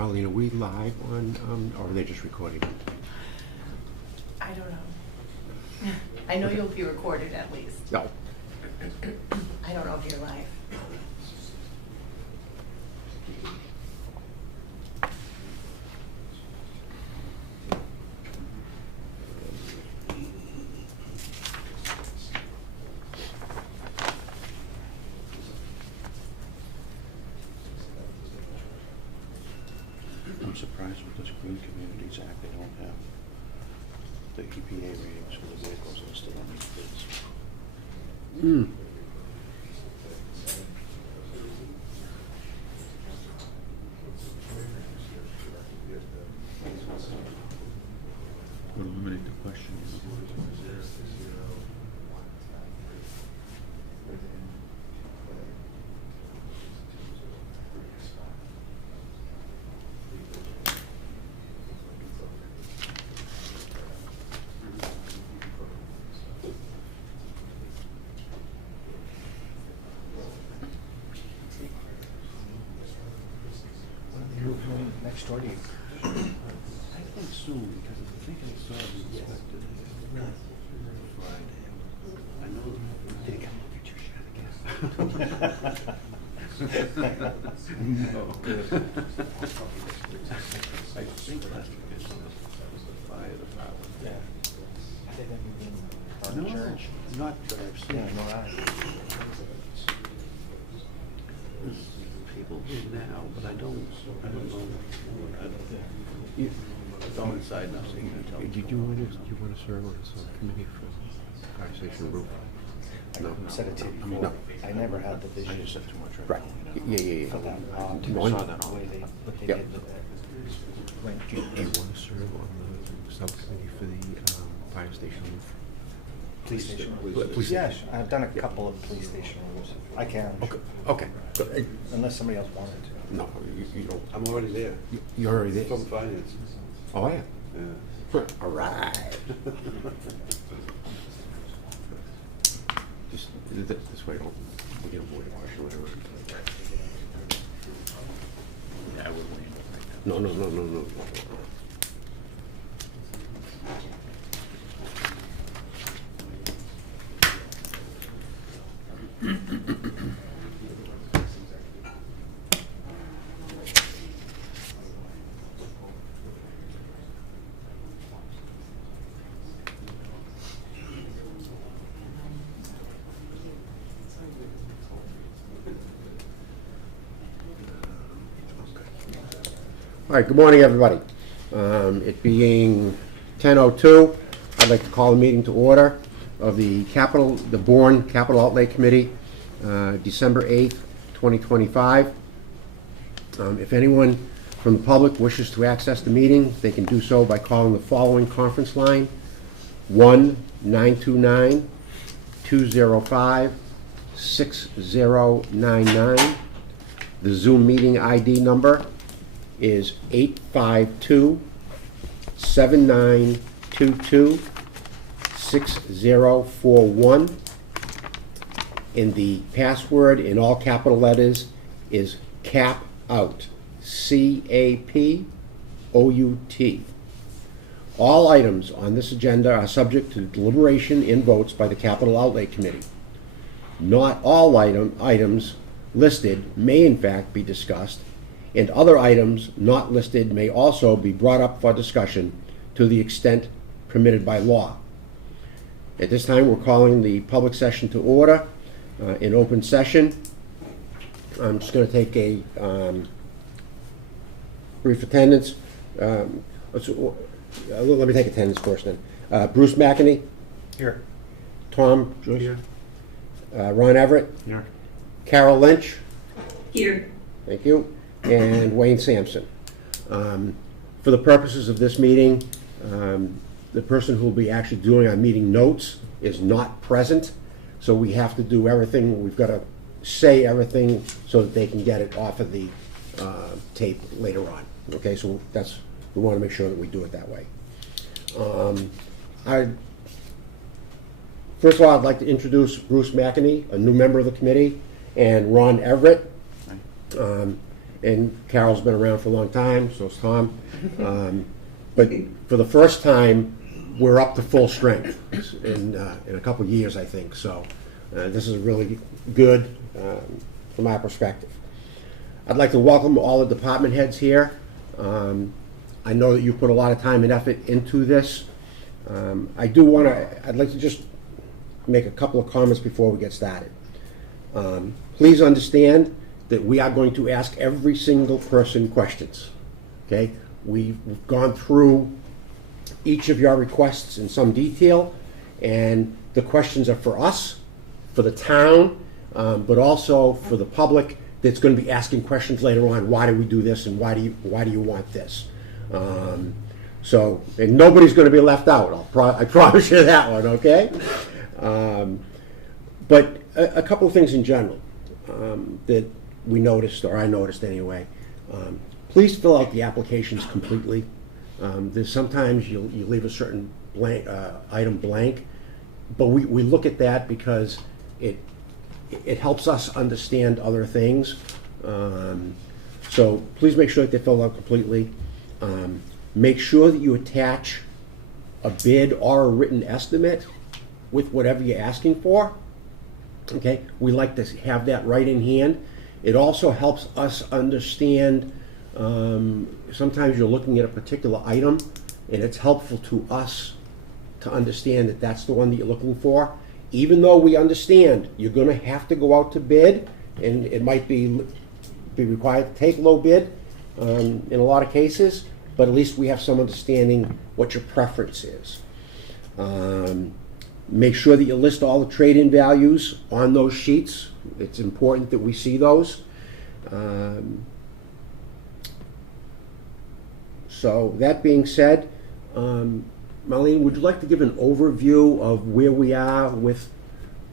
Marlene, are we live on, or are they just recording? I don't know. I know you'll be recorded at least. No. I don't know if you're live. I'm surprised with this Green Communities Act, they don't have the EPA ratings for the vehicles listed on these bids. Hmm. Would eliminate the question. Next door to you. I think soon, because I think I saw it inspected Friday. I know. Did he come look at your shed again? No. I think last week I saw the fire department. Yeah. I think that would be No, in church. not that I've seen. Yeah, no, There's people here now, but I don't know. It's all inside now, so you can't tell. Do you want to serve on a subcommittee for fire station roof? No. I said it to you I mean, before. no. I never had the I vision just said too much Right. Yeah. for that. One. saw that The all. way they Yep. did that. When Do you want to serve on the subcommittee for the fire station roof? police station. Police Yeah, station. I've done a couple of police station roofs. I can. Okay. Good. Unless somebody else wanted to. No, you don't. I'm already there. You're already there. From finance. Oh, yeah. Yeah. All right. Just this way, don't we get a void wash or whatever. Yeah, I wouldn't leave it like that. No. All right, good morning, everybody. It being 10:02, I'd like to call a meeting to order of the Bourne Capital Outlay Committee, December 8th, 2025. If anyone from the public wishes to access the meeting, they can do so by calling the following conference line: 1-929-205-6099. The Zoom meeting ID number is 852-7922-6041. And the password in all capital letters is CAP OUT. CAPOUT. All items on this agenda are subject to deliberation and votes by the Capital Outlay Committee. Not all items listed may in fact be discussed, and other items not listed may also be brought up for discussion to the extent permitted by law. At this time, we're calling the public session to order in open session. I'm just going to take a brief attendance. Let me take attendance first then. Bruce McEnany. Here. Tom Joyce. Here. Ron Everett. Here. Carol Lynch. Here. Thank you. And Wayne Sampson. For the purposes of this meeting, the person who will be actually doing our meeting notes is not present, so we have to do everything. We've got to say everything so that they can get it off of the tape later on. Okay, so we want to make sure that we do it that way. First of all, I'd like to introduce Bruce McEnany, a new member of the committee, and Ron Everett. and Carol's been around for a long time, so's Tom. But for the first time, we're up to full strength in a couple of years, I think. So this is really good from our perspective. I'd like to welcome all the department heads here. I know that you put a lot of time and effort into this. I'd like to just make a couple of comments before we get started. Please understand that we are going to ask every single person questions, okay? We've gone through each of your requests in some detail, and the questions are for us, for the town, but also for the public that's going to be asking questions later on. Why do we do this, and why do you want this? And nobody's going to be left out. I promise you that one, okay? But a couple of things in general that we noticed, or I noticed anyway. Please fill out the applications completely. There's sometimes you leave a certain item blank, but we look at that because it helps us understand other things. So please make sure that they're filled out completely. Make sure that you attach a bid or a written estimate with whatever you're asking for. Okay, we like to have that right in hand. It also helps us understand, sometimes you're looking at a particular item, and it's helpful to us to understand that that's the one that you're looking for. Even though we understand you're going to have to go out to bid, and it might be required to take low bid in a lot of cases, but at least we have some understanding what your preference is. Make sure that you list all the trade-in values on those sheets. It's important that we see those. So that being said, Marlene, would you like to give an overview of where we are with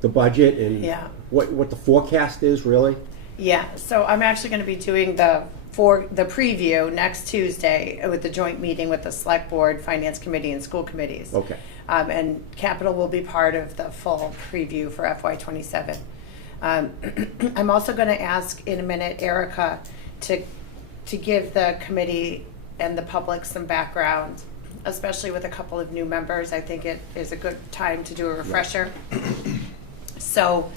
the budget and what the forecast is, really? Yeah, so I'm actually going to be doing the preview next Tuesday with the joint meeting with the Select Board, Finance Committee, and School Committees. Okay. And Capital will be part of the full preview for FY27. I'm also going to ask in a minute Erica to give the committee and the public some background, especially with a couple of new members. I think it is a good time to do a refresher. So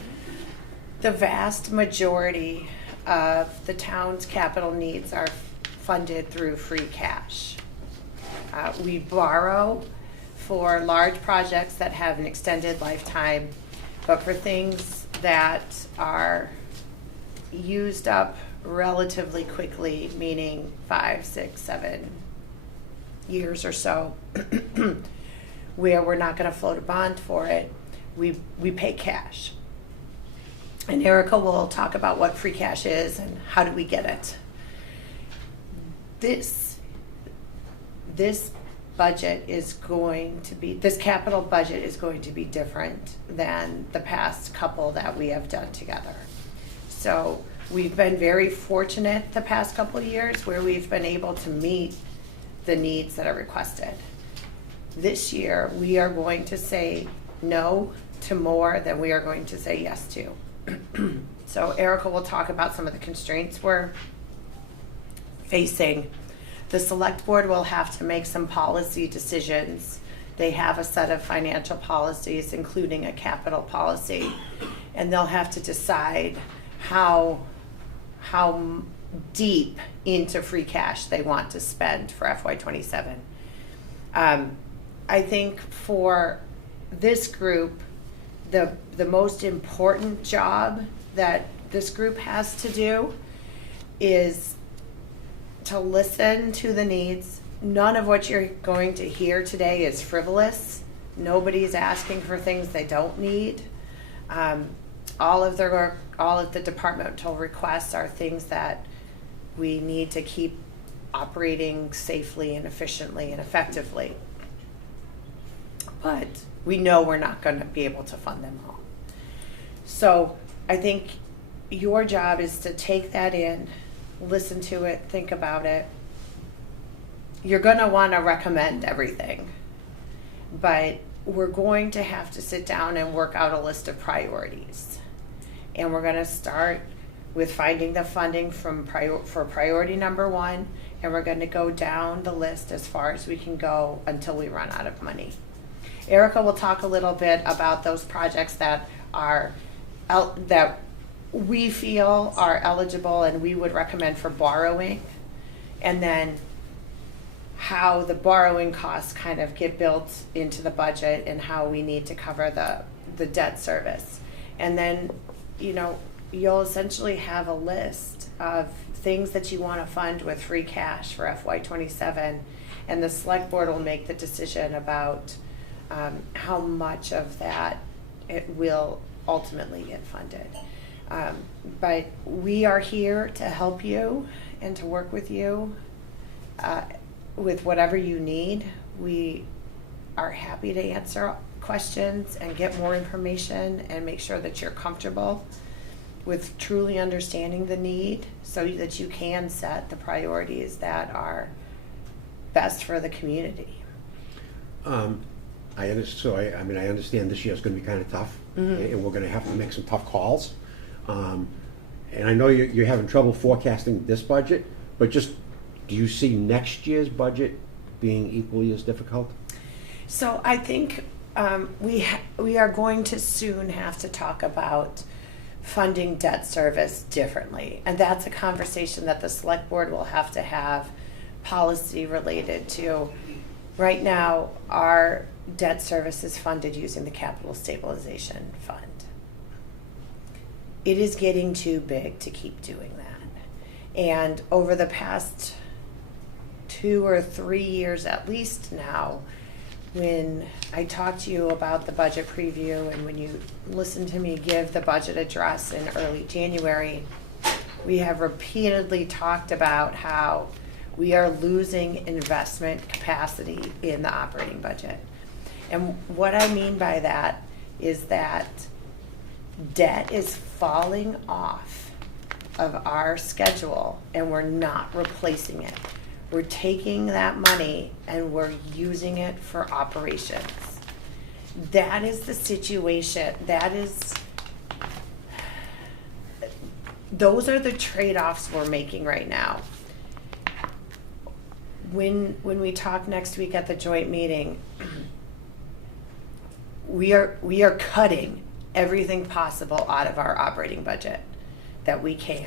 the vast majority of the town's capital needs are funded through free cash. We borrow for large projects that have an extended lifetime, but for things that are used up relatively quickly, meaning 5, 6, 7 years or so, where we're not going to float a bond for it, we pay cash. And Erica will talk about what free cash is and how do we get it. This budget is going to be, this capital budget is going to be different than the past couple that we have done together. So we've been very fortunate the past couple of years where we've been able to meet the needs that are requested. This year, we are going to say no to more than we are going to say yes to. So Erica will talk about some of the constraints we're facing. The Select Board will have to make some policy decisions. They have a set of financial policies, including a capital policy, and they'll have to decide how deep into free cash they want to spend for FY27. I think for this group, the most important job that this group has to do is to listen to the needs. None of what you're going to hear today is frivolous. Nobody's asking for things they don't need. All of the departmental requests are things that we need to keep operating safely and efficiently and effectively. But we know we're not going to be able to fund them all. So I think your job is to take that in, listen to it, think about it. You're going to want to recommend everything, but we're going to have to sit down and work out a list of priorities. And we're going to start with finding the funding for priority number 1, and we're going to go down the list as far as we can go until we run out of money. Erica will talk a little bit about those projects that are that we feel are eligible and we would recommend for borrowing, and then how the borrowing costs kind of get built into the budget and how we need to cover the debt service. And then, you know, you'll essentially have a list of things that you want to fund with free cash for FY27, and the select board will make the decision about how much of that it will ultimately get funded. But we are here to help you and to work with you with whatever you need. We are happy to answer questions and get more information and make sure that you're comfortable with truly understanding the need so that you can set the priorities that are best for the community. I understand this year's gonna be kind of tough, and we're gonna have to make some tough calls. And I know you're having trouble forecasting this budget, but just, do you see next year's budget being equally as difficult? So I think we are going to soon have to talk about funding debt service differently. And that's a conversation that the select board will have to have policy related to. Right now, our debt service is funded using the capital stabilization fund. It is getting too big to keep doing that. And over the past 2 or 3 years at least now, when I talked to you about the budget preview and when you listened to me give the budget address in early January, we have repeatedly talked about how we are losing investment capacity in the operating budget. And what I mean by that is that debt is falling off of our schedule and we're not replacing it. We're taking that money and we're using it for operations. That is the situation. Those are the trade-offs we're making right now. When we talk next week at the joint meeting, we are cutting everything possible out of our operating budget that we can.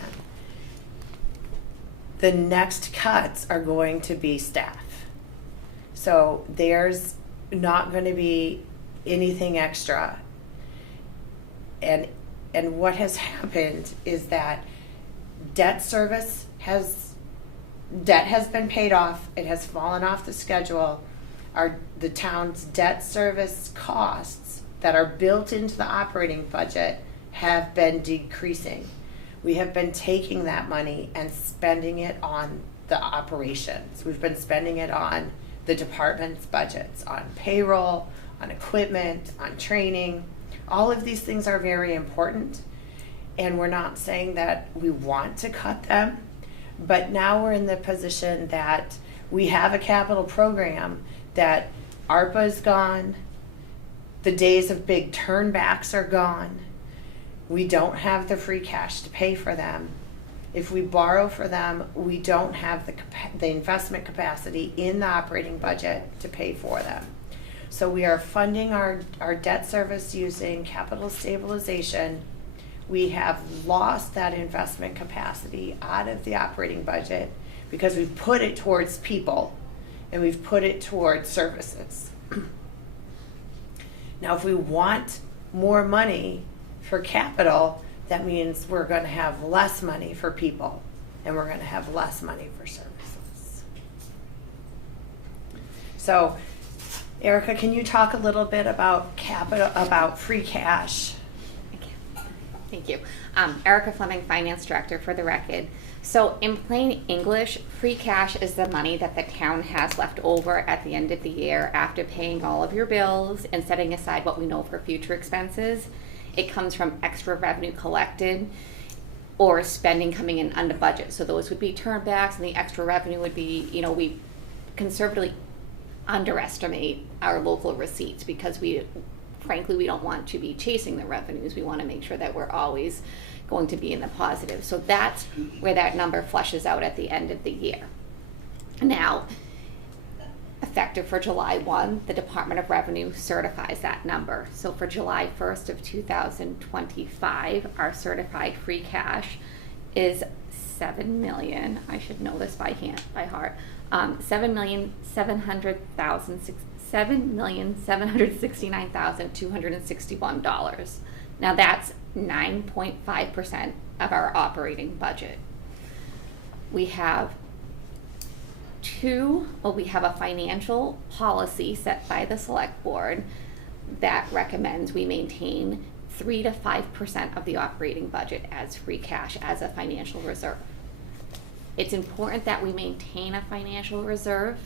The next cuts are going to be staff. So there's not going to be anything extra. And what has happened is that debt has been paid off. It has fallen off the schedule. The town's debt service costs that are built into the operating budget have been decreasing. We have been taking that money and spending it on the operations. We've been spending it on the department's budgets, on payroll, on equipment, on training. All of these things are very important, and we're not saying that we want to cut them, but now we're in the position that we have a capital program that ARPA is gone, the days of big turnbacks are gone. We don't have the free cash to pay for them. If we borrow for them, we don't have the investment capacity in the operating budget to pay for them. So we are funding our debt service using capital stabilization. We have lost that investment capacity out of the operating budget because we've put it towards people and we've put it towards services. Now, if we want more money for capital, that means we're going to have less money for people and we're going to have less money for services. So, Erica, can you talk a little bit about capital, about free cash? Thank you. Erica Fleming, Finance Director, for the record. So in plain English, free cash is the money that the town has left over at the end of the year after paying all of your bills and setting aside what we know for future expenses. It comes from extra revenue collected or spending coming in under budget. So those would be turnbacks, and the extra revenue would be, we conservatively underestimate our local receipts because frankly, we don't want to be chasing the revenues. We want to make sure that we're always going to be in the positive. So that's where that number flushes out at the end of the year. Now, effective for July 1, the Department of Revenue certifies that number. So for July 1st of 2025, our certified free cash is 7 million, I should know this by heart, $7,769,261. Now that's 9.5% of our operating budget. We have we have a financial policy set by the select board that recommends we maintain 3 to 5% of the operating budget as free cash as a financial reserve. It's important that we maintain a financial reserve.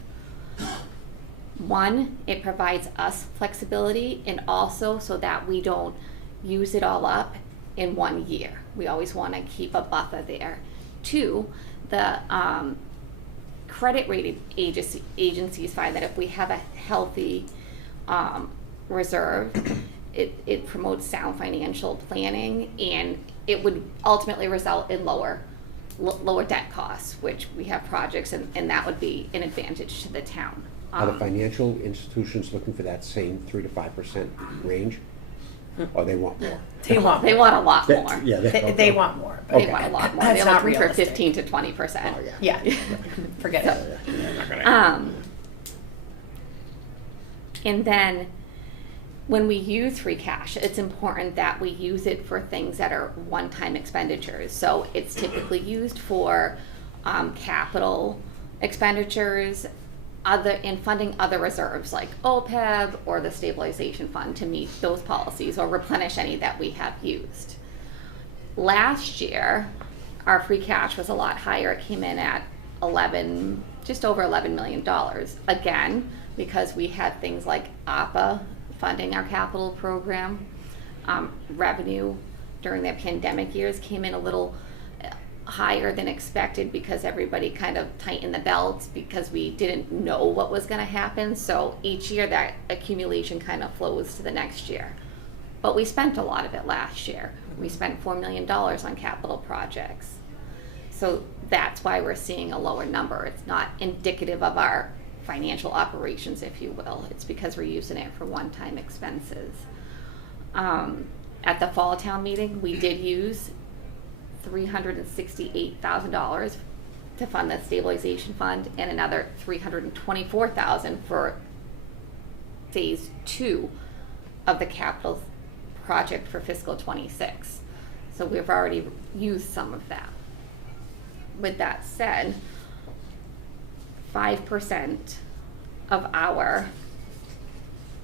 One, it provides us flexibility, and also so that we don't use it all up in 1 year. We always want to keep a buffer there. Two, the credit rating agencies find that if we have a healthy reserve, it promotes sound financial planning, and it would ultimately result in lower debt costs, which we have projects, and that would be an advantage to the town. Are the financial institutions looking for that same 3 to 5% range, or they want more? They want They want a lot more. Yeah, They want more. They want a lot more. That's They're not looking for realistic. 15 to 20%. Oh, yeah. Yeah, forget it. And then when we use free cash, it's important that we use it for things that are one-time expenditures. So it's typically used for capital expenditures, in funding other reserves like OPEB or the stabilization fund to meet those policies or replenish any that we have used. Last year, our free cash was a lot higher. It came in at just over $11 million. Again, because we had things like APA funding our capital program. Revenue during the pandemic years came in a little higher than expected because everybody kind of tightened the belts because we didn't know what was going to happen. So each year that accumulation kind of flows to the next year. But we spent a lot of it last year. We spent $4 million on capital projects. So that's why we're seeing a lower number. It's not indicative of our financial operations, if you will. It's because we're using it for one-time expenses. At the fall town meeting, we did use $368,000 to fund the stabilization fund and another $324,000 for phase 2 of the capital project for fiscal 26. So we've already used some of that. With that said, 5% of our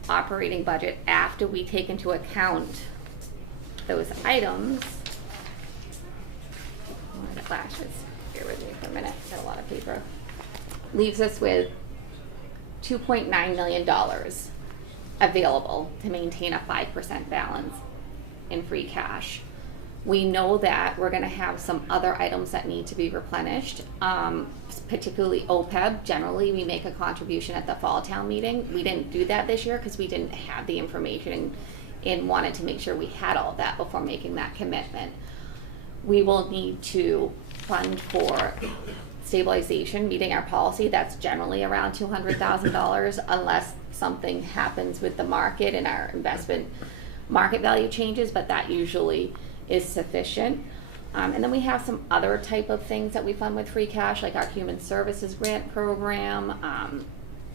operating budget after we take into account those items, the flashes, bear with me for a minute, got a lot of paper, leaves us with $2.9 million available to maintain a 5% balance in free cash. We know that we're going to have some other items that need to be replenished, particularly OPEB. Generally, we make a contribution at the fall town meeting. We didn't do that this year because we didn't have the information and wanted to make sure we had all that before making that commitment. We will need to fund for stabilization, meeting our policy. That's generally around $200,000 unless something happens with the market and our investment market value changes, but that usually is sufficient. And then we have some other type of things that we fund with free cash, like our human services grant program.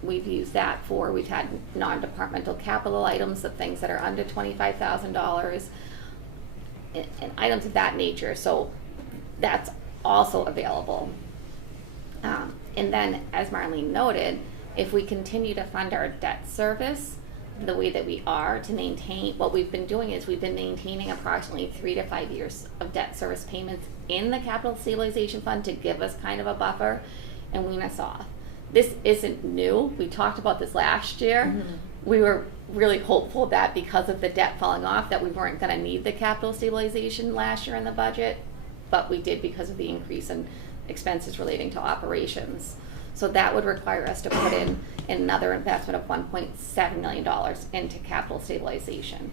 We've used that we've had non-departmental capital items, the things that are under $25,000 and items of that nature. So that's also available. And then, as Marlene noted, if we continue to fund our debt service the way that we are to maintain, what we've been doing is we've been maintaining approximately 3 to 5 years of debt service payments in the capital stabilization fund to give us kind of a buffer and wean us off. This isn't new. We talked about this last year. Mm-hmm. We were really hopeful that because of the debt falling off that we weren't going to need the capital stabilization last year in the budget, but we did because of the increase in expenses relating to operations. So that would require us to put in another investment of $1.7 million into capital stabilization,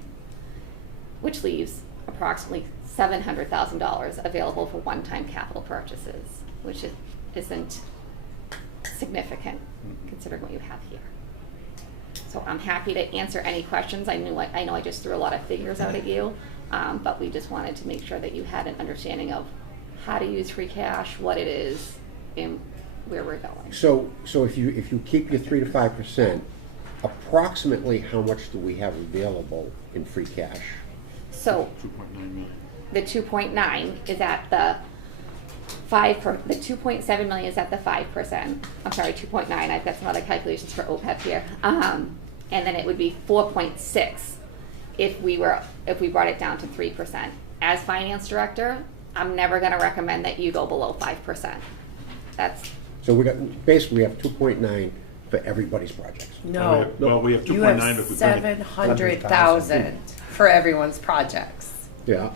which leaves approximately $700,000 available for one-time capital purchases, which isn't significant considering what you have here. So I'm happy to answer any questions. I know I just threw a lot of figures out at you, but we just wanted to make sure that you had an understanding of how to use free cash, what it is, and where we're going. So if you keep your 3 to 5%, approximately how much do we have available in free cash? So 2.9 million. the 2.9 is at the the 2.7 million is at the 5%. I'm sorry, 2.9. I've got some other calculations for OPEB here. And then it would be 4.6 if we brought it down to 3%. As finance director, I'm never going to recommend that you go below 5%. So we have 2.9 for everybody's projects. No. Well, we have You 2.9 have if we bring it. 700,000 for everyone's projects. Yeah.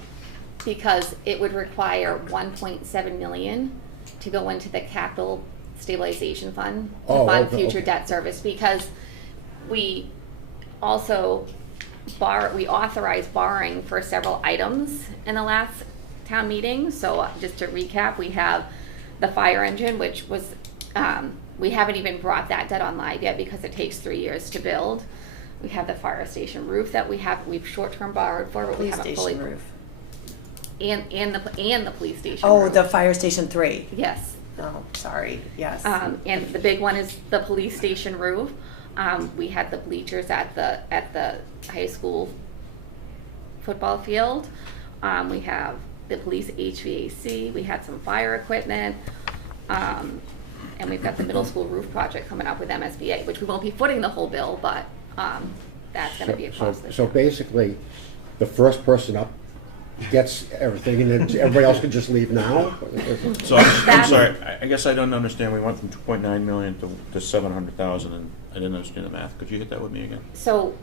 because it would require 1.7 million to go into the capital stabilization fund to fund okay, future okay. debt service, because we also we authorized borrowing for several items in the last town meeting. So just to recap, we have the fire engine, which was, we haven't even brought that debt online yet because it takes 3 years to build. We have the fire station roof that we've short-term borrowed for, but we Police haven't fully. station roof. And the police station Oh, roof. the fire station 3. Yes. Oh, sorry, yes. And the big one is the police station roof. We had the bleachers at the high school football field. We have the police HVAC. We had some fire equipment. And we've got the middle school roof project coming up with MSBA, which we won't be footing the whole bill, but that's going to be a cost. So basically, the first person up gets everything, and then everybody else can just leave now? So I'm sorry, I guess I don't understand. We went from 2.9 million to 700,000, and I didn't understand the math. Could you hit that with me again? So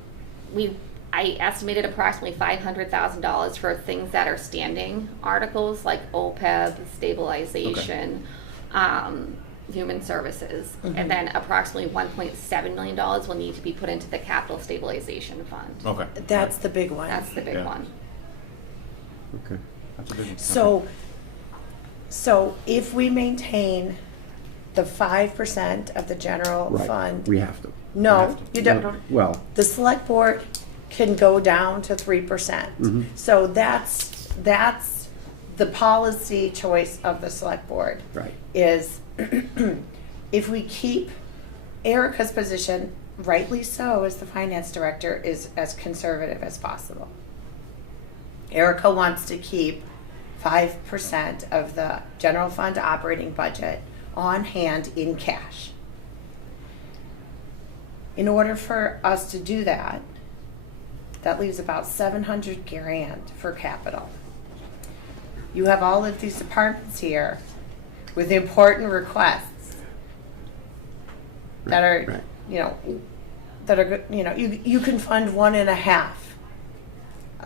I estimated approximately $500,000 for things that are standing articles like OPEB, stabilization, human services, and then approximately $1.7 million will need to be put into the capital stabilization fund. Okay. That's the big one. That's the big Yeah. one. Okay. That's a big one. So if we maintain the 5% of the general Right, fund, we have to. no, have to. you don't. Well, The select board can go down to 3%. So that's the policy choice of the select board. right. Is if we keep Erica's position, rightly so, as the finance director, is as conservative as possible. Erica wants to keep 5% of the general fund operating budget on hand in cash. In order for us to do that, that leaves about 700 grand for capital. You have all of these departments here with important requests that are, Right. you can fund 1.5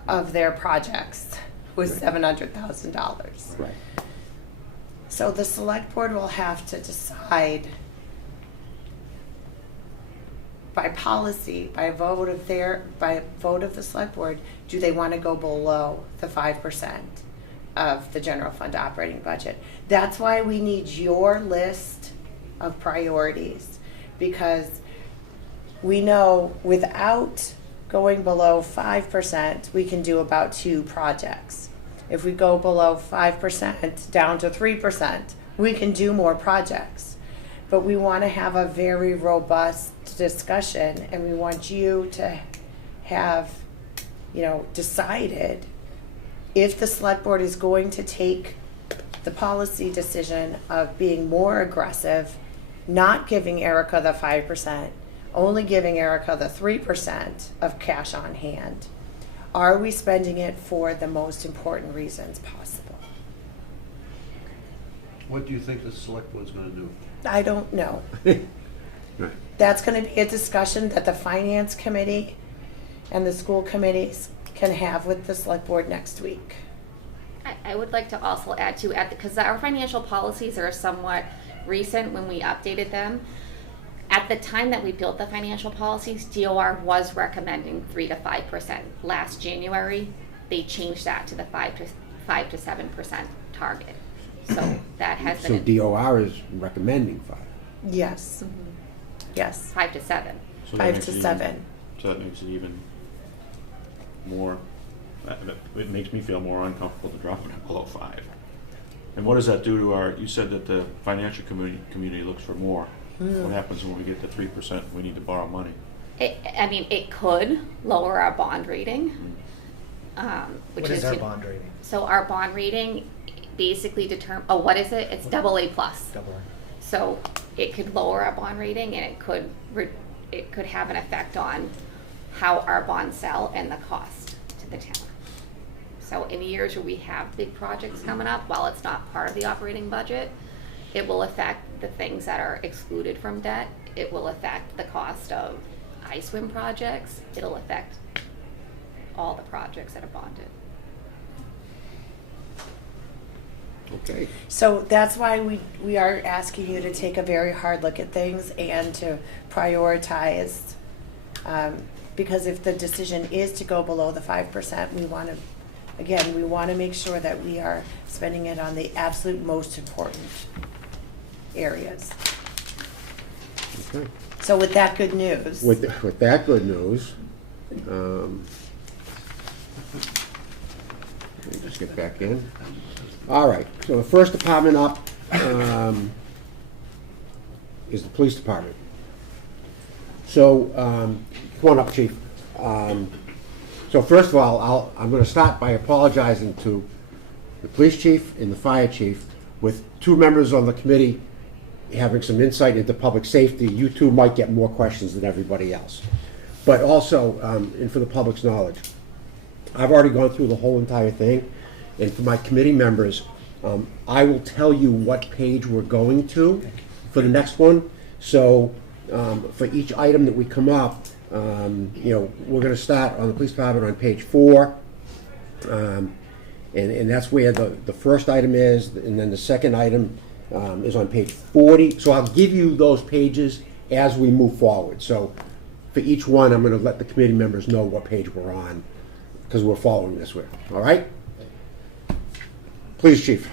of their projects with Right. $700,000. Right. So the select board will have to decide by policy, by vote of the select board, do they want to go below the 5% of the general fund operating budget? That's why we need your list of priorities, because we know without going below 5%, we can do about 2 projects. If we go below 5% down to 3%, we can do more projects. But we want to have a very robust discussion, and we want you to have, decided if the select board is going to take the policy decision of being more aggressive, not giving Erica the 5%, only giving Erica the 3% of cash on hand. Are we spending it for the most important reasons possible? What do you think the select board's gonna do? I don't know. Right. That's going to be a discussion that the finance committee and the school committees can have with the select board next week. I would like to also add to, because our financial policies are somewhat recent when we updated them. At the time that we built the financial policies, DOR was recommending 3 to 5%. Last January, they changed that to the 5 to 7% target. So that has So been DOR is recommending 5. Yes. Yes. 5 to 7. So that 5 makes to it even- 7. So that makes it even more, it makes me feel more uncomfortable to drop it below 5. And what does that do to our, you said that the financial community looks for more. What happens when we get to 3%, we need to borrow money? It could lower our bond rating. Which What is our bond rating? So our bond rating basically what is it? It's AA+. Double A. So it could lower our bond rating, and it could have an effect on how our bonds sell and the cost to the town. So in years where we have big projects coming up, while it's not part of the operating budget, it will affect the things that are excluded from debt. It will affect the cost of ISWIM projects. It'll affect all the projects that are bonded. Okay. So that's why we are asking you to take a very hard look at things and to prioritize. Because if the decision is to go below the 5%, we want to make sure that we are spending it on the absolute most important areas. Okay. So with that good news. With that good news, let me just get back in. All right, so the first department up is the police department. So, come on up, Chief. So first of all, I'm going to start by apologizing to the police chief and the fire chief. With 2 members on the committee having some insight into public safety, you 2 might get more questions than everybody else. But also, and for the public's knowledge, I've already gone through the whole entire thing, and for my committee members, I will tell you what page we're going to for the next one. So for each item that we come up, we're going to start on the police department on page 4, and that's where the first item is, and then the second item is on page 40. So I'll give you those pages as we move forward. So for each one, I'm going to let the committee members know what page we're on, because we're following this way. All right? Please, Chief.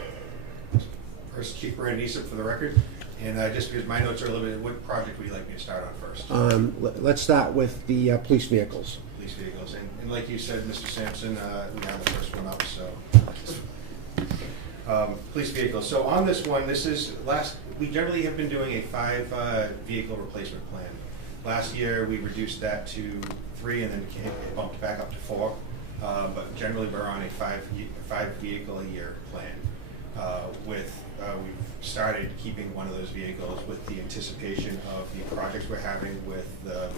First, Chief Brandon Easton for the record. And just because my notes are a little bit, what project would you like me to start on first? Let's start with the police vehicles. Police vehicles. And like you said, Mr. Sampson, we have the first one up, so. Police vehicles. So on this one, we generally have been doing a 5 vehicle replacement plan. Last year, we reduced that to 3 and then it bumped back up to 4. But generally, we're on a 5 vehicle a year plan. We've started keeping one of those vehicles with the anticipation of the projects we're having with the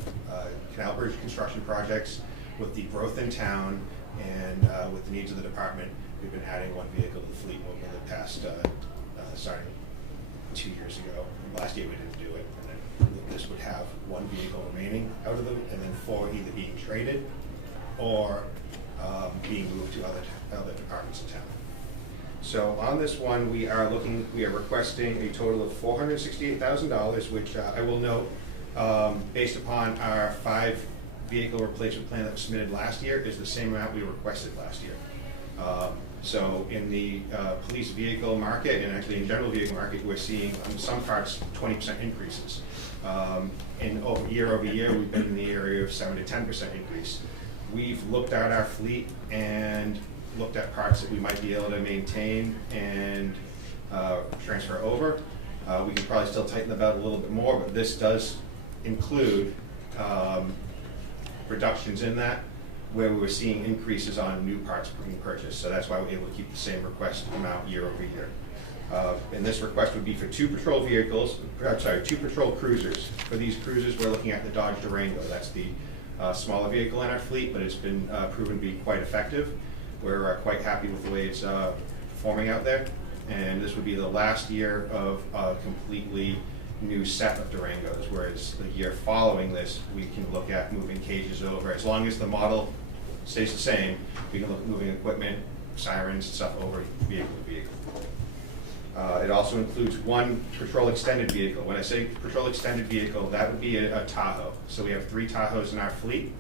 canal bridge construction projects, with the growth in town, and with the needs of the department. We've been adding 1 vehicle to the fleet over the past, starting 2 years ago. Last year we didn't do it, and then this would have 1 vehicle remaining out of them, and then 4 either being traded or being moved to other departments in town. So on this one, we are requesting a total of $468,000, which I will note, based upon our 5 vehicle replacement plan that was submitted last year, is the same amount we requested last year. So in the police vehicle market, and actually in general vehicle market, we're seeing on some parts 20% increases. Year over year, we've been in the area of 7 to 10% increase. We've looked at our fleet and looked at parts that we might be able to maintain and transfer over. We can probably still tighten the belt a little bit more, but this does include reductions in that, where we were seeing increases on new parts being purchased. So that's why we're able to keep the same request amount year over year. And this request would be for 2 patrol vehicles, 2 patrol cruisers. For these cruisers, we're looking at the Dodge Durango. That's the smaller vehicle in our fleet, but it's been proven to be quite effective. We're quite happy with the way it's performing out there. And this would be the last year of a completely new set of Durangos, whereas the year following this, we can look at moving cages over. As long as the model stays the same, we can look at moving equipment, sirens, and stuff over vehicle to vehicle. It also includes 1 patrol extended vehicle. When I say patrol extended vehicle, that would be a Tahoe. So we have 3 Tahoes in our fleet.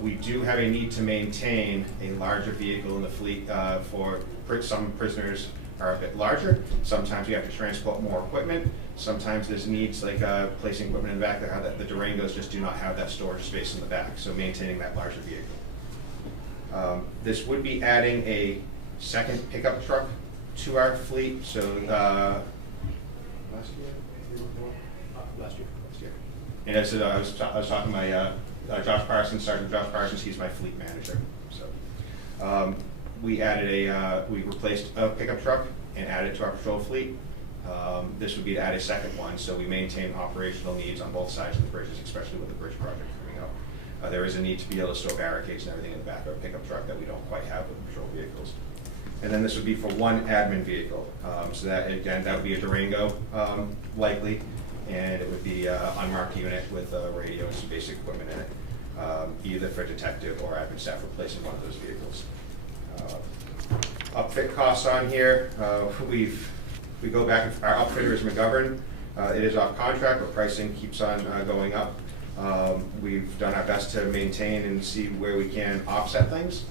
We do have a need to maintain a larger vehicle in the fleet some prisoners are a bit larger. Sometimes we have to transport more equipment. Sometimes there's needs like placing equipment in the back that the Durangos just do not have that storage space in the back, so maintaining that larger vehicle. This would be adding a second pickup truck to our fleet. So last year. And as I was talking to my Josh Parsons, Sergeant Josh Parsons, he's my fleet manager. So we replaced a pickup truck and added to our patrol fleet. This would be to add a second one, so we maintain operational needs on both sides of the bridges, especially with the bridge project coming up. There is a need to be able to store barricades and everything in the back of a pickup truck that we don't quite have with patrol vehicles. And then this would be for one admin vehicle. So that, again, that would be a Durango, likely, and it would be an unmarked unit with a radio and some basic equipment in it, either for detective or admin staff replacing one of those vehicles. Upfit costs on here, we go back, our upfitter is McGovern. It is off contract, but pricing keeps on going up. We've done our best to maintain and see where we can offset things.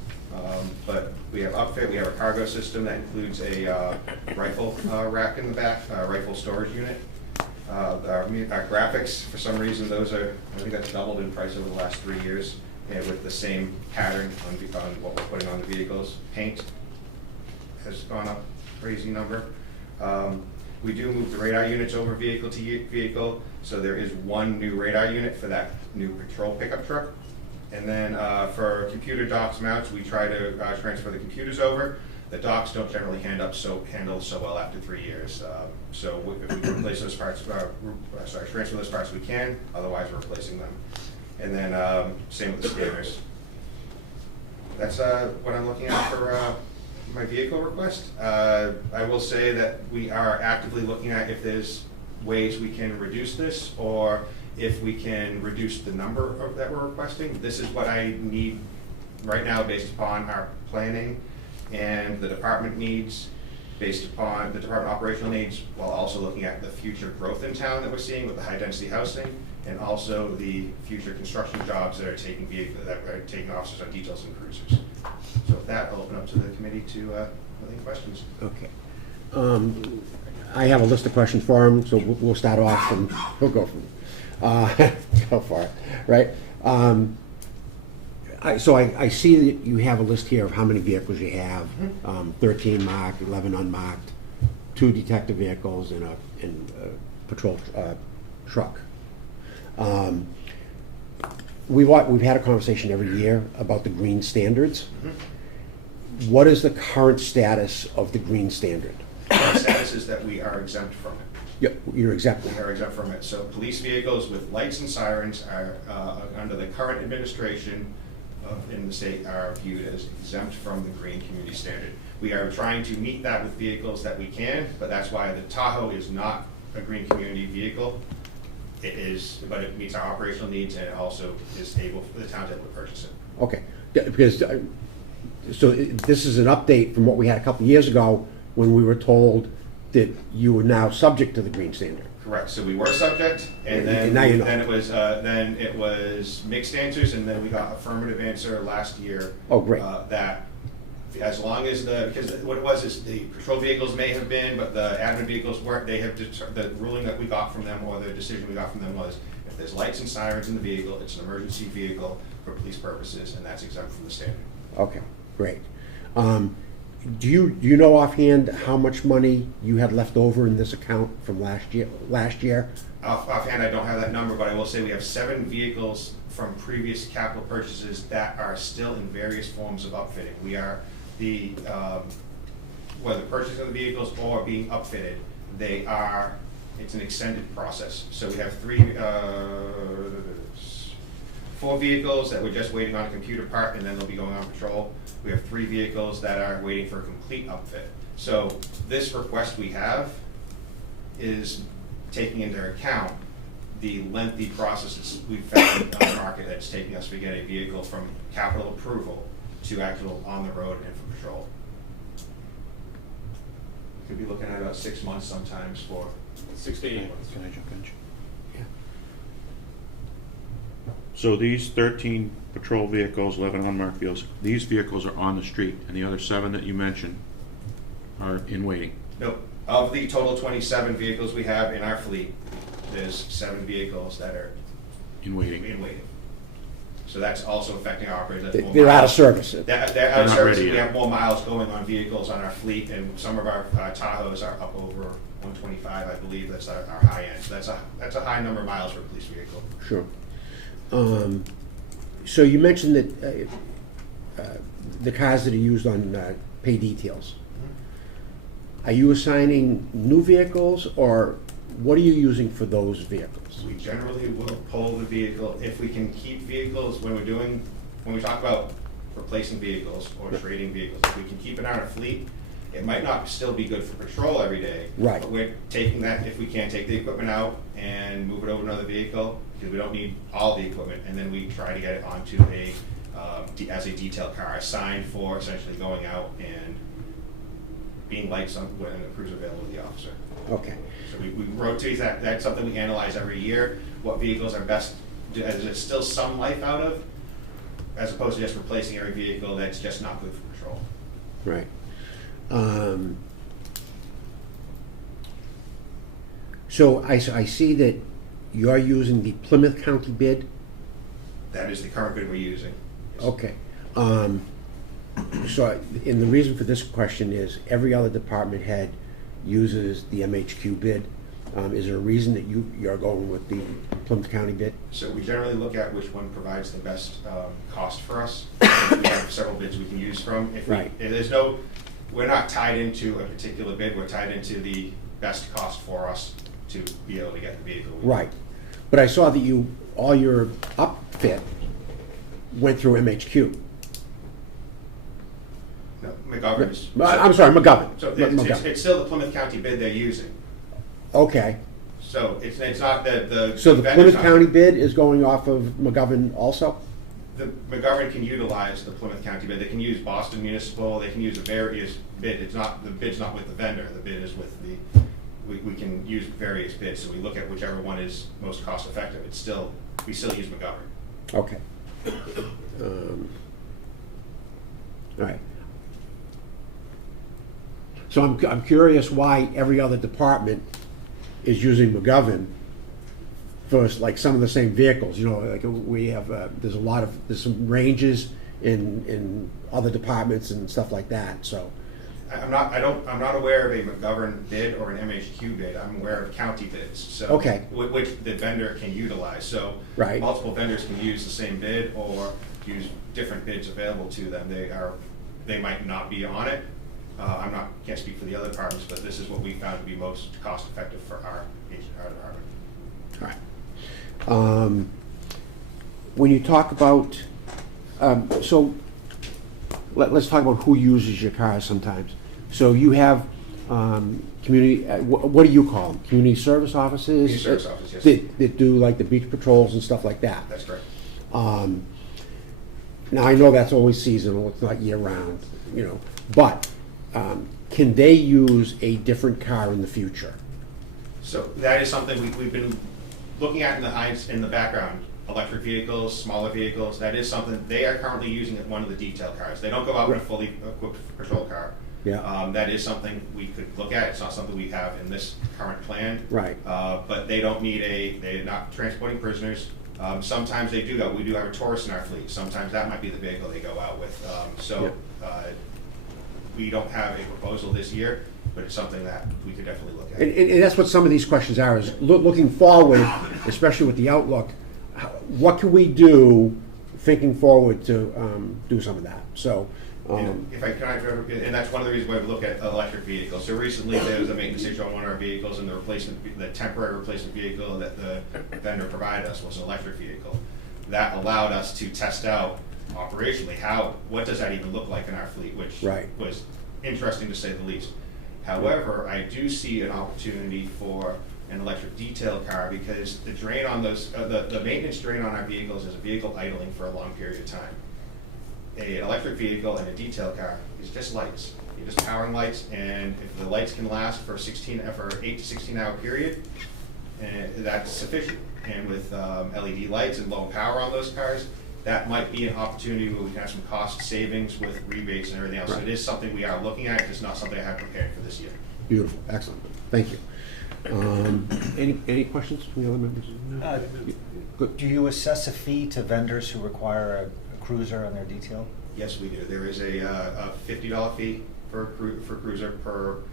But we have upfit, we have a cargo system that includes a rifle rack in the back, rifle storage unit. Our graphics, for some reason, I think that's doubled in price over the last 3 years, and with the same pattern on what we're putting on the vehicles. Paint has gone up, crazy number. We do move the radar units over vehicle to vehicle, so there is one new radar unit for that new patrol pickup truck. And then for computer docks mounts, we try to transfer the computers over. The docks don't generally handle so well after 3 years. So if we can replace those parts, transfer those parts, we can. Otherwise, we're replacing them. And then same with the scanners. That's what I'm looking at for my vehicle request. I will say that we are actively looking at if there's ways we can reduce this, or if we can reduce the number that we're requesting. This is what I need right now based upon our planning and the department needs, based upon the department operational needs, while also looking at the future growth in town that we're seeing with the high density housing, and also the future construction jobs that are taking officers on details and cruisers. So with that, I'll open up to the committee to any questions. Okay. I have a list of questions for him, so we'll start off and we'll go from go for it, right? So I see that you have a list here of how many vehicles you have. 13 marked, 11 unmarked, 2 detective vehicles, and a patrol truck. We've had a conversation every year about the green standards. What is the current status of the green standard? The status is that we are exempt from it. Yep, you're exempt. We are exempt from it. So police vehicles with lights and sirens are, under the current administration in the state, are viewed as exempt from the green community standard. We are trying to meet that with vehicles that we can, but that's why the Tahoe is not a green community vehicle. It is, but it meets our operational needs, and it also is able, the town's able to purchase it. Okay, because so this is an update from what we had a couple of years ago when we were told that you were now subject to the green standard. Correct. So we were subject, and then now you know. then it was mixed answers, and then we got affirmative answer last year. Oh, great. That as long as because what it was is the patrol vehicles may have been, but the admin vehicles weren't. They have the ruling that we got from them, or the decision we got from them, was if there's lights and sirens in the vehicle, it's an emergency vehicle for police purposes, and that's exempt from the standard. Okay, great. Do you know offhand how much money you had left over in this account from last year? Offhand, I don't have that number, but I will say we have 7 vehicles from previous capital purchases that are still in various forms of upfitting. We are whether purchasing the vehicles or being upfitted, it's an extended process. So we have 4 vehicles that we're just waiting on a computer part, and then they'll be going on patrol. We have 3 vehicles that are waiting for a complete upfit. So this request we have is taking into account the lengthy processes we've found on the market that's taking us to get a vehicle from capital approval to actual on the road and for patrol. Could be looking at about 6 months sometimes for 6 to 8 months. Can I jump in? So these 13 patrol vehicles, 11 unmarked vehicles, these vehicles are on the street, and the other 7 that you mentioned are in waiting. No, of the total 27 vehicles we have in our fleet, there's 7 vehicles that are In waiting. in waiting. So that's also affecting our operators. That's more They're out of miles. service. They're out They're of not service. ready We yet. have more miles going on vehicles on our fleet, and some of our Tahoes are up over 125, I believe. That's our high end. So that's a high number of miles for a police vehicle. Sure. So you mentioned that the cars that are used on pay details. Are you assigning new vehicles, or what are you using for those vehicles? We generally will pull the vehicle, if we can keep vehicles, when we talk about replacing vehicles or trading vehicles, if we can keep it on our fleet, it might not still be good for patrol every day. Right. But we're taking that, if we can, take the equipment out and move it over to another vehicle, because we don't need all the equipment, and then we try to get it onto as a detail car, assigned for essentially going out and being lights on when the crew's available with the officer. Okay. So we rotate that. That's something we analyze every year. What vehicles are best? Is it still some life out of, as opposed to just replacing every vehicle that's just not good for patrol? Right. So I see that you're using the Plymouth County bid. That is the current bid we're using. Okay. So, and the reason for this question is every other department head uses the MHQ bid. Is there a reason that you're going with the Plymouth County bid? So we generally look at which one provides the best cost for us. We have several bids we can use from. Right. We're not tied into a particular bid. We're tied into the best cost for us to be able to get the vehicle. Right. But I saw that all your upfit went through MHQ. No, McGovern's. I'm sorry, McGovern. So McGovern. it's still the Plymouth County bid they're using. Okay. So it's not the. So the vendor's Plymouth not- County bid is going off of McGovern also? The McGovern can utilize the Plymouth County bid. They can use Boston Municipal. They can use a various bid. The bid's not with the vendor. The bid is with we can use various bids. So we look at whichever one is most cost effective. We still use McGovern. Okay. All right. So I'm curious why every other department is using McGovern for like some of the same vehicles. You know, like we have there's some ranges in other departments and stuff like that. So I'm not aware of a McGovern bid or an MHQ bid. I'm aware of county bids. So Okay. which the vendor can utilize. So Right. multiple vendors can use the same bid or use different bids available to them. They might not be on it. Can't speak for the other departments, but this is what we found to be most cost effective for our department. all right. When you talk about so let's talk about who uses your cars sometimes. So you have community. What do you call them? Community service offices. Community service offices, yes. That do like the beach patrols and stuff like that. That's correct. Now I know that's always seasonal. It's not year round. You know, but can they use a different car in the future? So that is something we've been looking at in the background. Electric vehicles, smaller vehicles, that is something they are currently using at one of the detail cars. They don't go out in a fully equipped patrol car. Yeah. That is something we could look at. It's not something we have in this current plan. Right. But they don't need they're not transporting prisoners. Sometimes they do go. We do have a Taurus in our fleet. Sometimes that might be the vehicle they go out with. We don't have a proposal this year, but it's something that we could definitely look at. And that's what some of these questions are, is looking forward, especially with the outlook, what can we do, thinking forward to do some of that? So, If I can, and that's one of the reasons why we look at electric vehicles. So recently there was a maintenance issue on one of our vehicles, and the temporary replacement vehicle that the vendor provided us was an electric vehicle. That allowed us to test out operationally what does that even look like in our fleet, which Right. was interesting to say the least. However, I do see an opportunity for an electric detail car, because the drain on those, the maintenance drain on our vehicles is a vehicle idling for a long period of time. An electric vehicle and a detail car is just lights. You're just powering lights, and if the lights can last for 8 to 16 hour period, and that's sufficient. And with LED lights and low power on those cars, that might be an opportunity where we can have some cost savings with rebates and everything else. So Right. it is something we are looking at, it's not something I have prepared for this year. Beautiful, excellent, thank you. Any questions from the other members? Good. Do you assess a fee to vendors who require a cruiser on their detail? Yes, we do. There is a $50 fee for cruiser per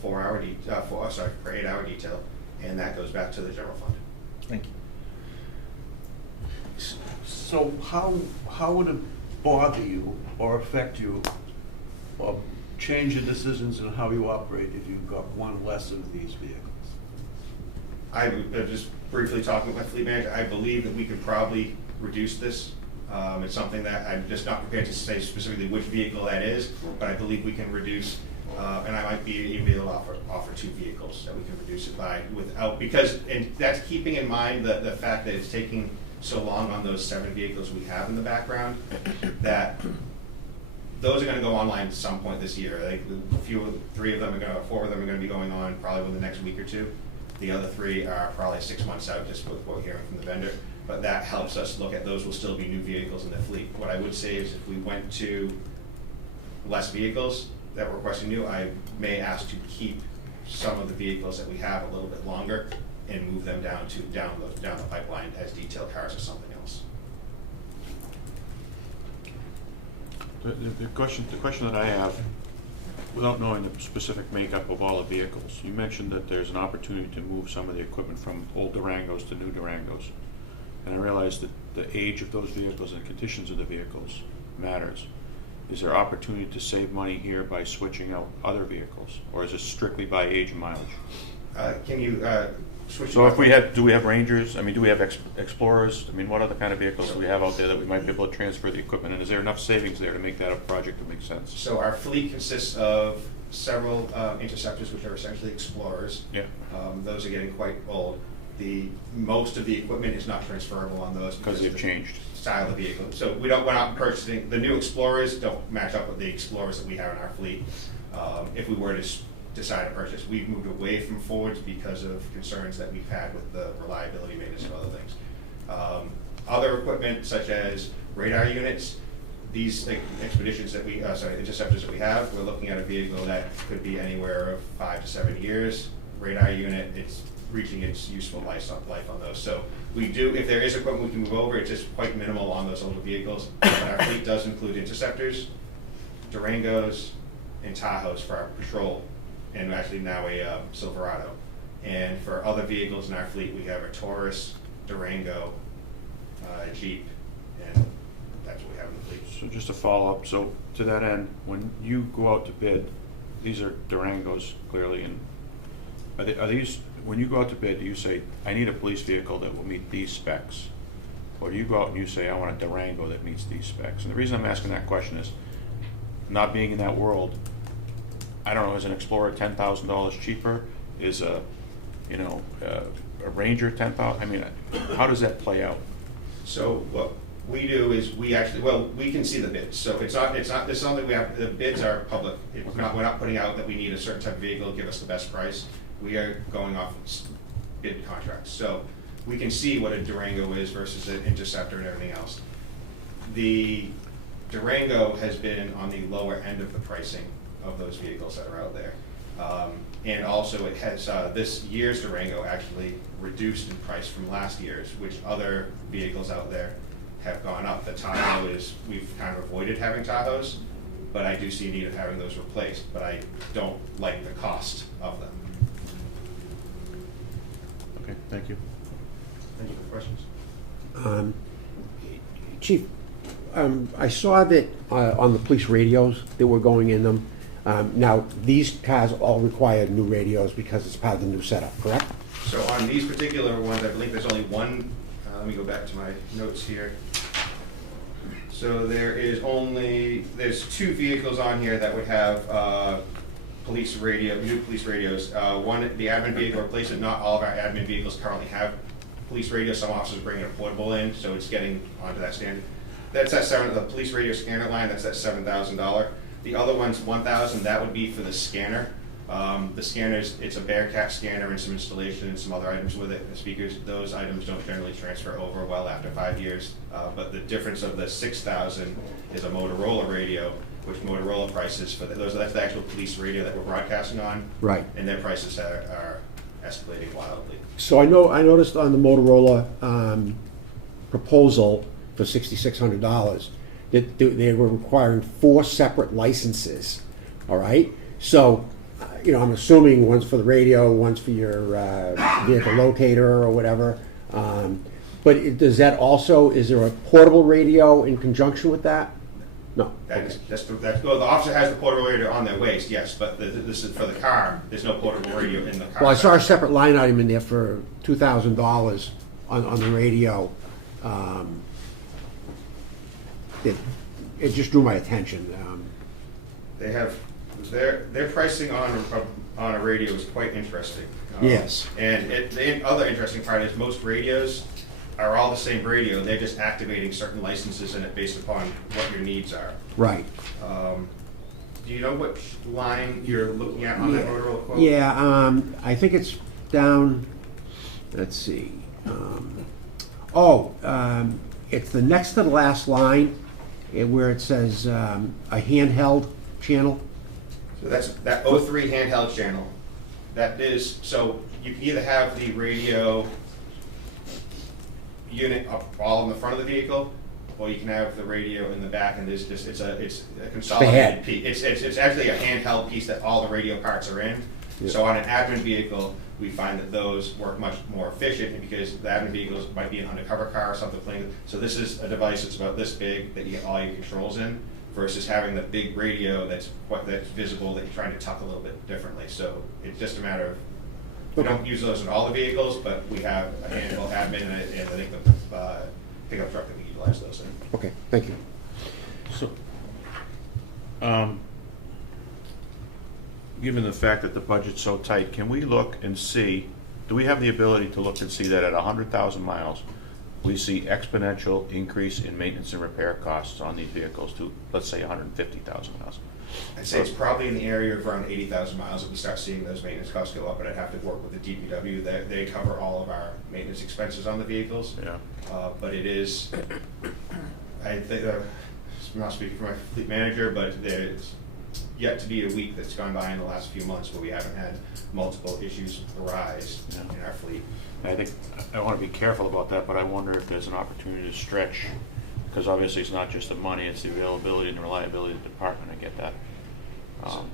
per 8-hour detail, and that goes back to the general fund. Thank you. So how would it bother you or affect you or change your decisions in how you operate if you've got one less of these vehicles? I just briefly talking with my fleet manager, I believe that we could probably reduce this. It's something that I'm just not prepared to say specifically which vehicle that is, but I believe we can reduce, and I might even be able to offer 2 vehicles that we can reduce it by without, because, and that's keeping in mind the fact that it's taking so long on those 7 vehicles we have in the background, that those are gonna go online at some point this year. Like, 4 of them are gonna be going on probably within the next week or 2. The other 3 are probably 6 months out, just with what we're hearing from the vendor. But that helps us look at those will still be new vehicles in the fleet. What I would say is if we went to less vehicles that we're requesting new, I may ask to keep some of the vehicles that we have a little bit longer and move them down the pipeline as detail cars or something else. The question that I have, without knowing the specific makeup of all the vehicles, you mentioned that there's an opportunity to move some of the equipment from old Durangos to new Durangos. And I realize that the age of those vehicles and the conditions of the vehicles matters. Is there opportunity to save money here by switching out other vehicles? Or is it strictly by age and mileage? Can you switch? So if do we have Rangers? I mean, do we have Explorers? I mean, what other kind of vehicles do we have out there that we might be able to transfer the equipment? And is there enough savings there to make that a project that makes sense? So our fleet consists of several Interceptors, which are essentially Explorers. Yeah. Those are getting quite old. Most of the equipment is not transferable on those Because they've of the changed. style of vehicle. So we're not purchasing, the new Explorers don't match up with the Explorers that we have in our fleet. If we were to decide to purchase, we've moved away from Fords because of concerns that we've had with the reliability maintenance and other things. Other equipment such as radar units, these Interceptors that we have, we're looking at a vehicle that could be anywhere of 5 to 7 years. Radar unit, it's reaching its useful life on those. So we do, if there is equipment we can move over, it's just quite minimal on those older vehicles. But our fleet does include Interceptors, Durangos, and Tahoes for our patrol, and actually now a Silverado. And for other vehicles in our fleet, we have a Taurus, Durango, Jeep, and that's what we have in the fleet. So just to follow up, so to that end, when you go out to bid, these are Durangos clearly, and are these, when you go out to bid, do you say, I need a police vehicle that will meet these specs? Or do you go out and you say, I want a Durango that meets these specs? And the reason I'm asking that question is, not being in that world, I don't know, is an Explorer $10,000 cheaper? Is a Ranger $10,000? I mean, how does that play out? So what we do is we can see the bids. So it's not something we have, the bids are public. We're not putting out that we need a certain type of vehicle to give us the best price. We are going off bid contracts. So we can see what a Durango is versus an Interceptor and everything else. The Durango has been on the lower end of the pricing of those vehicles that are out there. And also it has, this year's Durango actually reduced in price from last year's, which other vehicles out there have gone up. The Tahoe we've kind of avoided having Tahoes, but I do see a need of having those replaced, but I don't like the cost of them. Okay, thank you. Any other questions? Chief, I saw that on the police radios that were going in them. Now, these cars all require new radios because it's part of the new setup, correct? So on these particular ones, I believe there's only one, let me go back to my notes here. So there's 2 vehicles on here that would have new police radios. One, the admin vehicle replacement. Not all of our admin vehicles currently have police radios. Some officers bring a portable in, so it's getting onto that standard. That's the police radio scanner line, that's that $7,000. The other one's $1,000, that would be for the scanner. The scanners, it's a Bearcat scanner and some installation and some other items with it, the speakers. Those items don't generally transfer over well after 5 years. But the difference of the 6,000 is a Motorola radio, which Motorola prices for that's the actual police radio that we're broadcasting on. Right. And their prices are escalating wildly. So I noticed on the Motorola proposal for $6,600 that they were requiring 4 separate licenses. All right. So, I'm assuming one's for the radio, one's for your vehicle locator or whatever. But does that also, is there a portable radio in conjunction with that? No. Well, the officer has the portable radio on their waist, yes, but this is for the car. There's no portable radio in the car. Well, I saw a separate line item in there for $2,000 on the radio. It just drew my attention. They have their pricing on a radio is quite interesting. Yes. And the other interesting part is most radios are all the same radio. They're just activating certain licenses in it based upon what your needs are. Right. Do you know which line you're looking at on that Motorola quote? Yeah, I think it's down, let's see. It's the next to the last line where it says a handheld channel. So that's that 03 handheld channel. That is, so you can either have the radio unit up all in the front of the vehicle, or you can have the radio in the back, and it's a consolidated piece. It's actually a handheld piece that all the radio parts are in. Yeah. So on an admin vehicle, we find that those work much more efficient because the admin vehicles might be an undercover car or something. So this is a device that's about this big that you get all your controls in, versus having the big radio that's visible that you're trying to tuck a little bit differently. So it's just a matter of, we don't use those in all the vehicles, but we have a handheld admin, and I think the pickup truck that we utilize those in. Okay, thank you. So, given the fact that the budget's so tight, can we look and see, do we have the ability to look and see that at 100,000 miles, we see exponential increase in maintenance and repair costs on these vehicles to, let's say, 150,000 miles? I'd say it's probably in the area of around 80,000 miles that we start seeing those maintenance costs go up, but I'd have to work with the DPW. They cover all of our maintenance expenses on the vehicles. Yeah. But it is, I think, I'm not speaking for my fleet manager, but there's yet to be a week that's gone by in the last few months where we haven't had multiple issues arise in our fleet. I think, I want to be careful about that, but I wonder if there's an opportunity to stretch, because obviously it's not just the money, it's the availability and the reliability of the department, I get that. But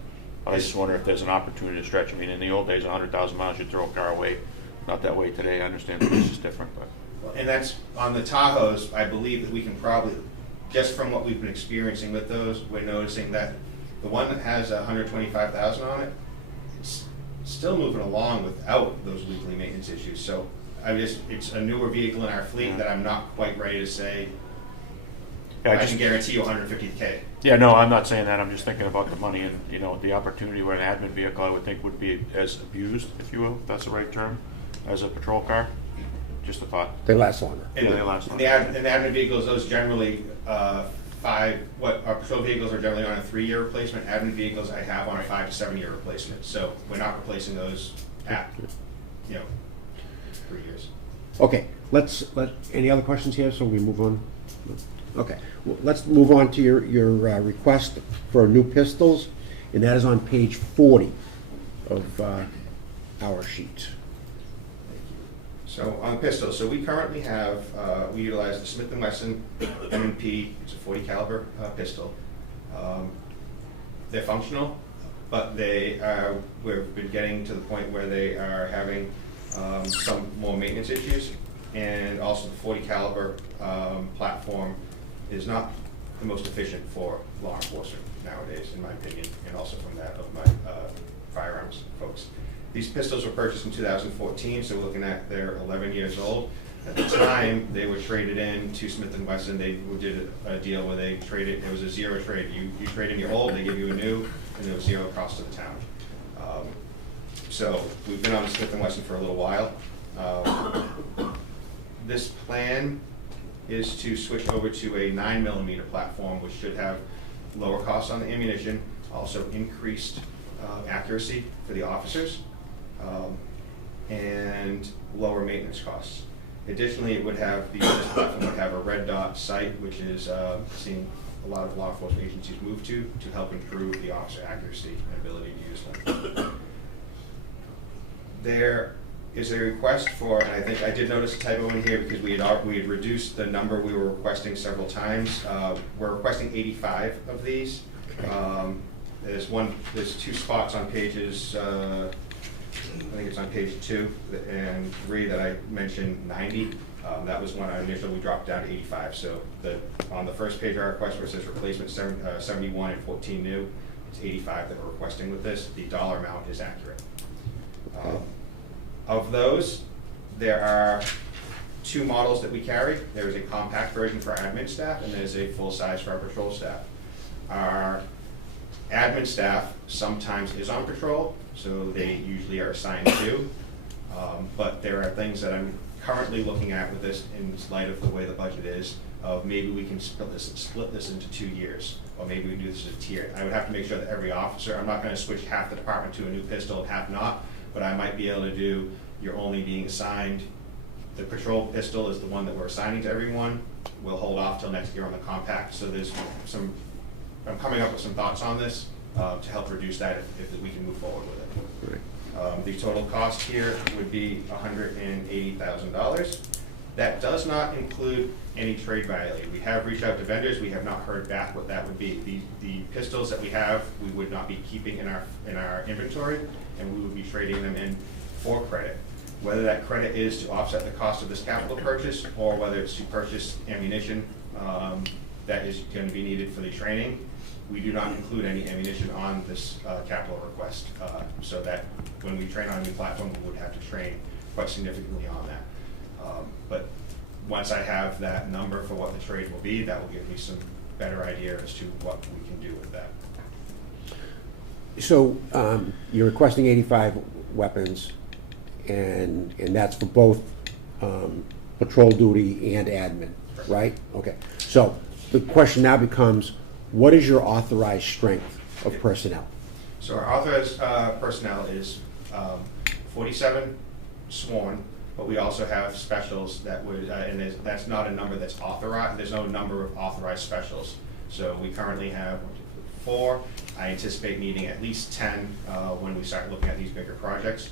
I just wonder if there's an opportunity to stretch. I mean, in the old days, 100,000 miles, you'd throw a car away. Not that way today. I understand the price is different, but. And that's, on the Tahoes, I believe that we can probably, just from what we've been experiencing with those, we're noticing that the one that has 125,000 on it, it's still moving along without those weekly maintenance issues. So it's a newer vehicle in our fleet that I'm not quite ready to say, Yeah, I can guarantee you 150K. Yeah, no, I'm not saying that. I'm just thinking about the money and, the opportunity where an admin vehicle, I would think, would be as abused, if you will, if that's the right term, as a patrol car. Just a thought. They last longer. And they last the admin vehicles, those generally our patrol vehicles are generally on a 3-year replacement. Admin vehicles I have on a 5 to 7 year replacement. So we're not replacing those at 3 years. Okay, any other questions here, so we move on? Okay, well, let's move on to your request for new pistols, and that is on page 40 of our sheet. So on the pistol, so we currently have, we utilize the Smith & Wesson M&P, it's a 40 caliber pistol. They're functional, but we've been getting to the point where they are having some more maintenance issues, and also the 40 caliber platform is not the most efficient for law enforcement nowadays, in my opinion, and also from that of my firearms folks. These pistols were purchased in 2014, so we're looking at they're 11 years old. At the time, they were traded in to Smith & Wesson. They did a deal where they traded, it was a zero trade. You trade in your old, they give you a new, and there was zero cost to the town. So we've been on Smith & Wesson for a little while. This plan is to switch over to a 9mm platform, which should have lower costs on the ammunition, also increased accuracy for the officers, and lower maintenance costs. Additionally, it would have, this platform would have a red dot site, which is seeing a lot of law enforcement agencies move to help improve the officer accuracy and ability to use them. There is a request for, and I think I did notice a typo in here because we had reduced the number we were requesting several times. We're requesting 85 of these. There's 2 spots on pages, I think it's on page 2 and 3 that I mentioned 90. That was when initially we dropped down to 85. So on the first page of our request where it says replacement 71 and 14 new, it's 85 that we're requesting with this. The dollar amount is accurate. Of those, there are 2 models that we carry. There's a compact version for our admin staff, and there's a full size for our patrol staff. Our admin staff sometimes is on patrol, so they usually are assigned to. But there are things that I'm currently looking at with this in light of the way the budget is, of maybe we can split this into 2 years, or maybe we do this as a tier. I would have to make sure that every officer, I'm not going to switch half the department to a new pistol and half not, but I might be able to do, you're only being assigned, the patrol pistol is the one that we're assigning to everyone. We'll hold off till next year on the compact. So there's I'm coming up with some thoughts on this to help reduce that if we can move forward with it. Right. The total cost here would be $180,000. That does not include any trade value. We have reached out to vendors. We have not heard back what that would be. The pistols that we have, we would not be keeping in our inventory, and we would be trading them in for credit. Whether that credit is to offset the cost of this capital purchase, or whether it's to purchase ammunition that is going to be needed for the training, we do not include any ammunition on this capital request, so that when we train on a new platform, we would have to train quite significantly on that. But once I have that number for what the trade will be, that will give me some better idea as to what we can do with that. So you're requesting 85 weapons, and that's for both patrol duty and admin, right? Okay. So the question now becomes, what is your authorized strength of personnel? So our authorized personnel is 47 sworn, but we also have specials that would, and that's not a number that's authorized. There's no number of authorized specials. So we currently have 4. I anticipate needing at least 10 when we start looking at these bigger projects.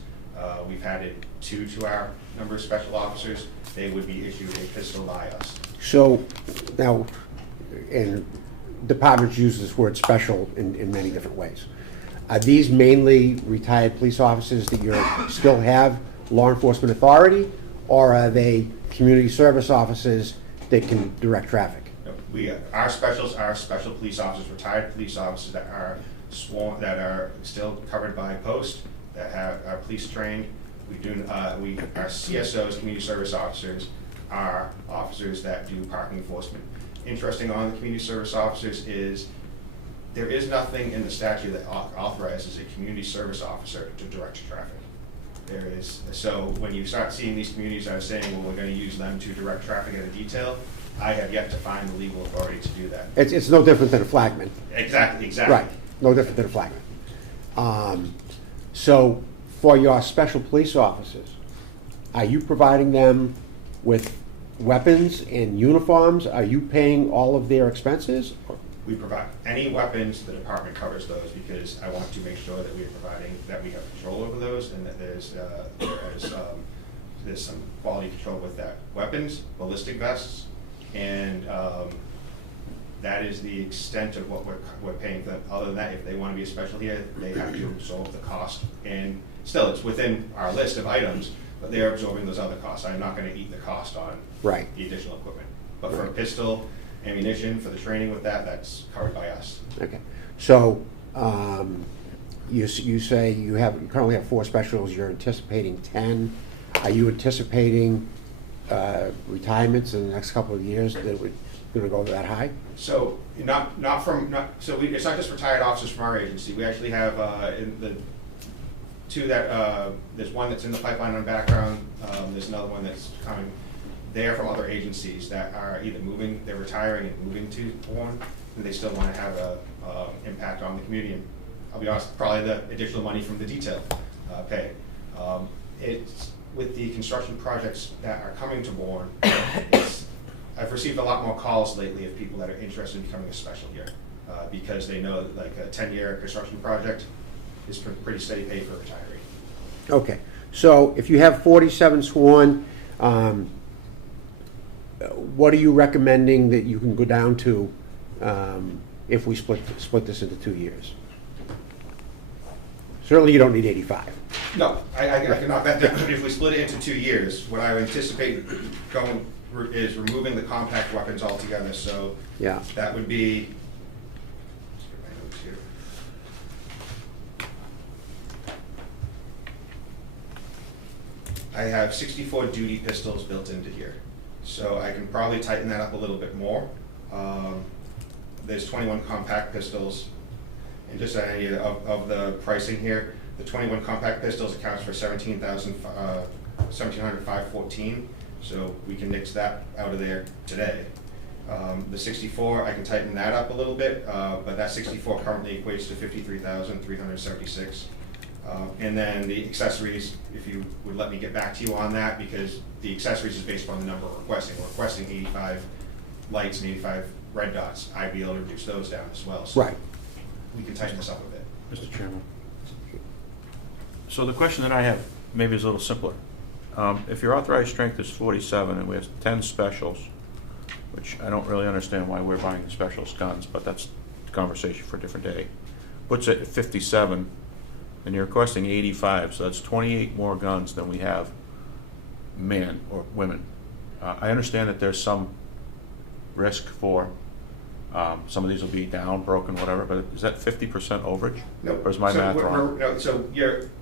We've added 2 to our number of special officers. They would be issued a pistol by us. So now, and departments use this word special in many different ways. Are these mainly retired police officers that you still have law enforcement authority, or are they community service officers that can direct traffic? No, our specials are special police officers, retired police officers that are sworn, that are still covered by post, that are police trained. Our CSOs, community service officers, are officers that do parking enforcement. Interesting on the community service officers is there is nothing in the statute that authorizes a community service officer to direct traffic. There is, so when you start seeing these communities that are saying, well, we're going to use them to direct traffic at a detail, I have yet to find the legal authority to do that. It's no different than a flagman. Exactly. Right, no different than a flagman. So for your special police officers, are you providing them with weapons and uniforms? Are you paying all of their expenses? We provide any weapons, the department covers those, because I want to make sure that we are providing, that we have control over those, and that there's some quality control with that. Weapons, ballistic vests, and that is the extent of what we're paying for them. Other than that, if they want to be a special here, they have to absorb the cost. And still, it's within our list of items, but they're absorbing those other costs. I'm not going to eat the cost on the additional equipment. But for a pistol, ammunition, for the training with that, that's covered by us. Okay. So you say you currently have 4 specials. You're anticipating 10. Are you anticipating retirements in the next couple of years that would going to go that high? So it's not just retired officers from our agency. We actually have in the 2 that there's one that's in the pipeline on background. There's another one that's coming. They are from other agencies that are either moving, they're retiring and moving to Bourne, and they still want to have a impact on the community and I'll be honest, probably the additional money from the detail pay. It's, with the construction projects that are coming to Bourne, I've received a lot more calls lately of people that are interested in becoming a special here, because they know that like a 10-year construction project is pretty steady pay for a retiree. Okay, so if you have 47 sworn, what are you recommending that you can go down to if we split this into 2 years? Certainly you don't need 85. No, I can knock that down. If we split it into 2 years, what I anticipate going is removing the compact weapons altogether. So Yeah. that would be, let's get my notes here. I have 64 duty pistols built into here. So I can probably tighten that up a little bit more. There's 21 compact pistols. And just an idea of the pricing here, the 21 compact pistols accounts for $1,705.14. So we can nix that out of there today. The 64, I can tighten that up a little bit, but that 64 currently equates to $53,376. And then the accessories, if you would let me get back to you on that, because the accessories is based on the number we're requesting. We're requesting 85 lights and 85 red dots. I'd be able to reduce those down as well. So Right. we can tighten this up a bit. Mr. Chairman. So the question that I have maybe is a little simpler. If your authorized strength is 47 and we have 10 specials, which I don't really understand why we're buying the specialist guns, but that's a conversation for a different day, puts it at 57, and you're requesting 85, so that's 28 more guns than we have men or women. I understand that there's some risk for some of these will be down, broken, whatever, but is that 50% overage? No. Or is my math wrong? No, so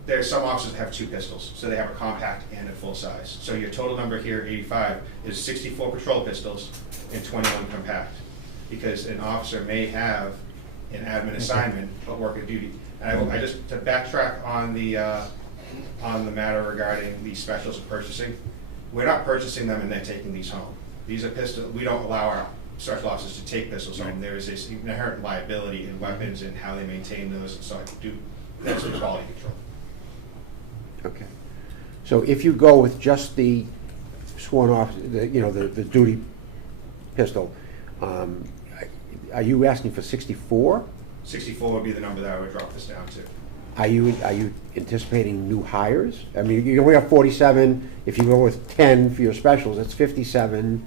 there's some officers that have 2 pistols, so they have a compact and a full size. So your total number here, 85, is 64 patrol pistols and 21 compact. Because an officer may have an admin assignment, but work a duty. And I just, to backtrack on the matter regarding the specials of purchasing, we're not purchasing them and then taking these home. These are pistols, we don't allow our special officers to take pistols home. There is this inherent liability in weapons and how they maintain those, so I do, that's the quality control. Okay. So if you go with just the sworn off, the duty pistol, are you asking for 64? 64 would be the number that I would drop this down to. Are you anticipating new hires? I mean, you only have 47. If you go with 10 for your specials, that's 57.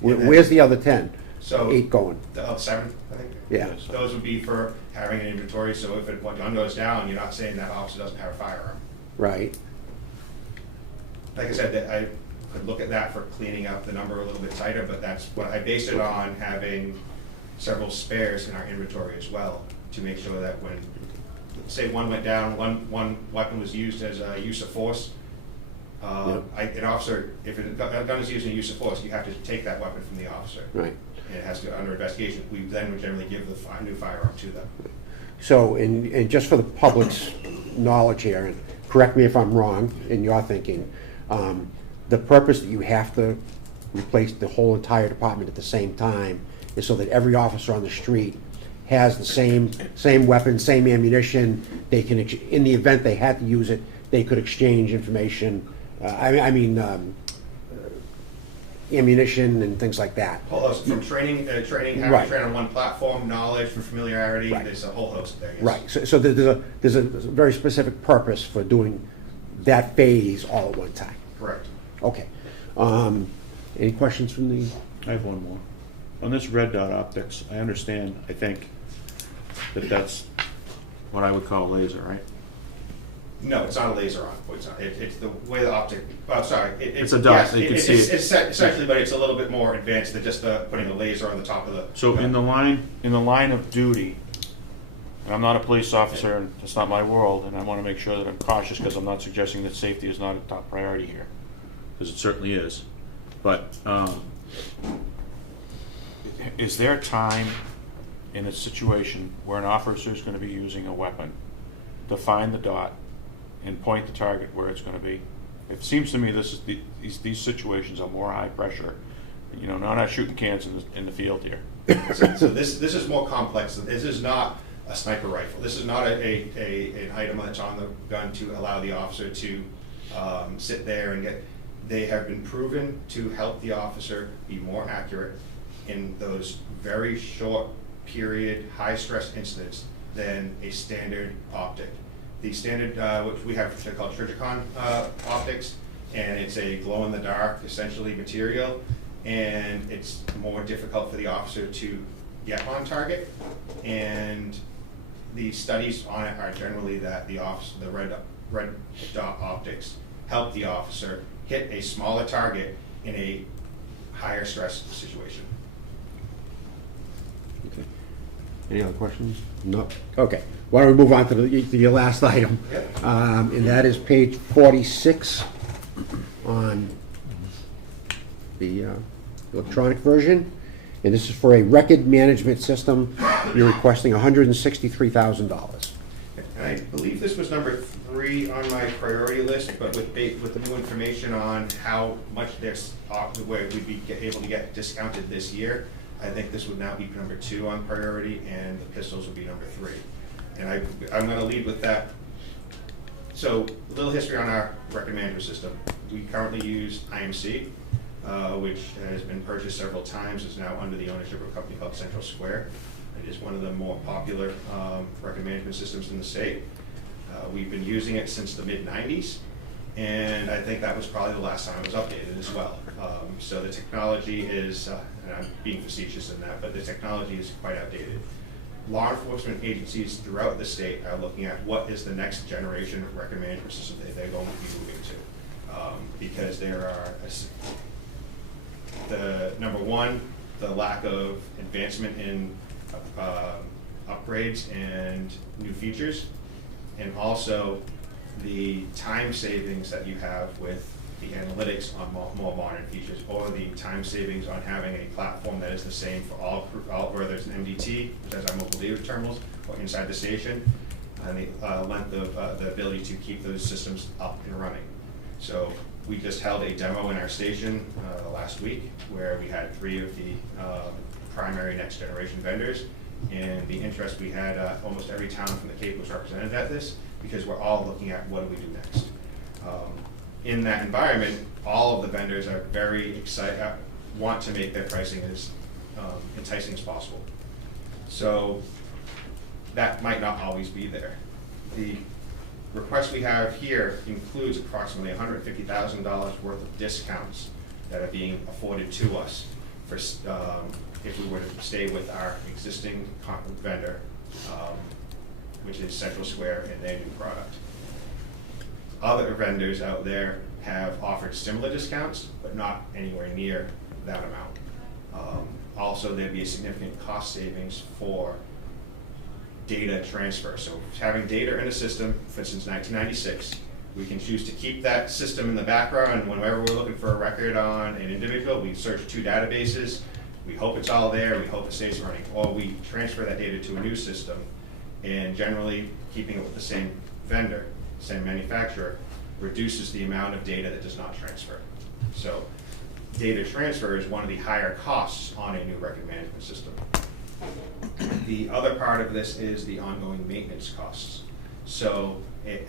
Where's the other 10? So 8 going. The other 7, I think. Yeah. Those would be for having an inventory, so if a gun goes down, you're not saying that officer doesn't have a firearm. Right. Like I said, that I could look at that for cleaning up the number a little bit tighter, but that's what I base it on, having several spares in our inventory as well, to make sure that when, say one went down, one weapon was used as a use of force, an officer, if a gun is used in use of force, you have to take that weapon from the officer. Right. And it has to go under investigation. We then would generally give the new firearm to them. So, and just for the public's knowledge here, and correct me if I'm wrong in your thinking, the purpose that you have to replace the whole entire department at the same time is so that every officer on the street has the same weapon, same ammunition. They can, in the event they had to use it, they could exchange information. Ammunition and things like that. Whole host from training, having Right. to train on one platform, knowledge, for familiarity. Right. There's a whole host there. Yes. Right. So there's a very specific purpose for doing that phase all at one time. Correct. Okay. Any questions from the? I have one more. On this red dot optics, I understand, I think, that that's what I would call laser, right? No, it's not a laser on. It's the way the optic. Oh, sorry. It's a dot, Yes, you can see it's it. essentially, but it's a little bit more advanced than just putting a laser on the top of the. So in the line of duty, and I'm not a police officer, and it's not my world, and I want to make sure that I'm cautious because I'm not suggesting that safety is not a top priority here, because it certainly is. But is there time in a situation where an officer is going to be using a weapon to find the dot and point the target where it's going to be? It seems to me these situations are more high pressure. Not shooting cans in the field here. So this is more complex. This is not a sniper rifle. This is not an item that's on the gun to allow the officer to sit there and get. They have been proven to help the officer be more accurate in those very short period, high stress incidents than a standard optic. The standard, which we have called Trigicon optics, and it's a glow in the dark, essentially, material, and it's more difficult for the officer to get on target. And the studies on it are generally that the red dot optics help the officer hit a smaller target in a higher stress situation. Okay. Any other questions? No? Okay. Why don't we move on to your last item? Yep. And that is page 46 on the electronic version. And this is for a record management system. You're requesting $163,000. And I believe this was number 3 on my priority list, but with the new information on how much there's where we'd be able to get discounted this year, I think this would now be number 2 on priority, and the pistols would be number 3. And I'm going to lead with that. So a little history on our record management system. We currently use IMC, which has been purchased several times. It's now under the ownership of a company called Central Square. It is one of the more popular record management systems in the state. We've been using it since the mid-90s, and I think that was probably the last time it was updated as well. So the technology is, and I'm being facetious in that, but the technology is quite outdated. Law enforcement agencies throughout the state are looking at what is the next generation of record management system that they're going to be moving to. Because there are, number one, the lack of advancement in upgrades and new features, and also the time savings that you have with the analytics on more modern features, or the time savings on having a platform that is the same for all whether it's an MDT, which is our mobile data terminals, or inside the station, and the length of the ability to keep those systems up and running. So we just held a demo in our station last week where we had 3 of the primary next generation vendors, and the interest we had, almost every town from the Cape was represented at this, because we're all looking at what do we do next. In that environment, all of the vendors are very excited, want to make their pricing as enticing as possible. So that might not always be there. The request we have here includes approximately $150,000 worth of discounts that are being afforded to us for if we were to stay with our existing vendor, which is Central Square and their new product. Other vendors out there have offered similar discounts, but not anywhere near that amount. Also, there'd be a significant cost savings for data transfer. So having data in a system, for instance, 1996, we can choose to keep that system in the background, and whenever we're looking for a record on an individual, we search 2 databases, we hope it's all there, we hope it stays running, or we transfer that data to a new system, and generally keeping it with the same vendor, same manufacturer, reduces the amount of data that does not transfer. So data transfer is one of the higher costs on a new record management system. The other part of this is the ongoing maintenance costs. So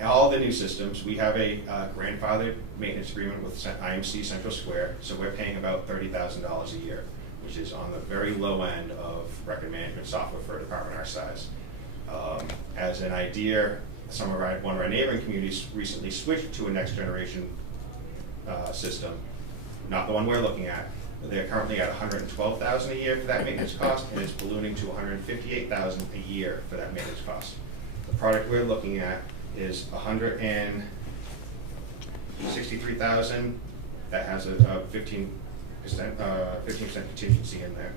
all the new systems, we have a grandfathered maintenance agreement with IMC Central Square, so we're paying about $30,000 a year, which is on the very low end of record management software for a department our size. As an idea, one of our neighboring communities recently switched to a next generation system, not the one we're looking at. They're currently at $112,000 a year for that maintenance cost, and it's ballooning to $158,000 a year for that maintenance cost. The product we're looking at is $163,000 that has a 15% contingency in there,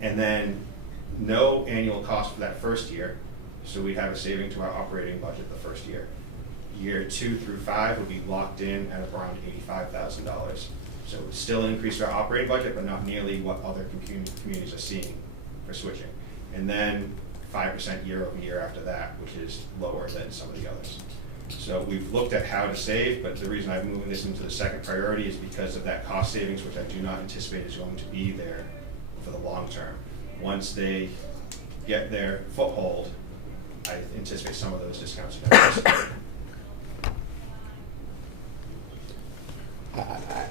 and then no annual cost for that first year. So we'd have a saving to our operating budget the first year. Year 2 through 5 would be locked in at around $85,000. So it would still increase our operating budget, but not nearly what other communities are seeing for switching. And then 5% year over year after that, which is lower than some of the others. So we've looked at how to save, but the reason I'm moving this into the second priority is because of that cost savings, which I do not anticipate is going to be there for the long term. Once they get their foothold, I anticipate some of those discounts are going to disappear.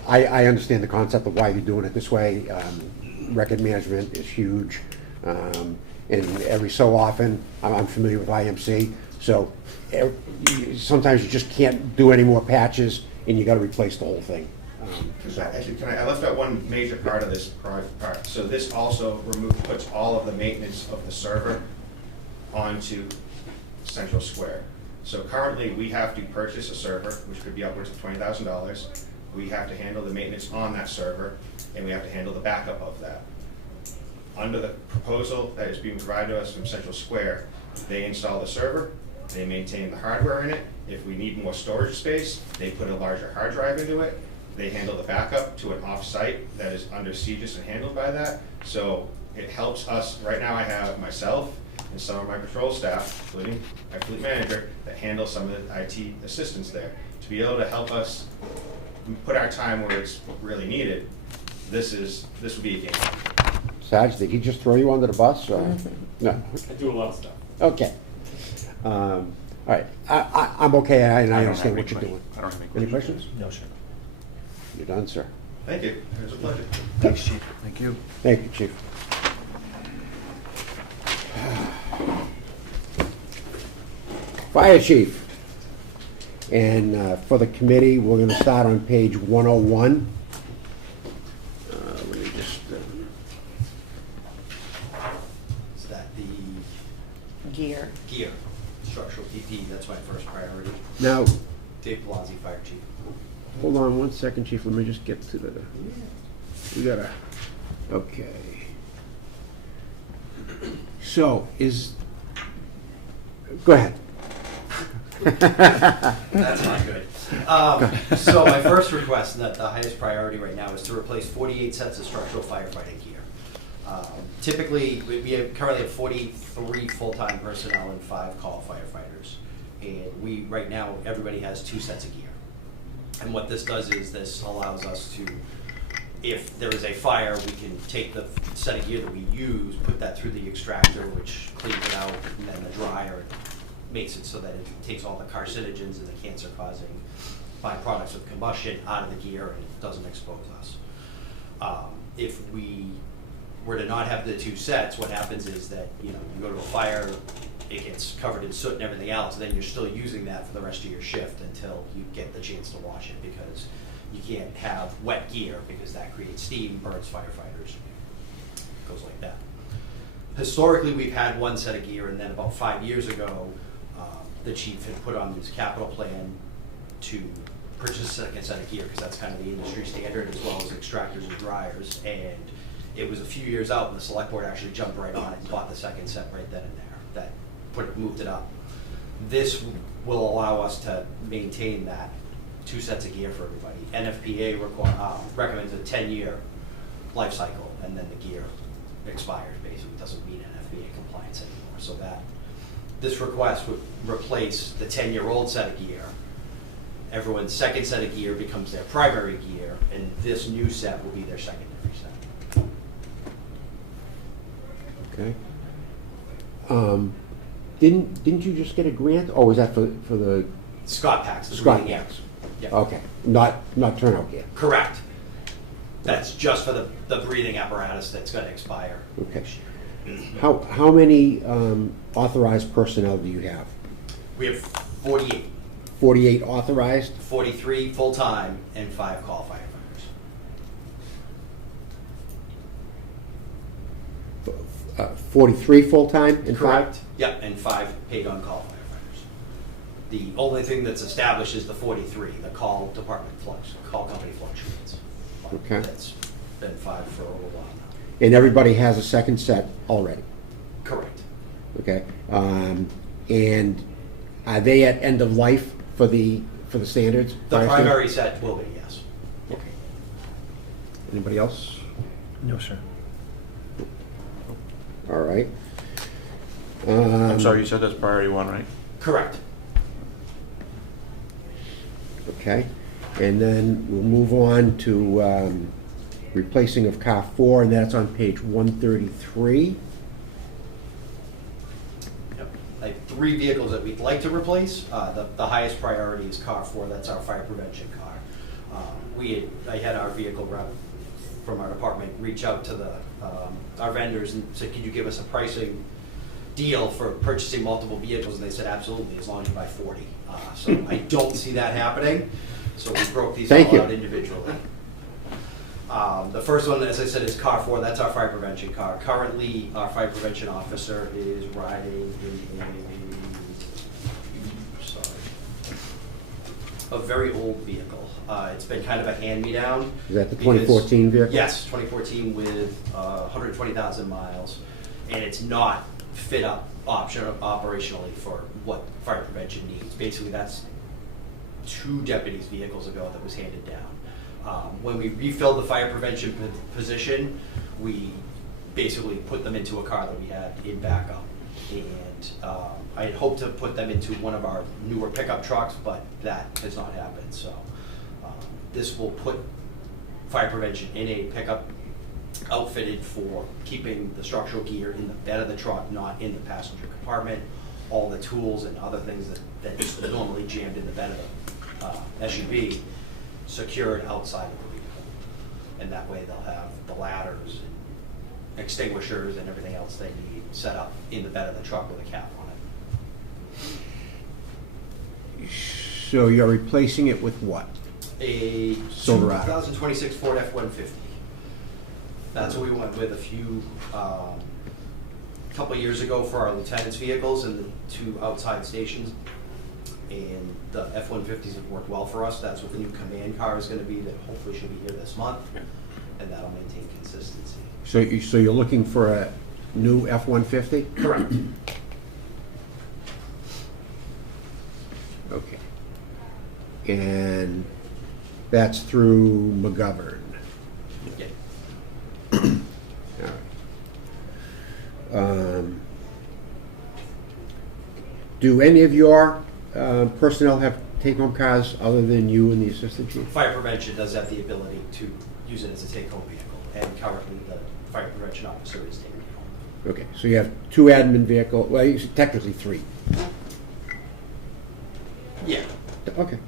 I understand the concept of why you're doing it this way. Record management is huge. And every so often, I'm familiar with IMC, so sometimes you just can't do any more patches and you gotta replace the whole thing. Actually, I left out one major part of this part. So this also puts all of the maintenance of the server onto Central Square. So currently, we have to purchase a server, which could be upwards of $20,000. We have to handle the maintenance on that server, and we have to handle the backup of that. Under the proposal that is being provided to us from Central Square, they install the server, they maintain the hardware in it. If we need more storage space, they put a larger hard drive into it. They handle the backup to an off-site that is under Aegis and handled by that. So it helps us. Right now I have myself and some of my patrol staff, including my fleet manager, that handle some of the IT assistance there. To be able to help us put our time where it's really needed, this would be a game changer. Sarge, did he just throw you under the bus? Or? No. I do a lot of stuff. Okay. All right. I'm okay, and I don't understand have what you're any doing. I don't have Any questions? No, sir. You're done, sir. Thank you. It was a pleasure. Thanks, Chief. Thank you. Thank you, Chief. Fire Chief. And for the committee, we're going to start on page 101. Let me just... Is that the Gear. gear, structural PP? That's my first priority. Now, Dave Palazzi, Fire Chief. hold on one second, Chief. Let me just get to the... We gotta... Okay. So, Go ahead. That's not good. So my first request, and the highest priority right now, is to replace 48 sets of structural firefighting gear. Typically, we currently have 43 full-time personnel and 5 call firefighters. And right now, everybody has 2 sets of gear. And what this does is this allows us to, if there is a fire, we can take the set of gear that we use, put that through the extractor, which cleans it out, and then the dryer makes it so that it takes all the carcinogens and the cancer-causing byproducts of combustion out of the gear and it doesn't expose us. If we were to not have the 2 sets, what happens is that you go to a fire, it gets covered in soot and everything else, and then you're still using that for the rest of your shift until you get the chance to wash it, because you can't have wet gear because that creates steam, burns firefighters, goes like that. Historically, we've had 1 set of gear, and then about 5 years ago, the chief had put on this capital plan to purchase a second set of gear, because that's kind of the industry standard, as well as extractors and dryers. And it was a few years out, and the select board actually jumped right on it and bought the second set right then and there. That moved it up. This will allow us to maintain that 2 sets of gear for everybody. NFPA recommends a 10-year life cycle, and then the gear expires, basically. It doesn't meet NFPA compliance anymore. So this request would replace the 10-year-old set of gear. Everyone's second set of gear becomes their primary gear, and this new set will be their secondary set. Okay. Didn't you just get a grant? Oh, was that for the Scott packs. the Scott breathing air. packs? Yeah. Okay, not turnout gear. Correct. That's just for the breathing apparatus that's going to expire Okay. next year. How many authorized personnel do you have? We have 48, 48 authorized? 43 full-time, and 5 call firefighters. 43 full-time and 5? Correct. Yep, and 5 paid-on call firefighters. The only thing that's established is the 43, the call company fluctuates. Okay. That's been 5 for a little while now. And everybody has a second set already? Correct. Okay. And are they at end of life for the standards? The fire primary set will be, yes. standards? Okay. Anybody else? No, sir. All right. I'm sorry, you said that's priority 1, right? Correct. Okay. And then we'll move on to replacing of car 4, and that's on page 133. 3 vehicles that we'd like to replace. The highest priority is car 4, that's our fire prevention car. I had our vehicle rep from our department reach out to our vendors and said, could you give us a pricing deal for purchasing multiple vehicles? And they said, absolutely, as long as you buy 40. So I don't see that happening, so we broke these Thank all you. out individually. The first one, as I said, is car 4. That's our fire prevention car. Currently, our fire prevention officer is riding in a very old vehicle. It's been kind of a hand-me-down. Is that the because- 2014 vehicle? Yes, 2014 with 120,000 miles, and it's not fit up operationally for what fire prevention needs. Basically, that's 2 deputies' vehicles ago that was handed down. When we refilled the fire prevention position, we basically put them into a car that we had in backup. And I had hoped to put them into one of our newer pickup trucks, but that has not happened. So this will put fire prevention in a pickup outfitted for keeping the structural gear in the bed of the truck, not in the passenger compartment. All the tools and other things that is normally jammed in the bed of the SUV secured outside of the vehicle. And that way they'll have the ladders and extinguishers and everything else they need set up in the bed of the truck with a cap on it. So you're replacing it with what? A Silverado. 2026 Ford F-150. That's what we went with a few, couple of years ago for our lieutenant's vehicles and the 2 outside stations. And the F-150s have worked well for us. That's what the new command car is going to be that hopefully should be here this month. And that'll maintain consistency. So you're looking for a new F-150? Correct. Okay. And that's through McGovern. Yeah. All right. Do any of your personnel have take-home cars other than you and the assistant chief? Fire prevention does have the ability to use it as a take-home vehicle, and currently the fire prevention officer is taking it home. Okay, so you have 2 admin vehicles, well, technically 3. Yeah. Okay.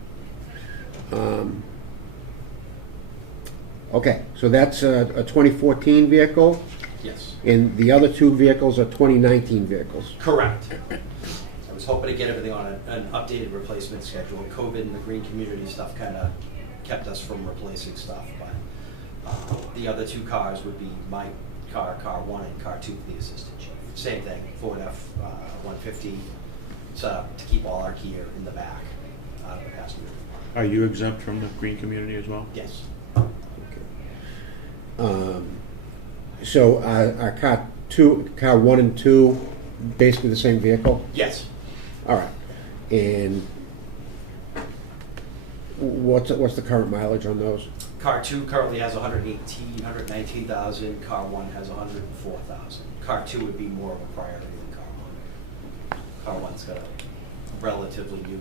Okay, so that's a 2014 vehicle, Yes. and the other 2 vehicles are 2019 vehicles. Correct. I was hoping to get everything on an updated replacement schedule. COVID and the green community stuff kind of kept us from replacing stuff, but the other 2 cars would be my car, car 1, and car 2 for the assistant chief. Same thing, Ford F-150 set up to keep all our gear in the back out of the passenger. Are you exempt from the green community as well? Yes. So are car 1 and 2 basically the same vehicle? Yes. All right. And what's the current mileage on those? Car 2 currently has 119,000. Car 1 has 104,000. Car 2 would be more of a priority than Car 1. Car 1's got a relatively new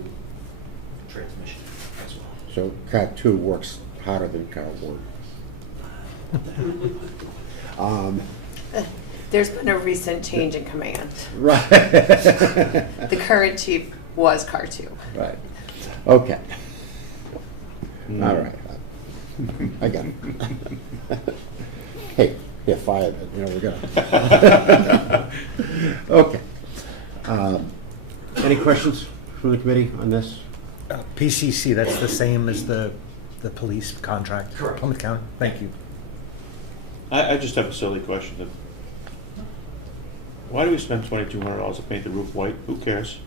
transmission as well. So car 2 works harder than car 1. There's been a recent change in command. Right. The current chief was car 2. Right. Okay. All right. I got it. Hey, you're fired. You know, we're gonna. Okay. Any questions from the committee on this? PCC, that's the same as the police contract? Correct. Plymouth County? Thank you. I just have a silly question. Why do we spend $2,200 to paint the roof white? Who cares?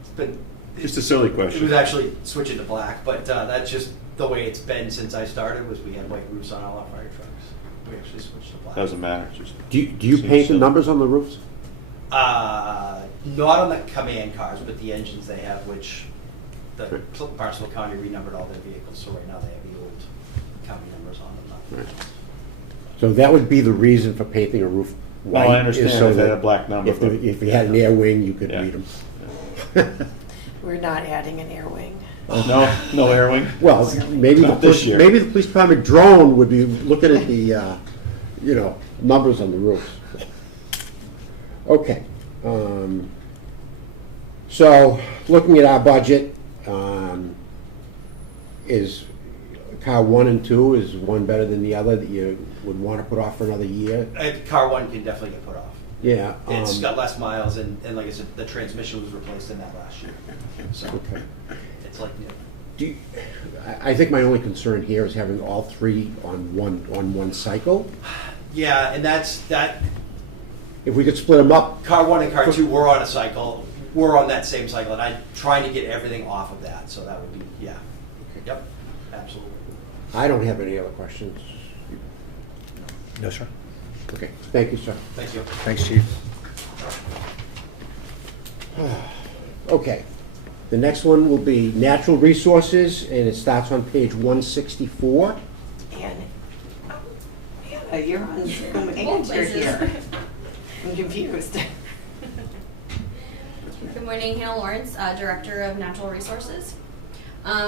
It's been, Just a silly it question. was actually switching to black, but that's just the way it's been since I started. Was we had white roofs on all our fire trucks. We actually switched to black. Doesn't matter. It's just Do you seems paint the silly. numbers on the roofs? Not on the command cars, but the engines they have, which the Barnstable County renumbered all their vehicles, so right now they have the old county numbers on them. not the new Right. ones. So that would be the reason for painting a roof white. I understand is so if they had that a black number, If, but- if you had an air wing, you could Yeah. read them. We're not adding an air wing. No air wing? Well, maybe Not this year. maybe the police department drone would be looking at the, numbers on the roofs. Okay. So, looking at our budget, is car 1 and 2, is one better than the other that you would want to put off for another year? Car one can definitely get put off. Yeah. It's got less miles, and like I said, the transmission was replaced in that last year. So Okay. it's like new. I think my only concern here is having all 3 on one cycle. Yeah, and that's that. If we could split them up. Car one and car two were on a cycle. We're on that same cycle, and I'm trying to get everything off of that. So that would be, yeah. Yep, absolutely. I don't have any other questions. No, sir. Okay, thank you, sir. Thank you. Thanks, Chief. Okay, the next one will be natural resources, and it starts on page 164. Anna, you're on Zoom and you're here. I'm confused. Good morning, Hannah Lawrence, Director of Natural Resources.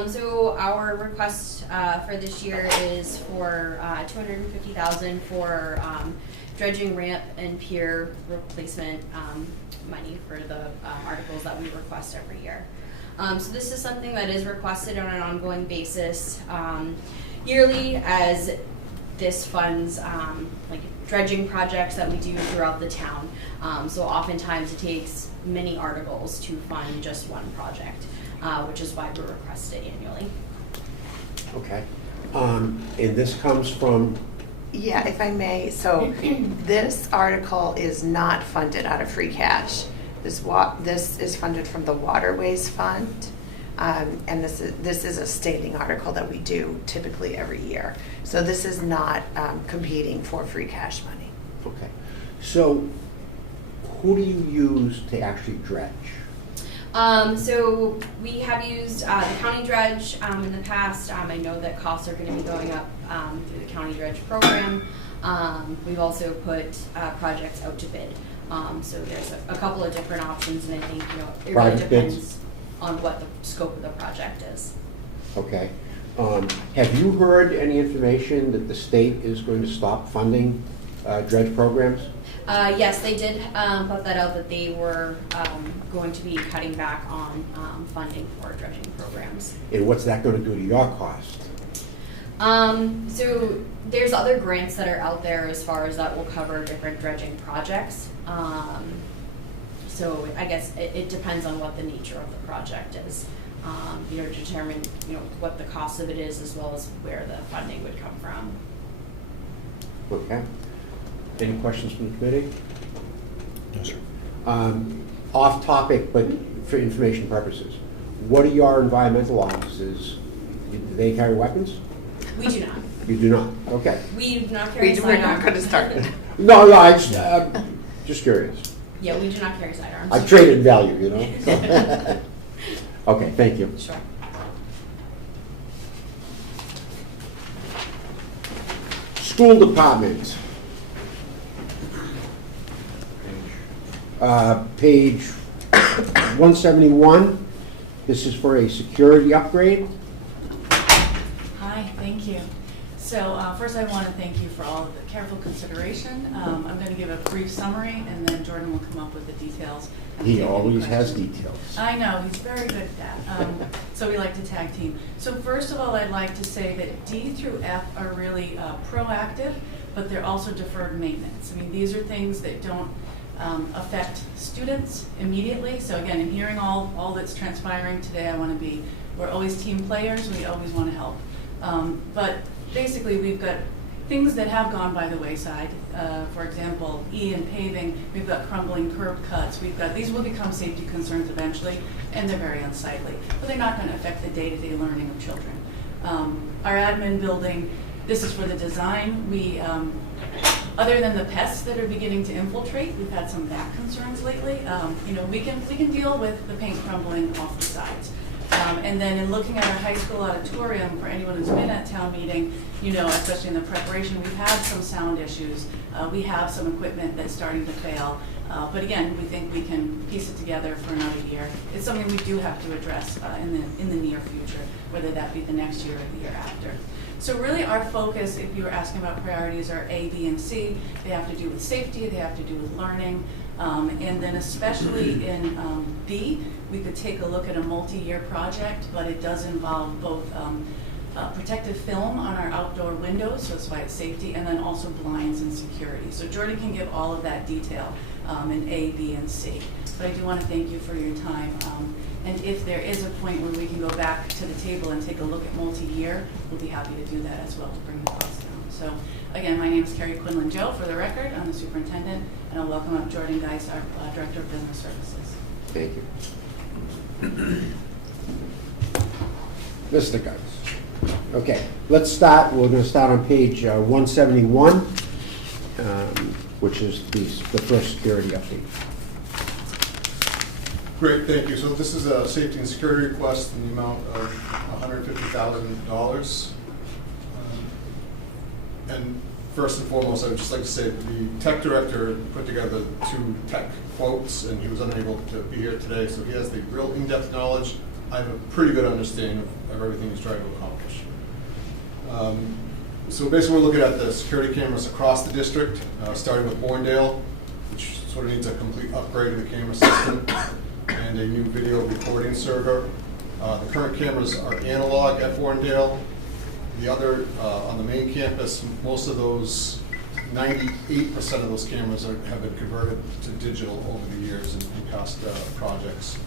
So our request for this year is for $250,000 for dredging ramp and pier replacement money for the articles that we request every year. So this is something that is requested on an ongoing basis yearly, as this funds like dredging projects that we do throughout the town. So oftentimes it takes many articles to fund just one project, which is why we request it annually. Okay. And this comes from, Yeah, if I may, so this article is not funded out of free cash. This is funded from the Waterways Fund, and this is a standing article that we do typically every year. So this is not competing for free cash money. okay. So who do you use to actually dredge? So we have used the county dredge in the past. I know that costs are going to be going up through the county dredge program. We've also put projects out to bid. So there's a couple of different options, and I think it really Private bids? depends on what the scope of the project is. Okay. Have you heard any information that the state is going to stop funding dredge programs? Yes, they did put that out, that they were going to be cutting back on funding for dredging programs. And what's that going to do to your cost? So there's other grants that are out there as far as that will cover different dredging projects. So I guess it depends on what the nature of the project is. Determine what the cost of it is, as well as where the funding would come from. Okay. Any questions from the committee? No, sir. Off topic, but for information purposes, what are your environmental officers? Do they carry weapons? We do not. You do not? Okay. We do not carry We're sidearms. not going to start. No, I just curious. Yeah, we do not carry sidearms. I've traded value, so. Okay, thank you. Sure. School department. Page 171. This is for a security upgrade. Hi, thank you. So first I want to thank you for all of the careful consideration. I'm going to give a brief summary, and then Jordan will come up with the details. and He take any always has questions. details. I know, he's very good at that. So we like to tag team. So first of all, I'd like to say that D through F are really proactive, but they're also deferred maintenance. I mean, these are things that don't affect students immediately. So again, in hearing all that's transpiring today, we're always team players, we always want to help. But basically, we've got things that have gone by the wayside. For example, E in paving, we've got crumbling curb cuts. These will become safety concerns eventually, and they're very unsightly. But they're not going to affect the day-to-day learning of children. Our admin building, this is for the design. Other than the pests that are beginning to infiltrate, we've had some back concerns lately. We can deal with the paint crumbling off the sides. And then in looking at our high school auditorium, for anyone who's been at town meeting, especially in the preparation, we've had some sound issues. We have some equipment that's starting to fail. But again, we think we can piece it together for another year. It's something we do have to address in the near future, whether that be the next year or the year after. So really our focus, if you were asking about priorities, are A, B, and C. They have to do with safety, they have to do with learning. And then especially in B, we could take a look at a multi-year project, but it does involve both protective film on our outdoor windows, so it's why it's safety, and then also blinds and security. So Jordan can give all of that detail in A, B, and C. But I do want to thank you for your time. And if there is a point where we can go back to the table and take a look at multi-year, we'll be happy to do that as well to bring the cost down. So again, my name is Carrie Quinlan Joe, for the record. I'm the superintendent, and I'll welcome up Jordan Geis, our Director of Business Services. Thank you. Mr. Geis. Okay, let's start. We're going to start on page 171, which is the first security update. Great, thank you. So this is a safety and security request in the amount of $150,000. And first and foremost, I would just like to say that the tech director put together 2 tech quotes, and he was unable to be here today, so he has the real in-depth knowledge. I have a pretty good understanding of everything he's trying to accomplish. So basically we're looking at the security cameras across the district, starting with Bournedale, which sort of needs a complete upgrade of the camera system and a new video recording server. The current cameras are analog at Bournedale. The other, on the main campus, most of those, 98% of those cameras have been converted to digital over the years in past projects.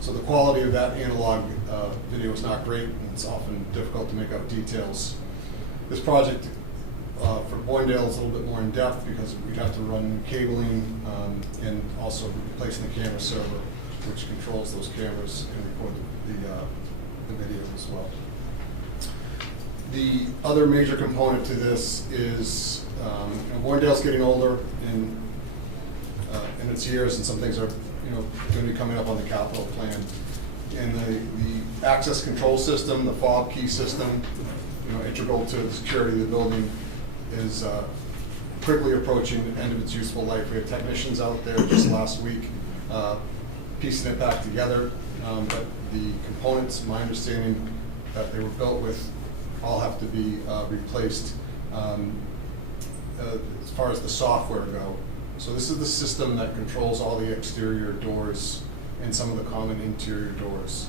So the quality of that analog video is not great, and it's often difficult to make out details. This project for Bournedale is a little bit more in depth because we'd have to run cabling and also replacing the camera server, which controls those cameras and record the video as well. The other major component to this is Bournedale's getting older in its years, and some things are going to be coming up on the capital plan. And the access control system, the fob key system, integral to the security of the building, is quickly approaching the end of its useful life. We had technicians out there just last week piecing it back together, but the components, my understanding that they were built with, all have to be replaced as far as the software go. So this is the system that controls all the exterior doors and some of the common interior doors.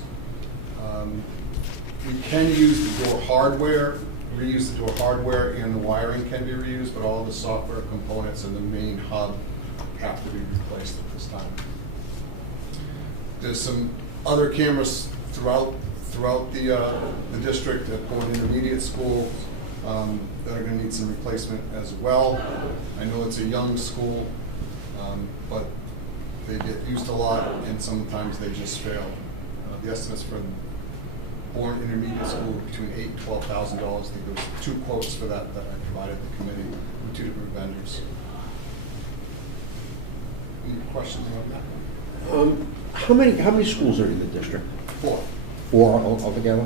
We can use the door hardware, reuse the door hardware, and the wiring can be reused, but all the software components and the main hub have to be replaced at this time. There's some other cameras throughout the district at Bourne Intermediate School that are going to need some replacement as well. I know it's a young school, but they get used a lot, and sometimes they just fail. The estimates for Bourne Intermediate School between $8,000 and $12,000. I think there was 2 quotes for that I provided the committee from 2 different vendors. Any questions on that? How many schools are in the district? 4. 4 altogether?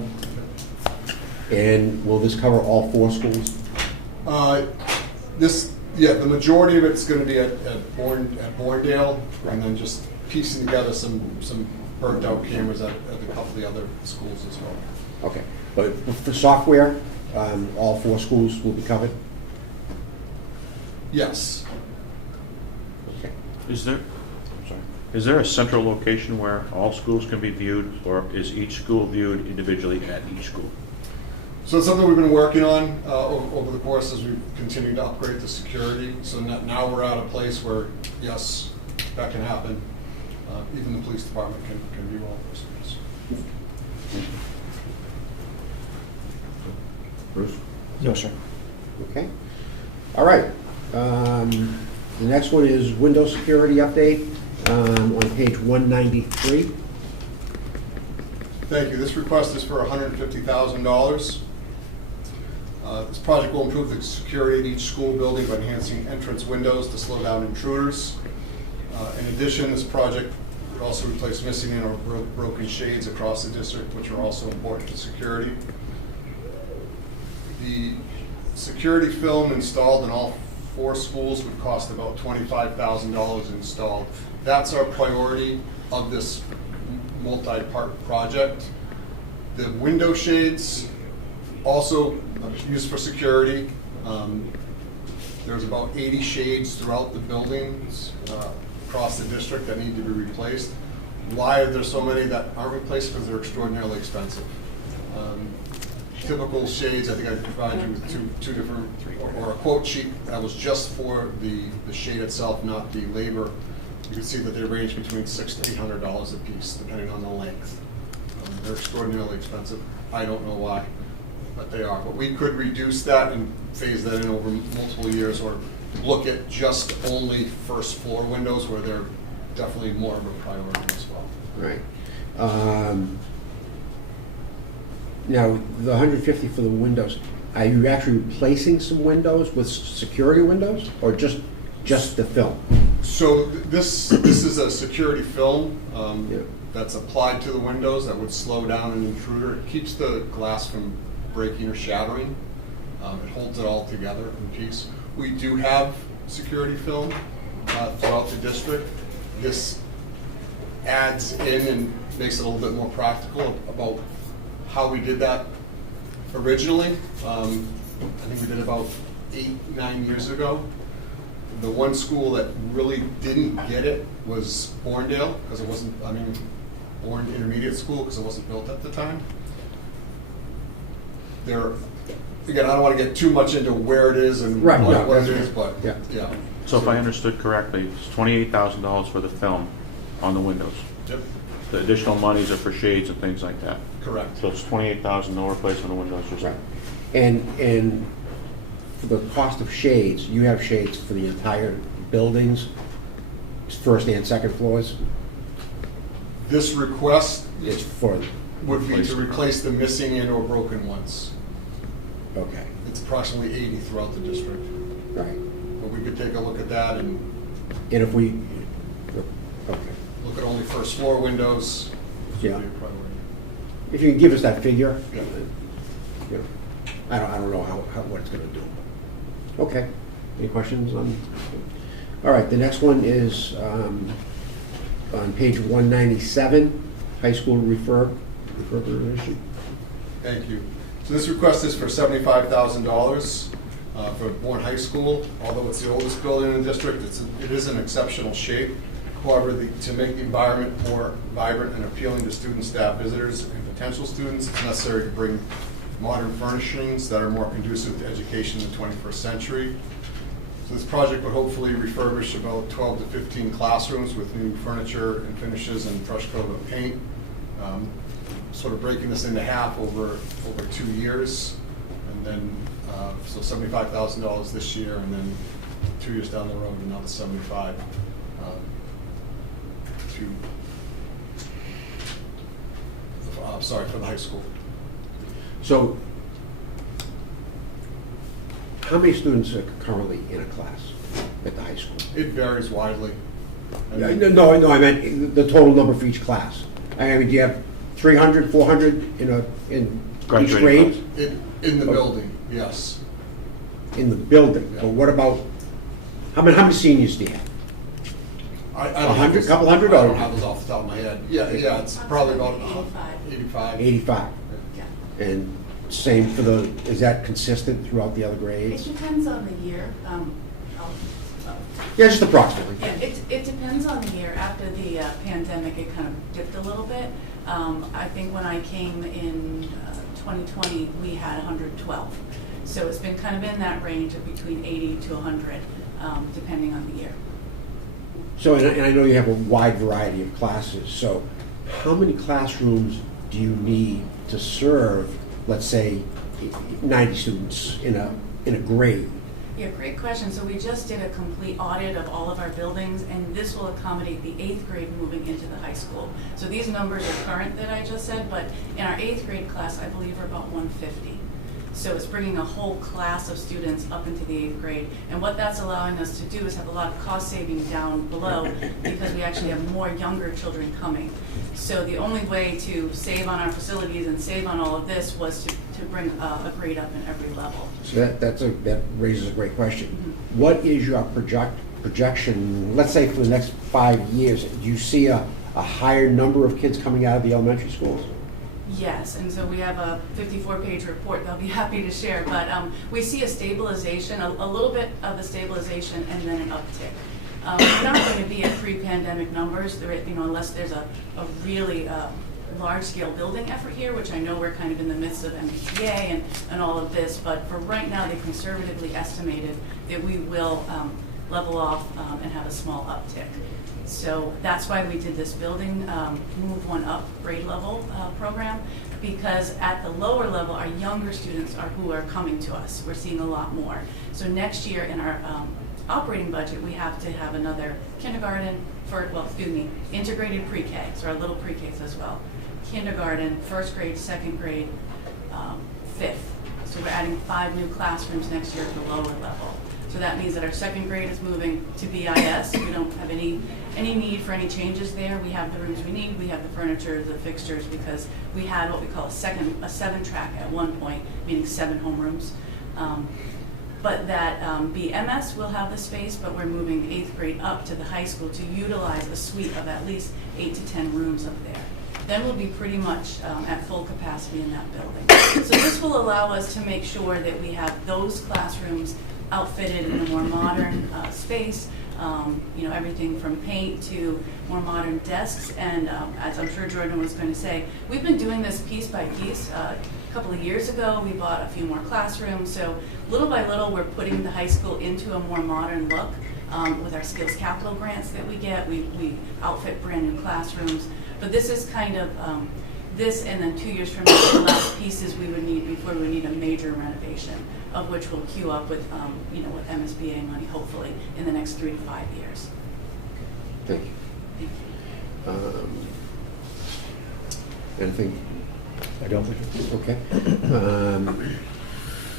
And will this cover all 4 schools? The majority of it's going to be at Bournedale, and then just piecing together some burnt out cameras at a couple of the other schools as well. Okay, but for software, all 4 schools will be covered? Yes. Okay. Is there a central location where all schools can be viewed, or is each school viewed individually at each school? So it's something we've been working on over the course as we continue to upgrade the security. So now we're at a place where, yes, that can happen. Even the police department can view all those things. Bruce? No, sir. Okay. All right. The next one is window security update on page 193. Thank you. This request is for $150,000. This project will improve the security at each school building by enhancing entrance windows to slow down intruders. In addition, this project would also replace missing and or broken shades across the district, which are also important to security. The security film installed in all 4 schools would cost about $25,000 installed. That's our priority of this multi-part project. The window shades also used for security. There's about 80 shades throughout the buildings. across the district that need to be replaced. Why are there so many that aren't replaced? Because they're extraordinarily expensive. Typical shades, I think I provided you with two different, or a quote sheet that was just for the shade itself, not the labor. You can see that they range between $600 to $800 a piece, depending on the length. They're extraordinarily expensive. I don't know why, but they are. But we could reduce that and phase that in over multiple years, or look at just only first floor windows where they're definitely more of a priority as well. Right. Now, the 150 for the windows, are you actually replacing some windows with security windows, or just the film? So this is a security film Yeah. that's applied to the windows that would slow down an intruder. It keeps the glass from breaking or shattering. It holds it all together in piece. We do have security film throughout the district. This adds in and makes it a little bit more practical about how we did that originally. I think we did about 8-9 years ago. The one school that really didn't get it was Bournedale, because it wasn't, Bourne Intermediate School, because it wasn't built at the time. Again, I don't want to get too much into where it is and Right, what, yeah, what it that's is, but yeah. yeah. So if I understood correctly, it's $28,000 for the film on the windows. Yep, The additional monies are for shades and things like that. correct. So it's $28,000, no replacement of windows, just Right. And for the cost of shades, you have shades for the entire buildings, first and second floors? This request It's for, would be to replace the missing and or broken ones. okay, It's approximately 80 throughout the district. right. But we could take a look at that and And if we, okay, look at only first floor windows. This would Yeah. be a priority. if you can give us that figure, Yeah. you know, I don't know what it's gonna do. Okay, any questions on? All right, the next one is on page 197, high school refurbishment. Thank you. So this request is for $75,000 for Bourne High School. Although it's the oldest building in the district, it is in exceptional shape. However, to make the environment more vibrant and appealing to students, staff, visitors, and potential students, it's necessary to bring modern furnishings that are more conducive to education in the 21st century. So this project would hopefully refurbish about 12 to 15 classrooms with new furniture and finishes and fresh coat of paint. Sort of breaking this into half over 2 years. And then, so $75,000 this year, and then 2 years down the road, another 75 for the high school. So, how many students are currently in a class at the high school? It varies widely. I Yeah, mean, No, I meant the total number for each class. I mean, do you have 300, 400 in each Graduating grade? in the building, yes. In the building? Yeah. But what about, how many seniors do you have? I don't 100, have those- couple hundred, I or- don't have those off the top of my head. Yeah, it's probably about 85. 85. Yeah. And same for is that consistent throughout the other It grades? depends on the year. Yeah, just approximately. Yeah, it depends on the year. After the pandemic, it kind of dipped a little bit. I think when I came in 2020, we had 112. So it's been kind of in that range of between 80 to 100, depending on the year. So, and I know you have a wide variety of classes, so how many classrooms do you need to serve, let's say, 90 students in a grade? Yeah, great question. So we just did a complete audit of all of our buildings, and this will accommodate the 8th grade moving into the high school. So these numbers are current that I just said, but in our 8th grade class, I believe we're about 150. So it's bringing a whole class of students up into the 8th grade. And what that's allowing us to do is have a lot of cost saving down below, because we actually have more younger children coming. So the only way to save on our facilities and save on all of this was to bring a grade up in every level. So that raises a great question. What is your projection, let's say for the next 5 years? Do you see a higher number of kids coming out of the elementary schools? Yes, and so we have a 54-page report that I'll be happy to share, but we see a stabilization, a little bit of a stabilization and then an uptick. We're not going to be at pre-pandemic numbers, unless there's a really large-scale building effort here, which I know we're kind of in the midst of MBTA and all of this, but for right now, they conservatively estimated that we will level off and have a small uptick. So that's why we did this building move one up grade level program, because at the lower level, our younger students are who are coming to us. We're seeing a lot more. So next year in our operating budget, we have to have another kindergarten integrated pre-K, so our little pre-Ks as well. Kindergarten, first grade, second grade, fifth. So we're adding 5 new classrooms next year at the lower level. So that means that our second grade is moving to BIS. We don't have any need for any changes there. We have the rooms we need. We have the furniture, the fixtures, because we had what we call a 7-track at one point, meaning 7 homerooms. But that BMS will have the space, but we're moving 8th grade up to the high school to utilize a suite of at least 8 to 10 rooms up there. Then we'll be pretty much at full capacity in that building. So this will allow us to make sure that we have those classrooms outfitted in a more modern space, everything from paint to more modern desks. And as I'm sure Jordan was going to say, we've been doing this piece by piece. A couple of years ago, we bought a few more classrooms. So little by little, we're putting the high school into a more modern look. With our skills capital grants that we get, we outfit brand new classrooms. But this is kind of this, and then 2 years from now, the last pieces we would need before we need a major renovation, of which we'll queue up with, with MSBA money, hopefully, in the next 3 to 5 years. Thank you. Thank you. Anything? I don't think so. Okay.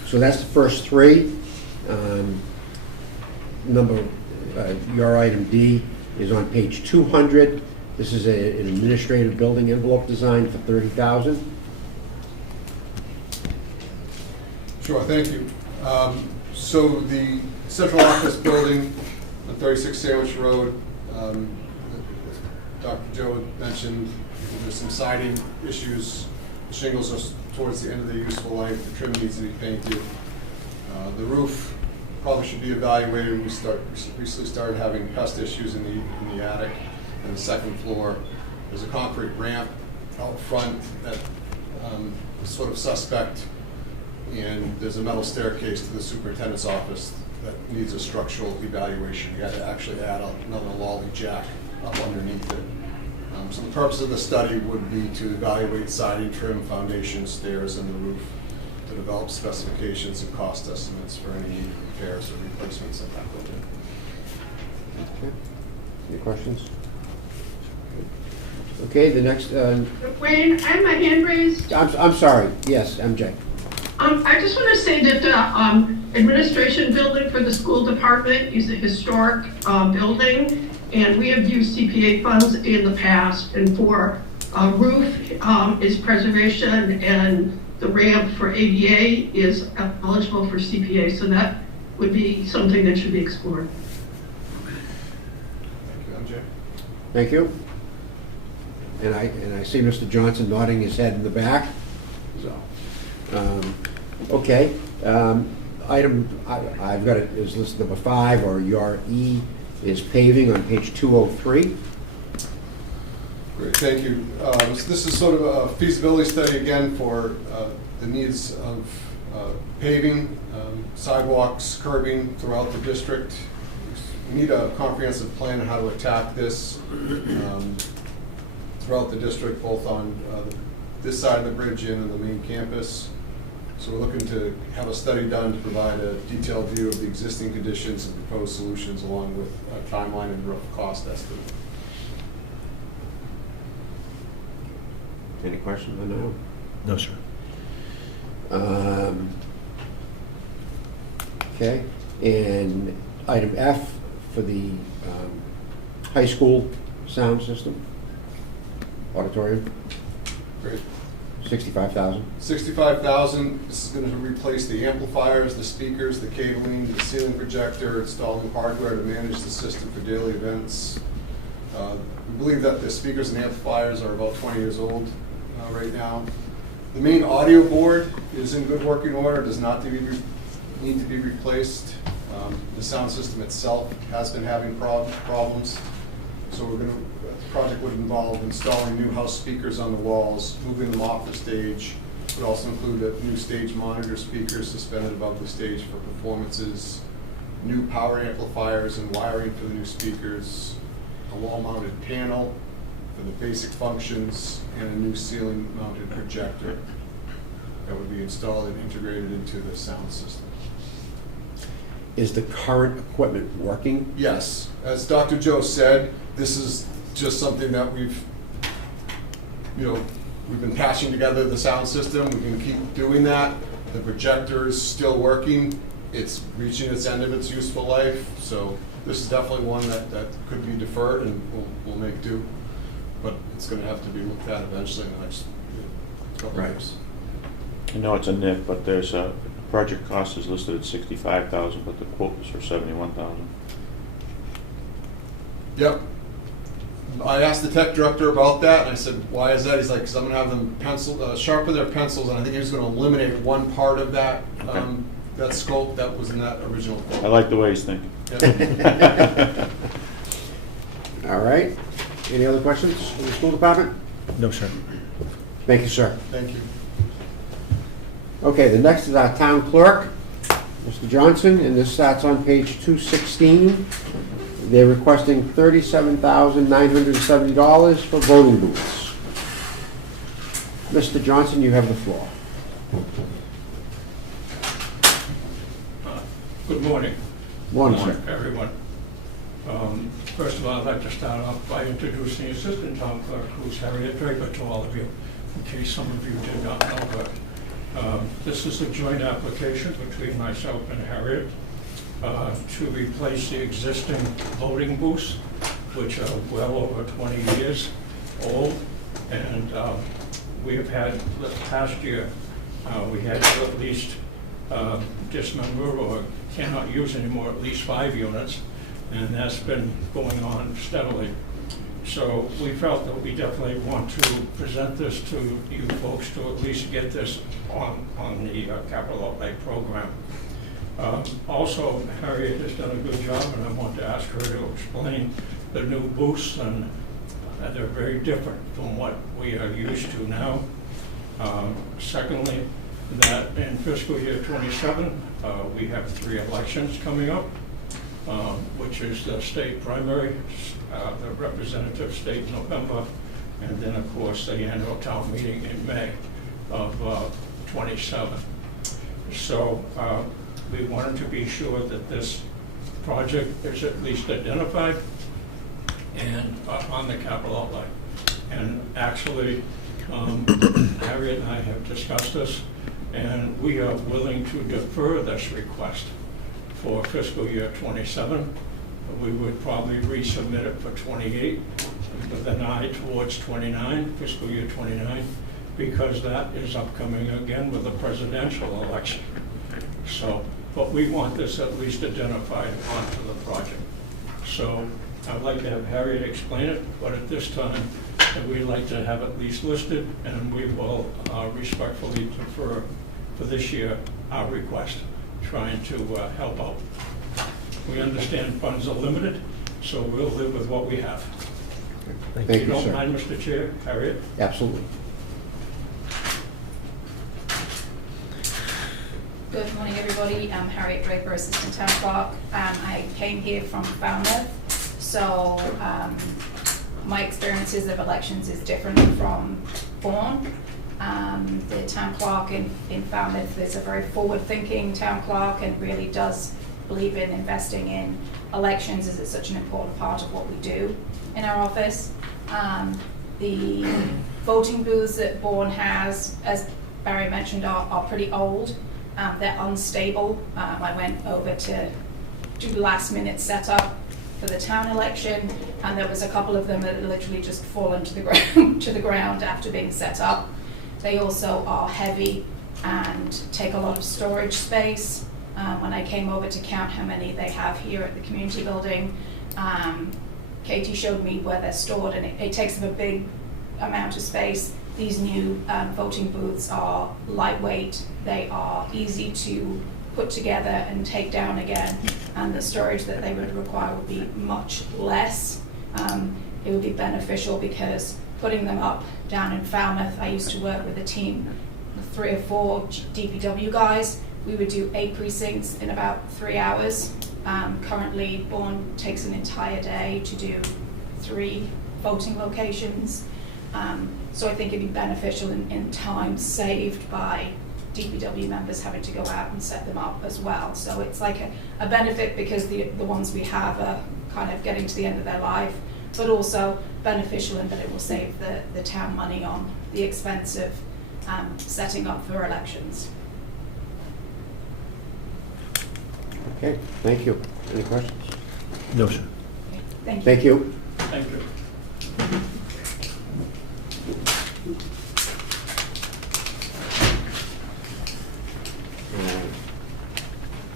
So that's the first 3. Your item D is on page 200. This is an administrative building envelope design for $30,000. Sure, thank you. So the central office building on 36 Sandwich Road, Dr. Joe had mentioned there's some siding issues. The shingles are towards the end of their useful life. The trim needs to be painted. The roof probably should be evaluated. We recently started having pest issues in the attic and the second floor. There's a concrete ramp out front that is sort of suspect, and there's a metal staircase to the superintendent's office that needs a structural evaluation. You got to actually add another lolly jack up underneath it. So the purpose of the study would be to evaluate siding, trim, foundation, stairs, and the roof, to develop specifications and cost estimates for any repairs or replacements of that building. Okay. Any questions? Okay, the next. Wayne, I have my hand raised. I'm sorry. Yes, MJ. I just want to say that the administration building for the school department is a historic building, and we have used CPA funds in the past. And for roof is preservation, and the ramp for ADA is eligible for CPA. So that would be something that should be explored. Thank you, MJ. Thank you. And I see Mr. Johnson nodding his head in the back. So, okay. Item I've got it is list number 5, or your E is paving on page 203. Great, thank you. So this is sort of a feasibility study again for the needs of paving, sidewalks, curbing throughout the district. We need a comprehensive plan on how to attack this throughout the district, both on this side of the bridge and in the main campus. So we're looking to have a study done to provide a detailed view of the existing conditions and proposed solutions, along with a timeline and rough cost estimate. Any questions on that? No, sir. Okay, and item F for the high school sound system, auditorium, Great. $65,000. $65,000. This is going to replace the amplifiers, the speakers, the cabling, the ceiling projector, installing hardware to manage the system for daily events. We believe that the speakers and amplifiers are about 20 years old right now. The main audio board is in good working order, does not need to be replaced. The sound system itself has been having problems. So the project would involve installing new house speakers on the walls, moving them off the stage. It would also include new stage monitor speakers suspended above the stage for performances, new power amplifiers and wiring for the new speakers, a wall-mounted panel for the basic functions, and a new ceiling-mounted projector that would be installed and integrated into the sound system. Is the current equipment working? Yes, as Dr. Joe said, this is just something that we've been patching together the sound system. We can keep doing that. The projector is still working. It's reaching its end of its useful life. So this is definitely one that could be deferred, and we'll make do. But it's going to have to be looked at eventually in the next couple of years. I know it's a nit, but there's a project cost is listed at $65,000, but the quote is for $71,000. Yep. I asked the tech director about that, and I said, why is that? He's like, because I'm going to have them sharpen their pencils, and I think he's going to eliminate one part of that that scope that was in that original quote. I like the way he's thinking. Yep. All right. Any other questions from the school department? No, sir. Thank you, sir. Thank you. Okay, the next is our town clerk, Mr. Johnson, and this starts on page 216. They're requesting $37,970 for voting booths. Mr. Johnson, you have the floor. Good morning. Morning, sir. Everyone. First of all, I'd like to start off by introducing the Assistant Town Clerk, who's Harriet Draper, to all of you, in case some of you did not know her. This is a joint application between myself and Harriet to replace the existing voting booths, which are well over 20 years old. And we have had, the past year, we had to at least dismember or cannot use anymore at least 5 units, and that's been going on steadily. So we felt that we definitely want to present this to you folks to at least get this on the capital outlay program. Also, Harriet has done a good job, and I want to ask her to explain the new booths, and they're very different from what we are used to now. Secondly, that in fiscal year 27, we have 3 elections coming up, which is the state primary, the representative state in November, and then of course the annual town meeting in May of 27. So we wanted to be sure that this project is at least identified and on the capital outlay. And actually, Harriet and I have discussed this, and we are willing to defer this request for fiscal year 27. We would probably resubmit it for 28 with an eye towards 29, fiscal year 29, because that is upcoming again with the presidential election. So, but we want this at least identified onto the project. So I'd like to have Harriet explain it, but at this time, we'd like to have it at least listed, and we will respectfully defer for this year our request, trying to help out. We understand funds are limited, so we'll live with what we have. Thank If you, you don't sir. mind, Mr. Chair, Harriet? Absolutely. Good morning, everybody. I'm Harriet Draper, Assistant Town Clerk. I came here from Falmouth, so my experiences of elections is different from Bourne. The town clerk in Falmouth is a very forward-thinking town clerk and really does believe in investing in elections, as it's such an important part of what we do in our office. The voting booths that Bourne has, as Barry mentioned, are pretty old. They're unstable. I went over to do last-minute setup for the town election, and there was a couple of them that had literally just fallen to the ground to the ground after being set up. They also are heavy and take a lot of storage space. When I came over to count how many they have here at the community building, Katie showed me where they're stored, and it takes up a big amount of space. These new voting booths are lightweight. They are easy to put together and take down again, and the storage that they would require would be much less. It would be beneficial because putting them up down in Falmouth, I used to work with a team of 3 or 4 DPW guys. We would do 8 precincts in about 3 hours. Currently, Bourne takes an entire day to do 3 voting locations. So I think it'd be beneficial in time saved by DPW members having to go out and set them up as well. So it's like a benefit because the ones we have are kind of getting to the end of their life, but also beneficial in that it will save the town money on the expense of setting up for elections. Okay, thank you. Any questions? No, sir. Thank you. Thank you. Thank you.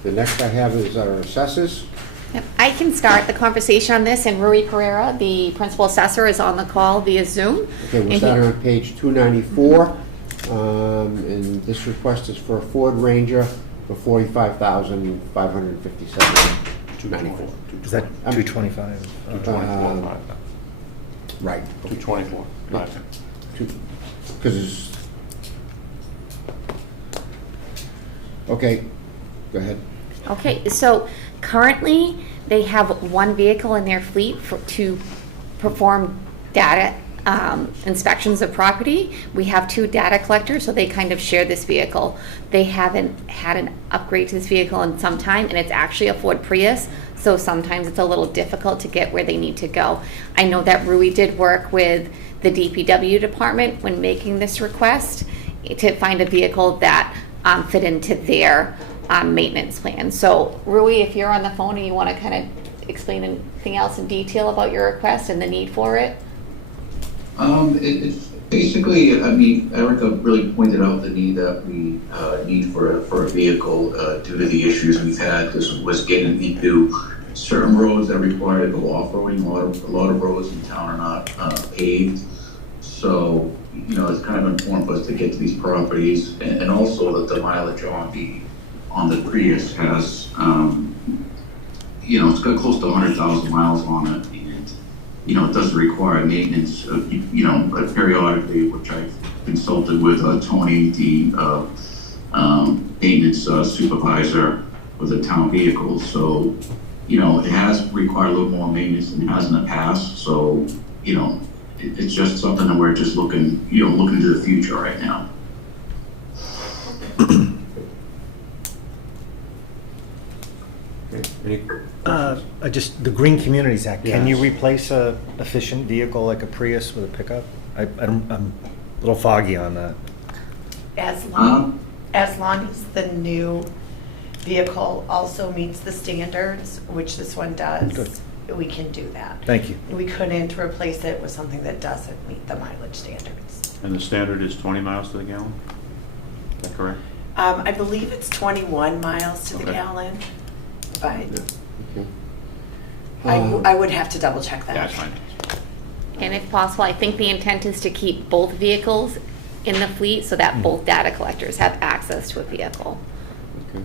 The next I have is our assessors. Yep, I can start the conversation on this, and Rui Pereira, the principal assessor, is on the call via Zoom. Okay, we'll And start he- on page 294. And this request is for a Ford Ranger for $45,557. 294. Is that 225? 224. Right. 224. Because it's... Okay, go ahead. Okay, so currently, they have one vehicle in their fleet to perform data inspections of property. We have 2 data collectors, so they kind of share this vehicle. They haven't had an upgrade to this vehicle in some time, and it's actually a Ford Prius, so sometimes it's a little difficult to get where they need to go. I know that Rui did work with the DPW department when making this request to find a vehicle that fit into their maintenance plan. So Rui, if you're on the phone and you want to kind of explain anything else in detail about your request and the need for it? It's basically, I mean, Erica really pointed out the need that we need for a vehicle due to the issues we've had. This was getting into certain roads that require to go off-roading. A lot of roads in town are not paved. So, you know, it's kind of important for us to get to these properties, and also that the mileage on the Prius has, you know, it's got close to 100,000 miles on it, and, you know, it does require maintenance, you know, periodically, which I've consulted with Tony, the maintenance supervisor with the town vehicle. So, you know, it has required a little more maintenance than it has in the past. So, you know, it's just something that we're just looking to the future right now. Just the Green Communities Act. Can you Yes. replace a efficient vehicle like a Prius with a pickup? I'm a little foggy on that. As long as the new vehicle also meets the standards, which this one does, Good. we can do that. Thank you. We couldn't replace it with something that doesn't meet the mileage standards. And the standard is 20 miles to the gallon? Is that correct? I believe it's 21 miles to the Okay. gallon, but Okay. I would have to double check that. Yeah, that's fine. And if possible, I think the intent is to keep both vehicles in the fleet so that both data collectors have access to a vehicle. Okay.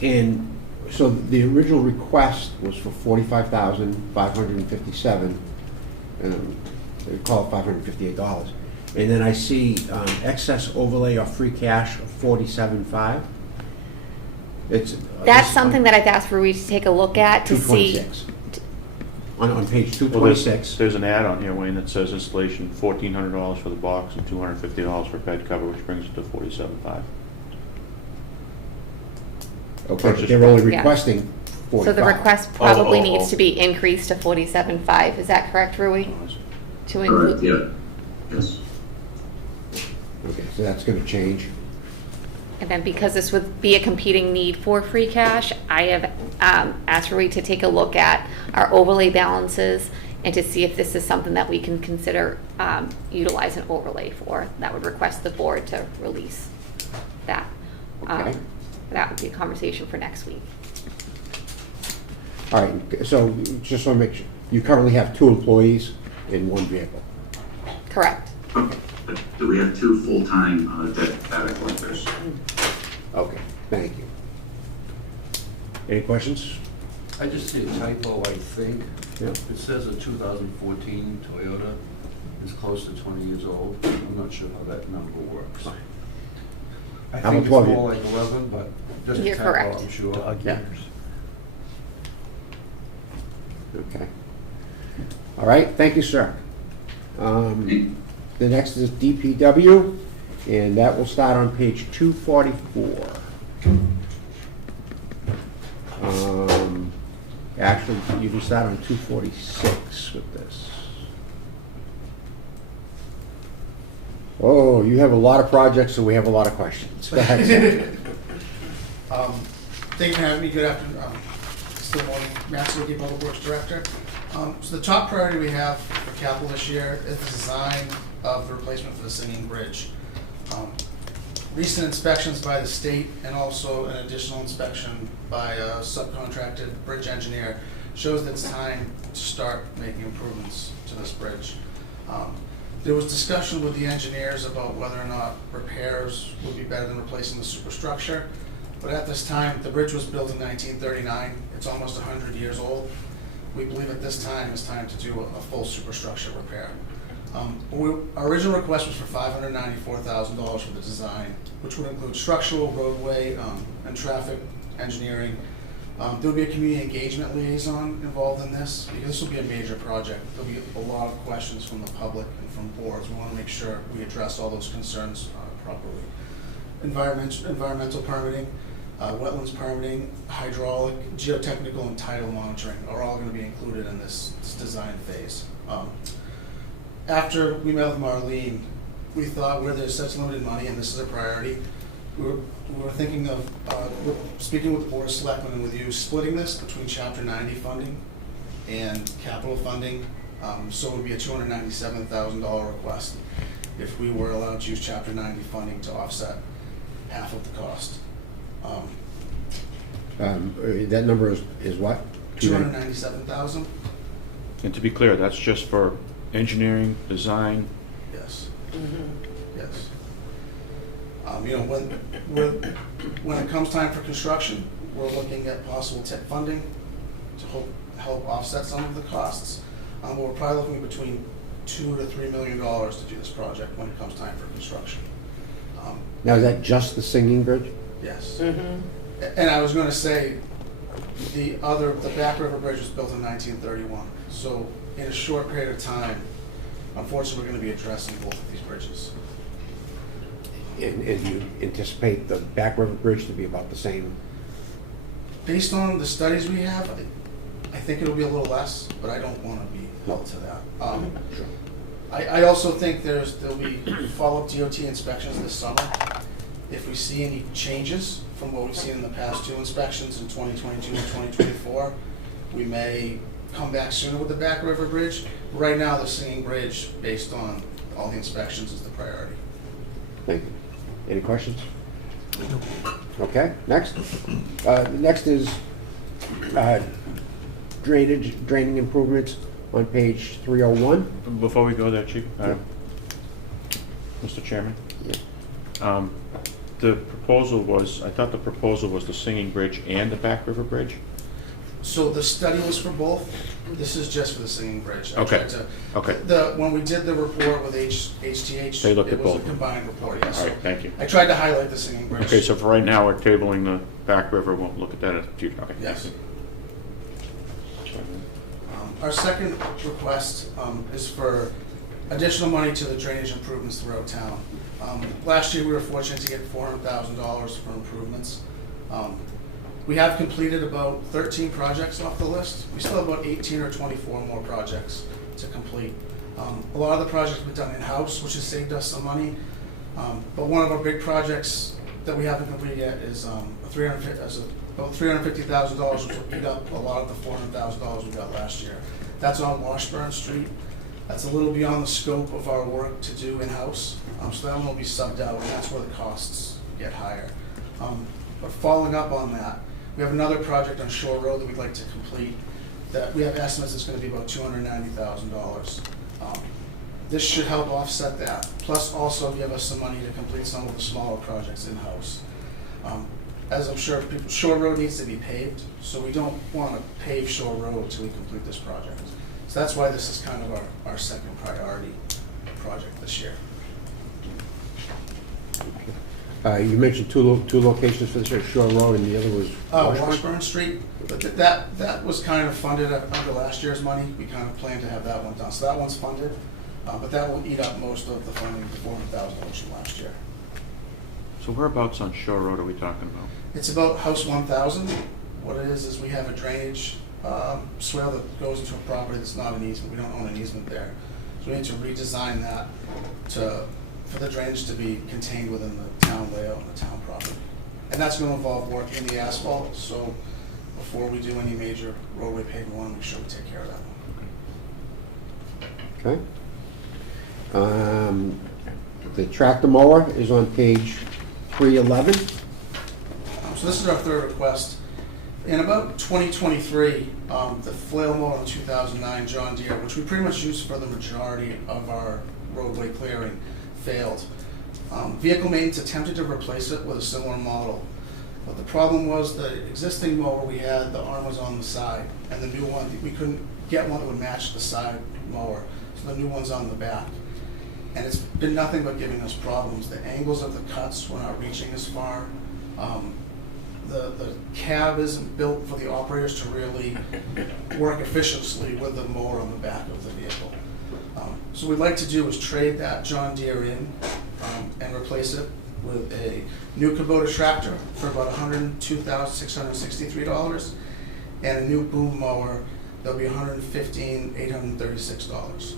And so the original request was for $45,557. They call it $558. And then I see excess overlay or free cash of $47,500. That's something that I've asked Rui to take a look at to see. 226. On page Well, 226. there's an ad on here, Wayne, that says installation $1,400 for the box and $250 for bed cover, which brings it to $47,500. Okay, but they're only Yeah. requesting 45. So the request probably Oh. needs to be increased to 47.5. Is that correct, Rui? To Correct, include, yeah. Yes. Okay, so that's gonna change. and then because this would be a competing need for free cash, I have asked Rui to take a look at our overlay balances and to see if this is something that we can consider utilize an overlay for. That would request the board to release that. Okay. That would be a conversation for next week. All right, so just want to make sure, you currently have 2 employees in 1 vehicle. Correct. Okay. Do we have 2 full-time data collectors? Okay, thank you. Any questions? I just see a typo, I think. Yeah. It says a 2014 Toyota is close to 20 years old. I'm not sure how that number works. I How think about it's 12 more like 11, but just a You're typo, correct. I'm sure. Yeah. Okay. All right, thank you, sir. The next is DPW, and that will start on page 244. Actually, you can start on 246 with this. Oh, you have a lot of projects, so we have a lot of questions. Go ahead, sir. Thank you for having me. Good afternoon. Still morning. Matt Slucki, Public Works Director. So the top priority we have for capital this year is the design of the replacement for the Singing Bridge. Recent inspections by the state and also an additional inspection by a subcontracted bridge engineer shows that it's time to start making improvements to this bridge. There was discussion with the engineers about whether or not repairs would be better than replacing the superstructure. But at this time, the bridge was built in 1939. It's almost 100 years old. We believe at this time it's time to do a full superstructure repair. Our original request was for $594,000 for the design, which would include structural, roadway, and traffic engineering. There would be a community engagement liaison involved in this, because this will be a major project. There'll be a lot of questions from the public and from boards. We want to make sure we address all those concerns properly. Environmental permitting, wetlands permitting, hydraulic, geotechnical, and tidal monitoring are all going to be included in this design phase. After we met with Marlene, we thought where there's such limited money and this is a priority, we were thinking of, speaking with the Board of Selectmen and with you, splitting this between Chapter 90 funding and capital funding. So it would be a $297,000 request if we were allowed to use Chapter 90 funding to offset half of the cost. That number is what? $297,000? And to be clear, that's just for engineering, design? Yes. Yes. You know, when it comes time for construction, we're looking at possible TIP funding to help offset some of the costs. But we're probably looking between $2 to $3 million to do this project when it comes time for construction. Now, is that just the Singing Bridge? Yes. And I was going to say, the Back River Bridge was built in 1931. So in a short period of time, unfortunately, we're going to be addressing both of these bridges. And you anticipate the Back River Bridge to be about the same? Based on the studies we have, I think it'll be a little less, but I don't want to be held to that. Sure. I also think there'll be follow-up DOT inspections this summer. If we see any changes from what we've seen in the past two inspections in 2022 and 2024, we may come back sooner with the Back River Bridge. Right now, the Singing Bridge, based on all the inspections, is the priority. Thank you. Any questions? Okay, next. Next is draining improvements on page 301. Before we go there, Chief, Mr. Chairman? Yeah. The proposal was, I thought the proposal was the Singing Bridge and the Back River Bridge? So the study was for both. This is just for the Singing Bridge. Okay. Okay. When we did the report with HTH, They looked at it was both. a combined report, yes. All right, thank you. I tried to highlight the Singing Bridge. Okay, so for right now, we're tabling the Back River, we'll look at that at the future, okay. Yes. Our second request is for additional money to the drainage improvements throughout town. Last year, we were fortunate to get $400,000 for improvements. We have completed about 13 projects off the list. We still have about 18 or 24 more projects to complete. A lot of the projects have been done in-house, which has saved us some money. But one of our big projects that we haven't completed yet is about $350,000, which will eat up a lot of the $400,000 we got last year. That's on Washburn Street. That's a little beyond the scope of our work to do in-house. So that one will be subbed out, and that's where the costs get higher. But following up on that, we have another project on Shore Road that we'd like to complete that we have estimates it's going to be about $290,000. This should help offset that, plus also give us some money to complete some of the smaller projects in-house. as I'm sure people, Shore Road needs to be paved, so we don't want to pave Shore Road until we complete this project. So that's why this is kind of our second priority project this year. You mentioned two locations for this, Shore Road, and the other was Washburn Street, but that was kind of funded under last year's money. We kind of planned to have that one done, so that one's funded, but that will eat up most of the funding, the $400,000 from last year. So whereabouts on Shore Road are we talking about? It's about House 1000. What it is we have a drainage swale that goes into a property that's not an easement. We don't own an easement there. So we need to redesign that for the drainage to be contained within the town layout and the town property. And that's going to involve work in the asphalt, so before we do any major roadway paving, we want to make sure we take care of that one. Okay. The tractor mower is on page 311. So this is our third request. In about 2023, the flail mower in 2009 John Deere, which we pretty much used for the majority of our roadway clearing, failed. Vehicle maintenance attempted to replace it with a similar model, but the problem was the existing mower we had, the arm was on the side, and the new one, we couldn't get one that would match the side mower, so the new one's on the back. And it's been nothing but giving us problems. The angles of the cuts were not reaching as far. The cab isn't built for the operators to really work efficiently with the mower on the back of the vehicle. So what we'd like to do is trade that John Deere in and replace it with a new Kubota tractor for about $102,663 and a new boom mower that'll be $115,836.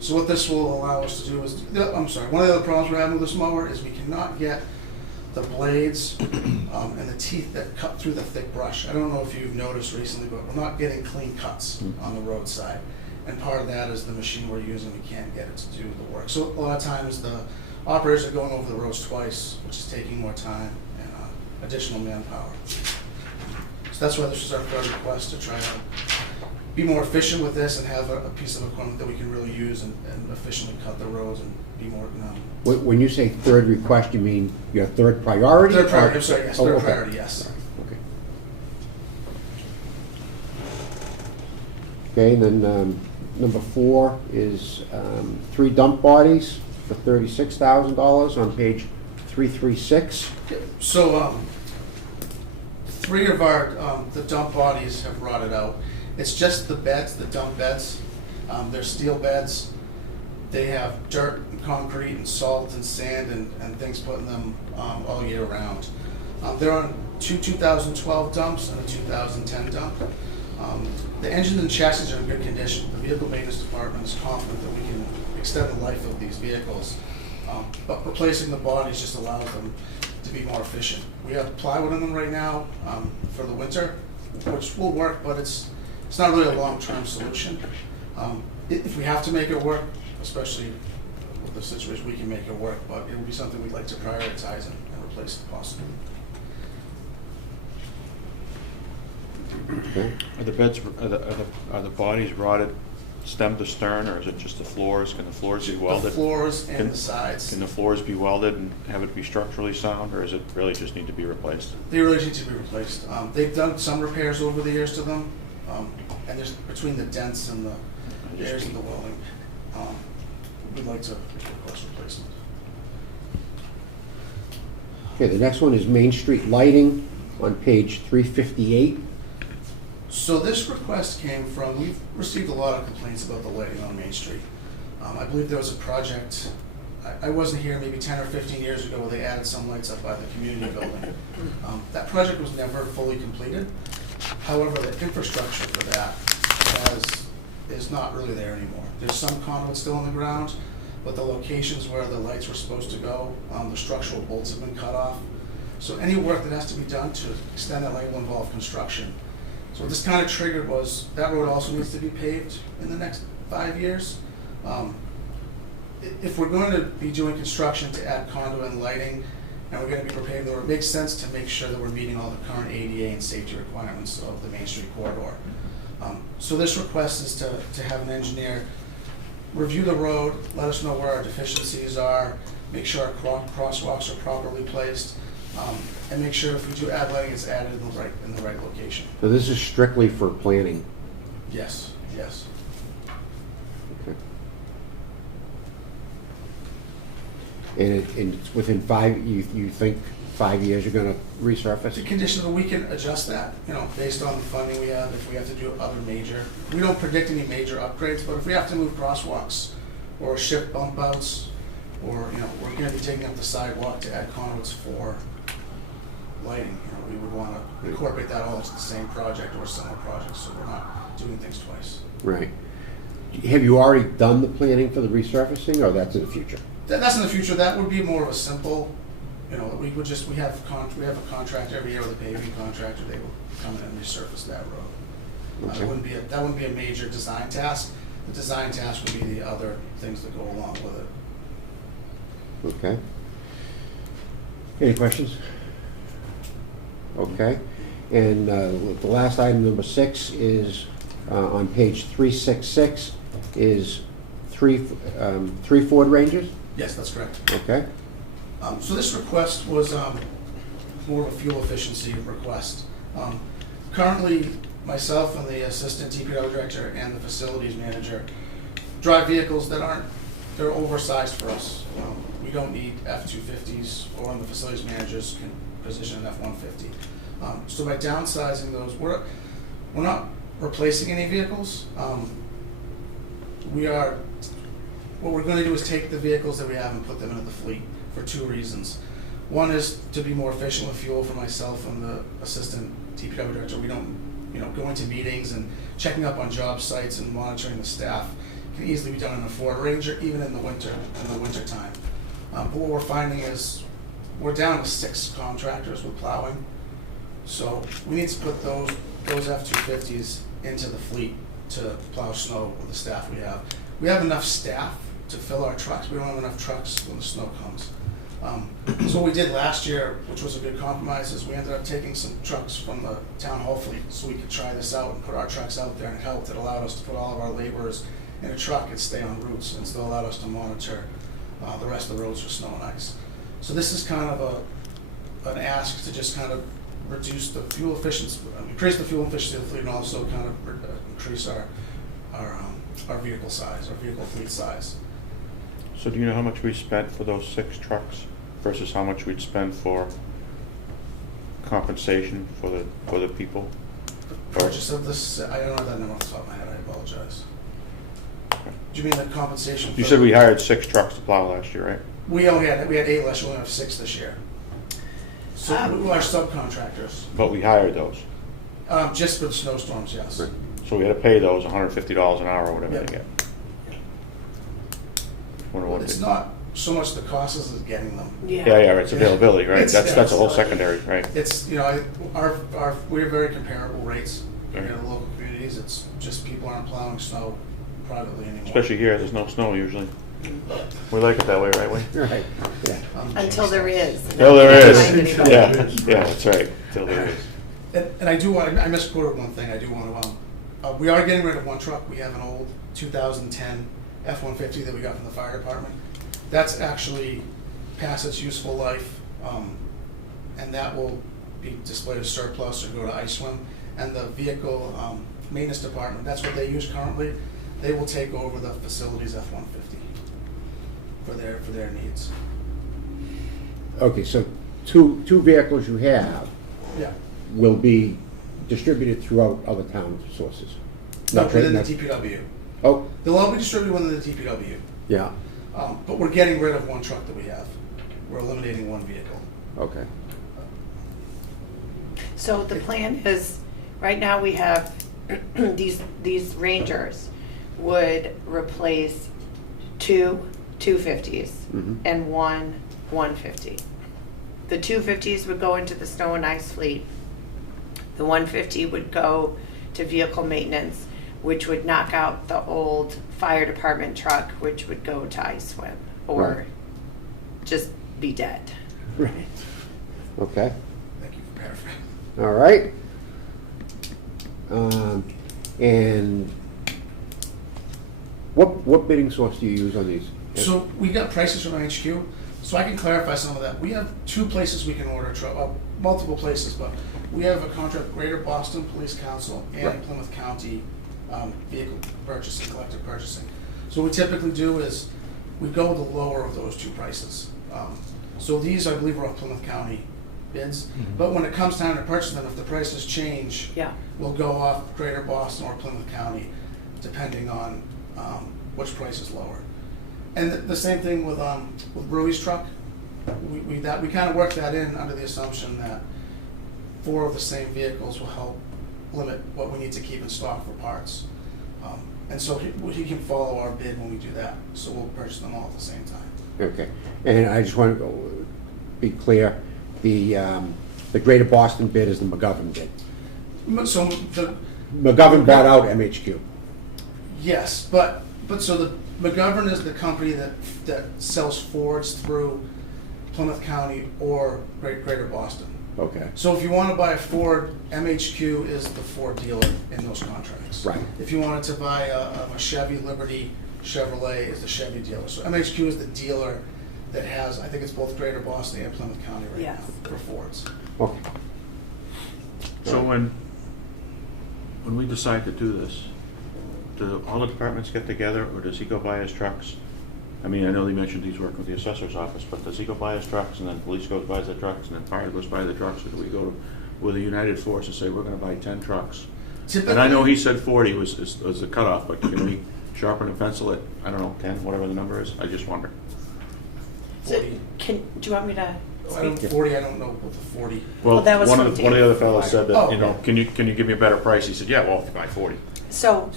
So what this will allow us to do is, one of the other problems we're having with this mower is we cannot get the blades and the teeth that cut through the thick brush. I don't know if you've noticed recently, but we're not getting clean cuts on the roadside. And part of that is the machine we're using, we can't get it to do the work. So a lot of times the operators are going over the roads twice, which is taking more time and additional manpower. So that's why this is our third request, to try to be more efficient with this and have a piece of equipment that we can really use and efficiently cut the roads and be more. When you say third request, you mean your third priority? Third priority, I'm sorry, yes, third okay. priority, yes. Okay, and then number 4 is 3 dump bodies for $36,000 on page 336. So 3 of our the dump bodies have rotted out. It's just the beds, the dump beds. They're steel beds. They have dirt and concrete and salt and sand and things put in them all year round. They're on 2 2012 dumps and a 2010 dump. The engines and chassis are in good condition. The vehicle maintenance department is confident that we can extend the life of these vehicles. But replacing the bodies just allows them to be more efficient. We have plywood in them right now for the winter, which will work, but it's not really a long-term solution. If we have to make it work, especially with the situation, we can make it work, but it will be something we'd like to prioritize and replace if possible. Okay. Are the beds, are the bodies rotted stem to stern, or is it just the floors? Can the floors be welded? The floors and the sides. Can the floors be welded and have it be structurally sound, or is it really just need to be replaced? They really need to be replaced. They've done some repairs over the years to them, and there's between the dents and the airs and the welding, we'd like to request replacement. Okay, the next one is Main Street lighting on page 358. So this request came from, we've received a lot of complaints about the lighting on Main Street. I believe there was a project, I wasn't here, maybe 10 or 15 years ago, where they added some lights up by the community building. That project was never fully completed. However, the infrastructure for that is not really there anymore. There's some conduit still in the ground, but the locations where the lights were supposed to go, the structural bolts have been cut off. So any work that has to be done to extend that light will involve construction. So what this kind of triggered was that road also needs to be paved in the next 5 years. If we're going to be doing construction to add conduit and lighting, and we're going to be repaving the road, it makes sense to make sure that we're meeting all the current ADA and safety requirements of the Main Street corridor. So this request is to have an engineer review the road, let us know where our deficiencies are, make sure our crosswalks are properly placed, and make sure if we do add lighting, it's added in the right location. So this is strictly for planning. Yes, yes. Okay. And it's within you think 5 years you're gonna resurface? It's a condition that we can adjust that, based on the funding we have, if we have to do other major. We don't predict any major upgrades, but if we have to move crosswalks or shift bump outs, or, we're gonna be taking up the sidewalk to add conduits for lighting, we would wanna incorporate that all into the same project or similar projects, so we're not doing things twice. Right. Have you already done the planning for the resurfacing, or that's in the future? That's in the future. That would be more of a simple, we have a contract every year with a paving contractor. They will come in and resurface that road. Okay. That wouldn't be a major design task. The design task would be the other things that go along with it. Okay. Any questions? Okay. And the last item, number 6, is on page 366, is three Ford Rangers? Yes, that's correct. Okay. So this request was more of a fuel efficiency request. Currently, myself and the assistant TPO director and the facilities manager drive vehicles that they're oversized for us. We don't need F-250s, or in the facilities manager's position, an F-150. So by downsizing those, we're not replacing any vehicles. What we're going to do is take the vehicles that we have and put them into the fleet for 2 reasons. One is to be more efficient with fuel for myself and the assistant TPW director. We don't, going to meetings and checking up on job sites and monitoring the staff can easily be done in a Ford Ranger, even in the winter time. But what we're finding is we're down to 6 contractors with plowing. So we need to put those F-250s into the fleet to plow snow with the staff we have. We have enough staff to fill our trucks. We don't have enough trucks when the snow comes. So what we did last year, which was a good compromise, is we ended up taking some trucks from the town hall fleet so we could try this out and put our trucks out there, and it helped. It allowed us to put all of our laborers in a truck and stay on routes, and still allowed us to monitor the rest of the roads for snow and ice. So this is kind of an ask to just kind of reduce the fuel efficiency, increase the fuel efficiency of the fleet, and also kind of increase our vehicle size, our vehicle fleet size. So do you know how much we spent for those 6 trucks versus how much we'd spend for compensation for the people? The purchase of this, I don't know that number off the top of my head, I apologize. Okay. Do you mean the compensation? You said we hired 6 trucks to plow last year, right? We had 8 last year, we only have 6 this year. So we are subcontractors. But we hired those. Just for the snowstorms, yes. Right. So we had to pay those $150 an hour or whatever Yep. they get. But it's not so much the cost as it's getting them. Yeah, it's availability, right? That's a whole secondary, right? It's, we have very comparable rates in the local communities. It's just people aren't plowing snow privately anymore. Especially here, there's no snow usually. We like it that way, right, Wayne? Right. Yeah. Until there is. Until there is. Yeah, that's right. Until there is. And I misquoted one thing. I do want to, we are getting rid of one truck. We have an old 2010 F-150 that we got from the fire department. That's actually past its useful life, and that will be displayed as surplus or go to ISWIM. And the vehicle maintenance department, that's what they use currently. They will take over the facility's F-150 for their needs. Okay, so two vehicles you have Yeah. will be distributed throughout other town sources? Not within the DPW. Oh. They'll all be distributed within the DPW. Yeah. But we're getting rid of one truck that we have. We're eliminating one vehicle. Okay. So the plan is, right now we have these Rangers would replace 2 250s and 1 150. The 250s would go into the snow and ice fleet. The 150 would go to vehicle maintenance, which would knock out the old fire department truck, which would go to ISWIM or just be dead. Right. Okay. Thank you for paraphrasing. All right. And what bidding source do you use on these? So we got prices from HQ. So I can clarify some of that. We have 2 places we can order multiple places, but we have a contract with Greater Boston Police Council and Right. Plymouth County vehicle purchasing, collective purchasing. So what we typically do is we go with the lower of those 2 prices. So these, I believe, are all Plymouth County bids, but when it comes time to purchase them, if the prices change, Yeah. we'll go off Greater Boston or Plymouth County, depending on which price is lower. And the same thing with Brewy's truck. We kind of worked that in under the assumption that 4 of the same vehicles will help limit what we need to keep in stock for parts. And so he can follow our bid when we do that. So we'll purchase them all at the same time. Okay, and I just want to be clear, the Greater Boston bid is the McGovern bid. So McGovern bought out MHQ. yes, but so the McGovern is the company that sells Fords through Plymouth County or Greater Boston. Okay. So if you want to buy a Ford, MHQ is the Ford dealer in those contracts. Right. If you wanted to buy a Chevy, Liberty, Chevrolet is the Chevy dealer. So MHQ is the dealer that has, I think it's both Greater Boston and Plymouth County right Yes. now for Fords. Okay. So when we decide to do this, do all the departments get together, or does he go buy his trucks? I mean, I know he mentioned he's working with the assessor's office, but does he go buy his trucks, and then police goes buys the trucks, and then fire goes buy the trucks, or do we go with a united force and say, we're gonna buy 10 trucks? And I know he said 40 was the cutoff, but can we sharpen and pencil it, I don't know, 10, whatever the number is? I just wonder. So, do you want me to speak? 40, I don't know what the 40. Well, that was one from of the other fellows said that, Oh, you know, okay. can you give me a better price? He said, yeah, well, if you buy 40. So,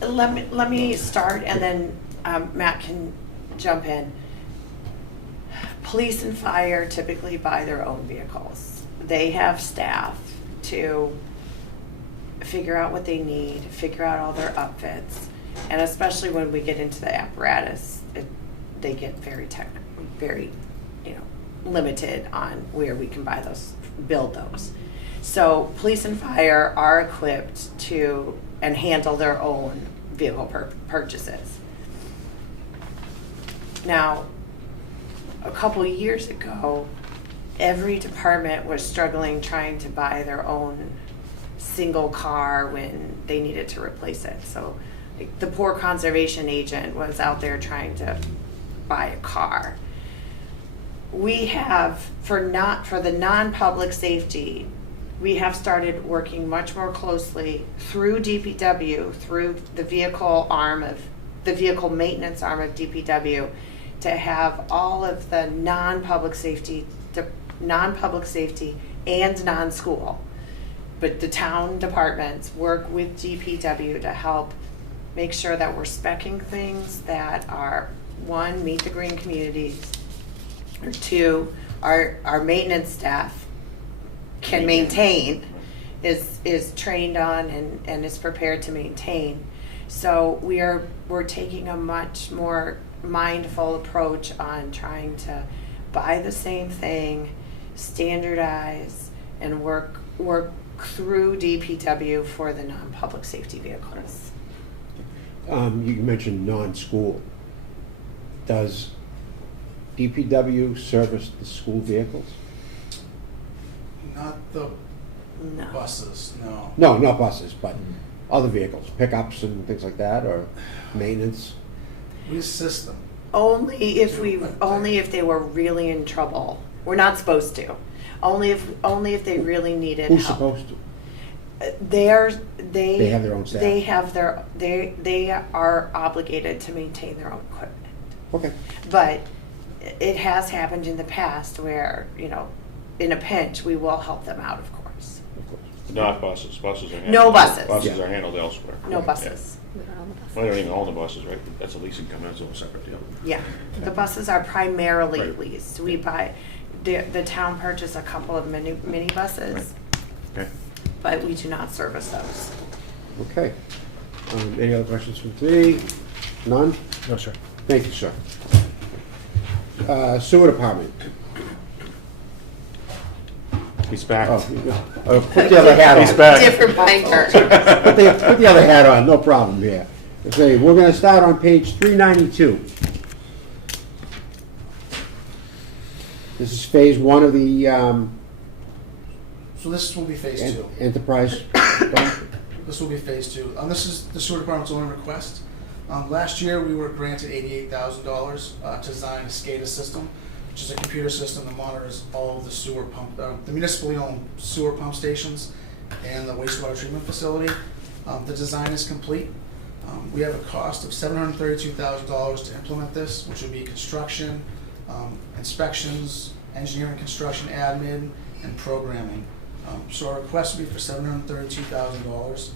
let me start, and then Matt can jump in. Police and fire typically buy their own vehicles. They have staff to figure out what they need, figure out all their upfits, and especially when we get into the apparatus, they get very technical, very, limited on where we can buy those, build those. So police and fire are equipped to and handle their own vehicle purchases. Now, a couple of years ago, every department was struggling trying to buy their own single car when they needed to replace it. So the poor conservation agent was out there trying to buy a car. We have, for the non-public safety, we have started working much more closely through DPW, through the vehicle maintenance arm of DPW, to have all of the non-public safety and non-school, but the town departments work with DPW to help make sure that we're speccing things that are, 1, meet the green communities, or 2, our maintenance staff can maintain, is trained on and is prepared to maintain. So we're taking a much more mindful approach on trying to buy the same thing, standardize, and work through DPW for the non-public safety vehicles. You mentioned non-school. Does DPW service the school vehicles? Not the No. buses, no. No, not buses, but other vehicles, pickups and things like that, or maintenance? We assist them. Only if they were really in trouble. We're not supposed to. Only if they really needed Who's help. supposed to? They have their own staff? They are obligated to maintain their own equipment. Okay. But it has happened in the past where, in a pinch, we will help them out, of course. Not buses. Buses are handled. No buses. Buses Yeah. are handled elsewhere. No buses. We don't own the bus. Well, they don't even own the buses, right? That's a leasing company, that's a whole separate deal. Yeah, the buses are primarily Right. leased. We buy, the town purchased a couple of mini buses, Okay. but we do not service those. Okay. Any other questions from me? None? No, sir. Thank you, sir. Sewer department. He's back. Oh, put the other hat on. He's back. Different binder. Put the other hat on, no problem here. Okay, we're gonna start on page 392. This is phase one of the So this will be phase two. enterprise. This will be phase two. This is the sewer department's only request. Last year, we were granted $88,000 to design a SCADA system, which is a computer system that monitors all of the sewer pump, the municipally owned sewer pump stations and the wastewater treatment facility. The design is complete. We have a cost of $732,000 to implement this, which would be construction, inspections, engineering, construction, admin, and programming. So our request would be for $732,000.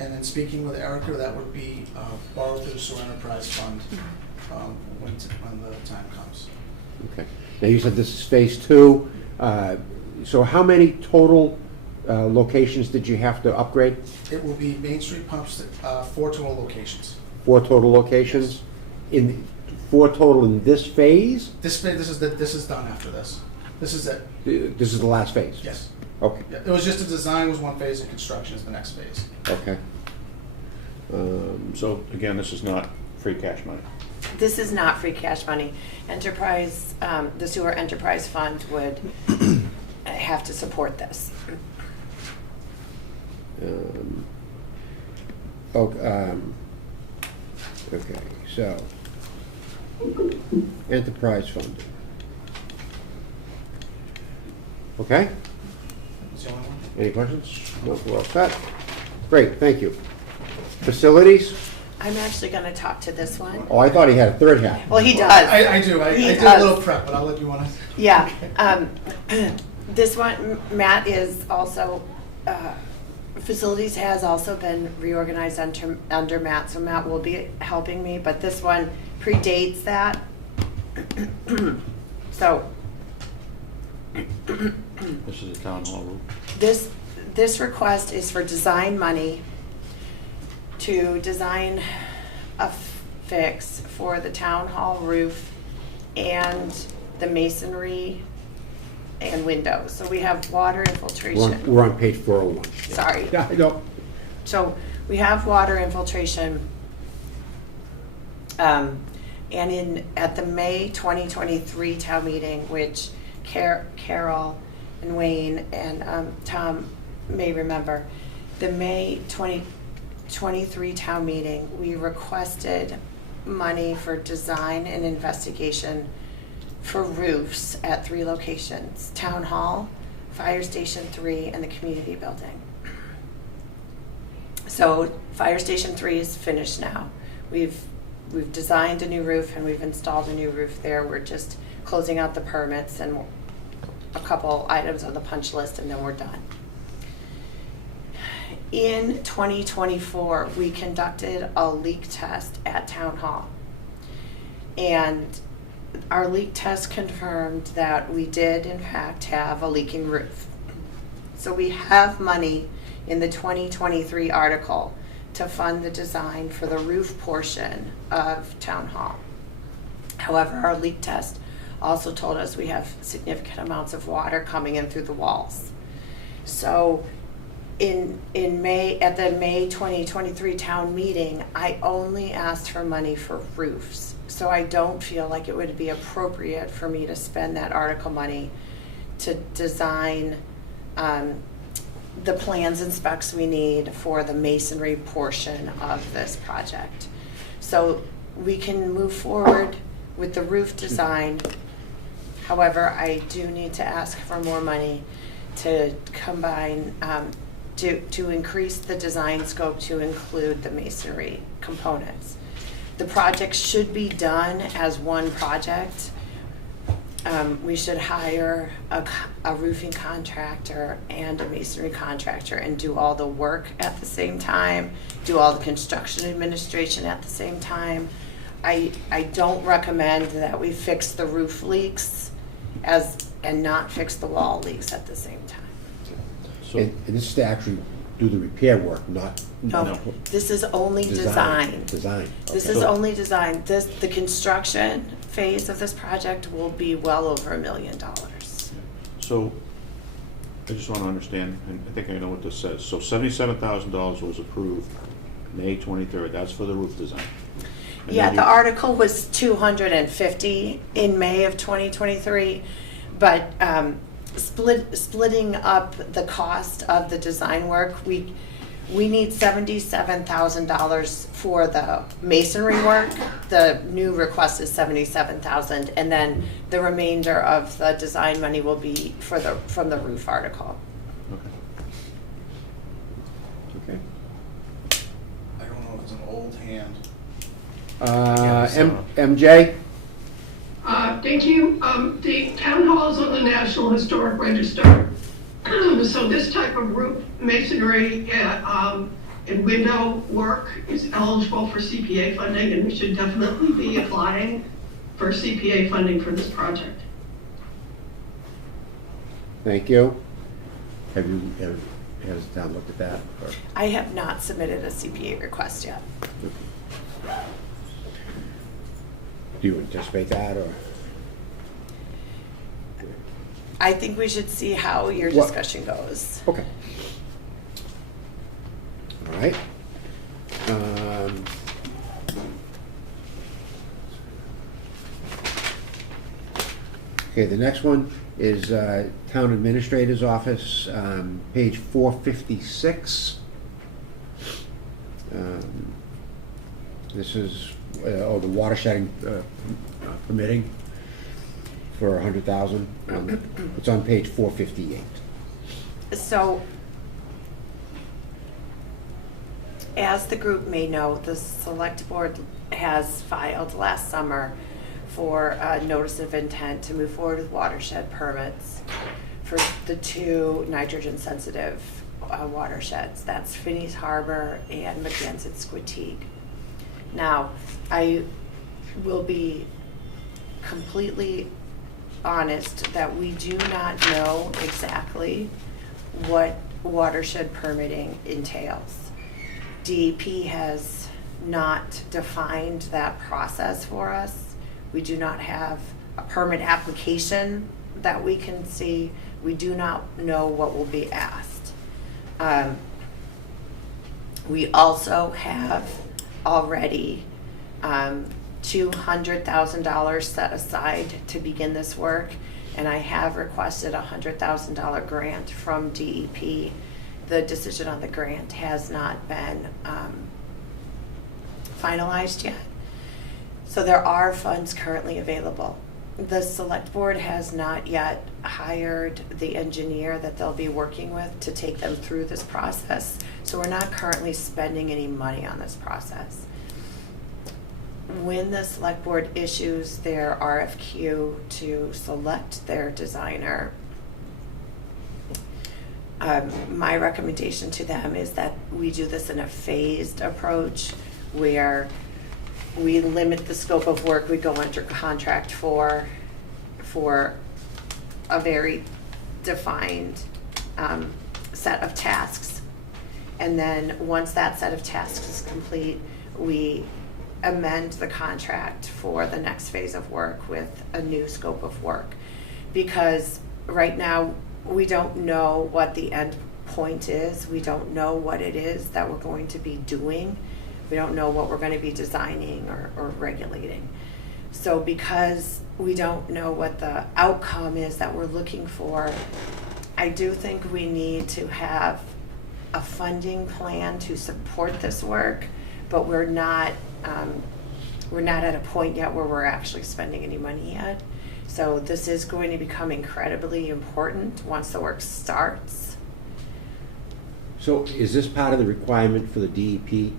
And then speaking with Erica, that would be borrowed through the sewer enterprise fund when the time comes. Okay. Now you said this is phase two. So how many total locations did you have to upgrade? It will be Main Street pumps, 4 total locations. 4 total locations? In 4 total in this phase? This is done after this. This is it. This is the last phase? Yes. Okay. Yeah, it was just a design was one phase and construction is the next phase. Okay. So again, this is not free cash money. This is not free cash money. Enterprise, the sewer enterprise fund would have to support this. Okay, so enterprise fund. Okay? That's the only one. Any questions? No, we're all set. Great, thank you. Facilities? I'm actually going to talk to this one. Oh, I thought he had a third hat. Well, he does. I do. I He did does. a little prep, but I'll let you want to. Yeah. This one, Matt is also, facilities has also been reorganized under Matt, so Matt will be helping me, but this one predates that. So. This is a town hall roof. This request is for design money to design a fix for the town hall roof and the masonry and windows. So we have water infiltration. We're on page 401. Sorry. Yeah, I know. So we have water infiltration. And at the May 2023 town meeting, which Carol and Wayne and Tom may remember, the May 2023 town meeting, we requested money for design and investigation for roofs at 3 locations: Town Hall, Fire Station 3, and the community building. So Fire Station 3 is finished now. We've designed a new roof and we've installed a new roof there. We're just closing out the permits and a couple items on the punch list, and then we're done. In 2024, we conducted a leak test at Town Hall. And our leak test confirmed that we did in fact have a leaking roof. So we have money in the 2023 article to fund the design for the roof portion of Town Hall. However, our leak test also told us we have significant amounts of water coming in through the walls. So in May, at the May 2023 town meeting, I only asked for money for roofs. So I don't feel like it would be appropriate for me to spend that article money to design the plans and specs we need for the masonry portion of this project. So we can move forward with the roof design. However, I do need to ask for more money to combine, to increase the design scope to include the masonry components. The project should be done as one project. We should hire a roofing contractor and a masonry contractor and do all the work at the same time, do all the construction administration at the same time. I don't recommend that we fix the roof leaks and not fix the wall leaks at the same time. So, And this is to actually do the repair work, not. No, this is only design. Design. This okay. is only design. The construction phase of this project will be well over $1 million. so I just want to understand, and I think I know what this says. So $77,000 was approved May 23rd. That's for the roof design. And Yeah, then the you- article was 250 in May of 2023, but splitting up the cost of the design work, we need $77,000 for the masonry work. The new request is $77,000, and then the remainder of the design money will be from the roof article. Okay. I don't know if it's an old hand. MJ? Thank you. The town hall is on the National Historic Register. So this type of roof masonry and window work is eligible for CPA funding, and we should definitely be applying for CPA funding for this project. Thank you. Has the town looked at that? Or- I have not submitted a CPA request yet. Do you anticipate that, or? I think we should see how your What- discussion goes. Okay. All right. Okay, the next one is Town Administrator's Office, page 456. This is, the water shedding permitting for 100,000. It's on page 458. So, as the group may know, the select board has filed last summer for a notice of intent to move forward with watershed permits for the two nitrogen sensitive watersheds. That's Finney's Harbor and McGann-Squetique. Now, I will be completely honest that we do not know exactly what watershed permitting entails. DEP has not defined that process for us. We do not have a permit application that we can see. We do not know what will be asked. We also have already $200,000 set aside to begin this work, and I have requested a $100,000 grant from DEP. The decision on the grant has not been finalized yet. So there are funds currently available. The select board has not yet hired the engineer that they'll be working with to take them through this process. So we're not currently spending any money on this process. When the select board issues their RFQ to select their designer, my recommendation to them is that we do this in a phased approach where we limit the scope of work we go under contract for a very defined set of tasks. And then once that set of tasks is complete, we amend the contract for the next phase of work with a new scope of work. Because right now, we don't know what the end point is. We don't know what it is that we're going to be doing. We don't know what we're going to be designing or regulating. So because we don't know what the outcome is that we're looking for, I do think we need to have a funding plan to support this work, but we're not at a point yet where we're actually spending any money yet. So this is going to become incredibly important once the work starts. So is this part of the requirement for the DEP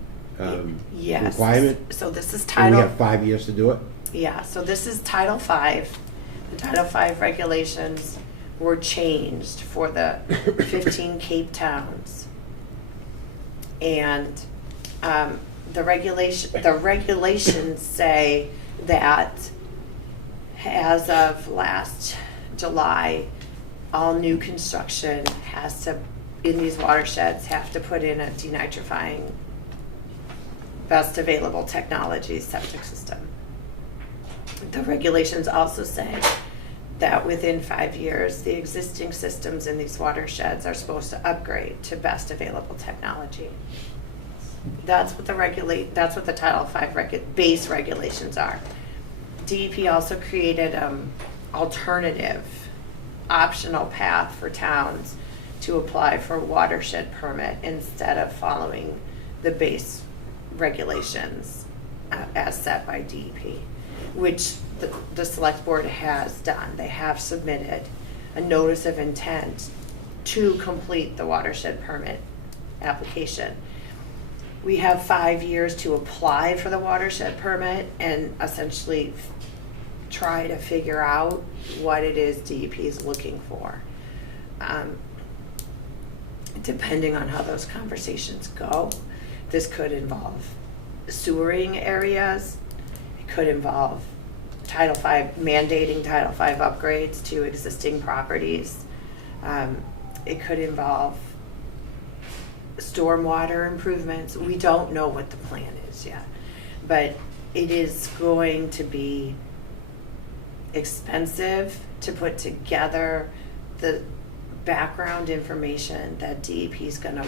Yes. requirement? So this is And Title. we have 5 years to do it? Yeah, so this is Title V. The Title V regulations were changed for the 15 Cape towns. And the regulations say that as of last July, all new construction has to, in these watersheds, have to put in a denitrifying best available technology septic system. The regulations also say that within 5 years, the existing systems in these watersheds are supposed to upgrade to best available technology. That's what that's what the Title V base regulations are. DEP also created alternative, optional path for towns to apply for watershed permit instead of following the base regulations as set by DEP, which the select board has done. They have submitted a notice of intent to complete the watershed permit application. We have 5 years to apply for the watershed permit and essentially try to figure out what it is DEP is looking for. Depending on how those conversations go, this could involve sewering areas. It could involve Title V, mandating Title V upgrades to existing properties. It could involve stormwater improvements. We don't know what the plan is yet, but it is going to be expensive to put together the background information that DEP is going to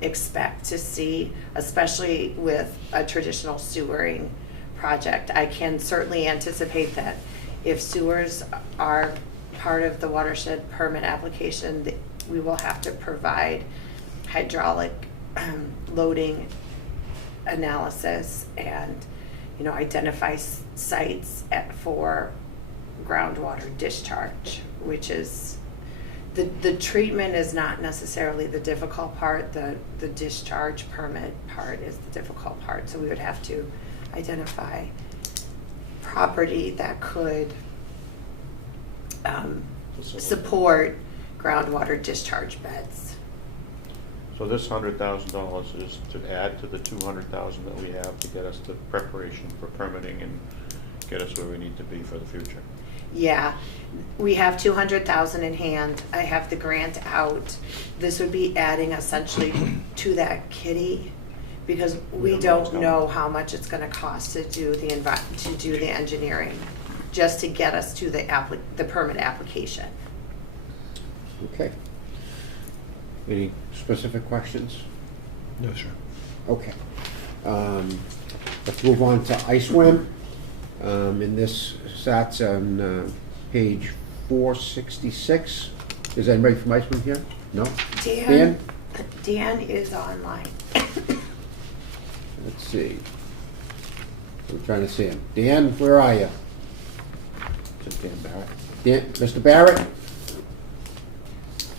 expect to see, especially with a traditional sewering project. I can certainly anticipate that if sewers are part of the watershed permit application, we will have to provide hydraulic loading analysis and, identify sites for groundwater discharge, which is the treatment is not necessarily the difficult part. The discharge permit part is the difficult part. So we would have to identify property that could support groundwater discharge beds. So this $100,000 is to add to the $200,000 that we have to get us to preparation for permitting and get us where we need to be for the future. Yeah, we have $200,000 in hand. I have the grant out. This would be adding essentially to that kitty because we don't know how much it's going to cost to do the engineering, just to get us to the permit application. Okay. Any specific questions? No, sir. Okay. Let's move on to ISWIM. And this starts on page 466. Is anybody from ISWIM here? No? Dan is online. Let's see. I'm trying to see him. Dan, where are you? Is it Dan Barrett? Mr. Barrett?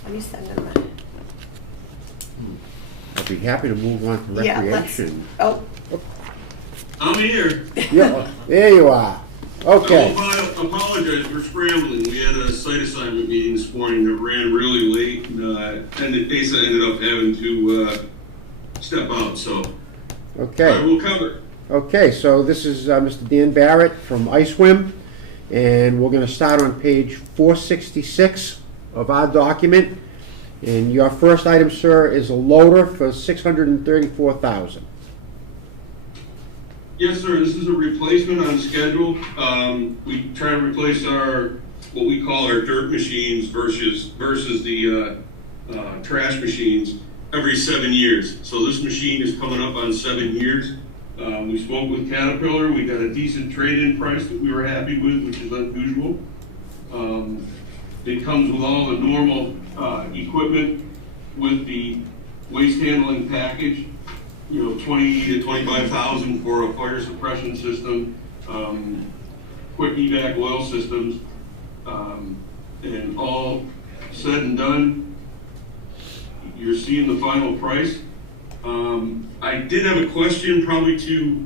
Let me send him a... I'd be happy to move on to recreation. I'm here. Yeah, there you are. Okay. I apologize for scrambling. We had a site assignment meeting this morning that ran really late, and Asa ended up having to step out, so Okay. I will cover. Okay, so this is Mr. Dan Barrett from ISWIM, and we're going to start on page 466 of our document. And your first item, sir, is a loader for $634,000. Yes, sir. This is a replacement on schedule. We try to replace what we call our dirt machines versus the trash machines every 7 years. So this machine is coming up on 7 years. We spoke with Caterpillar. We got a decent trade-in price that we were happy with, which is unusual. It comes with all the normal equipment with the waste handling package. 20 to 25,000 for a fire suppression system, quick evac oil systems, and all said and done, you're seeing the final price. I did have a question probably to